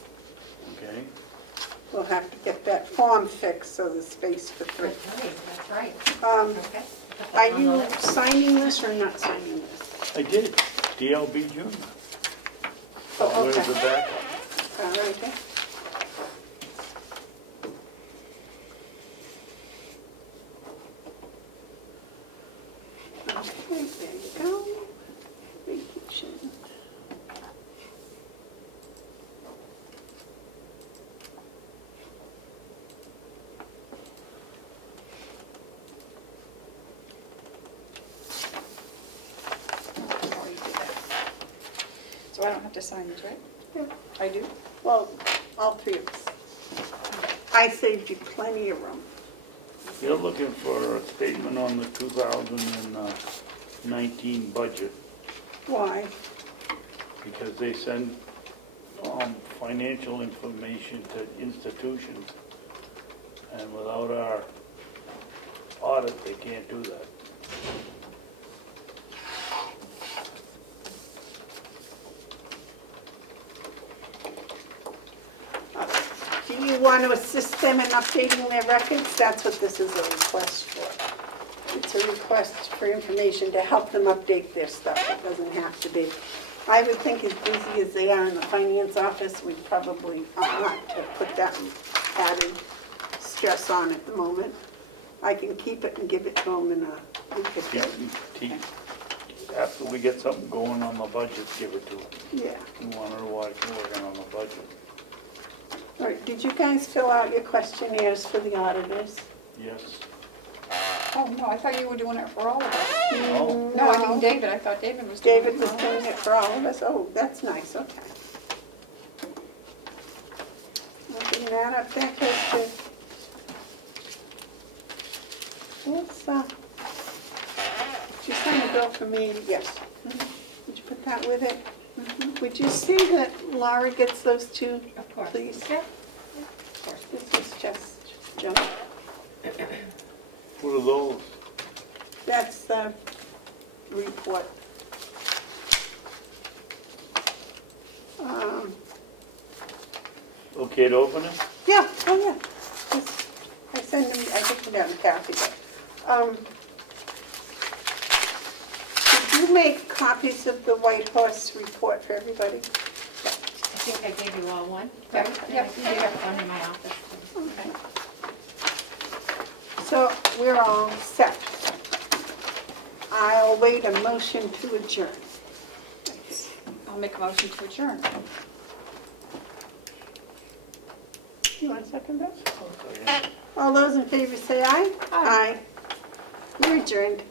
okay? We'll have to get that form fixed so there's space for three. That's right. Okay. Are you signing this or not signing this? I did, DLB Junior. Oh, Where's the okay. backup? Right there. Okay, there you go. Vacation. So I don't have to sign this, right? Yeah. I do? Well, all three of us. I saved you plenty of room. You're looking for a statement on the 2019 budget, Why? because they send financial information to institutions, and without our audit, they can't do that. Do you want to assist them in updating their records? That's what this is a request for. It's a request for information to help them update their stuff. It doesn't have to be. I would think as busy as they are in the finance office, we'd probably not to put that added stress on at the moment. I can keep it and give it to them in a week or two. After we get something going on the budget, give it to them. Yeah. We want to watch working on the budget. All right, did you guys fill out your questionnaires for the auditors? Yes. Oh, no, I thought you were doing it for all of us. No? No, I mean David, I thought David was doing it. David was for all of doing us. it for all of us? Oh, that's nice, okay. Looking that up, that goes to... What's, did you sign a bill for me? Yes. Would you put that with it? Would you see that Laura gets those two, Of course. please? Yeah. Of course. This is just junk. What are those? That's the report. Okay to open it? Yeah, oh yeah. I send them, I took them down to Kathy, but, did you make copies of the White Horse report for everybody? I think I gave you all one. Yeah. Right? Yep. I have one in my office. Okay. So we're all set. I'll wait a motion to adjourn. I'll make a motion to adjourn. You want to second that? All those in favor say aye. Aye. We're adjourned.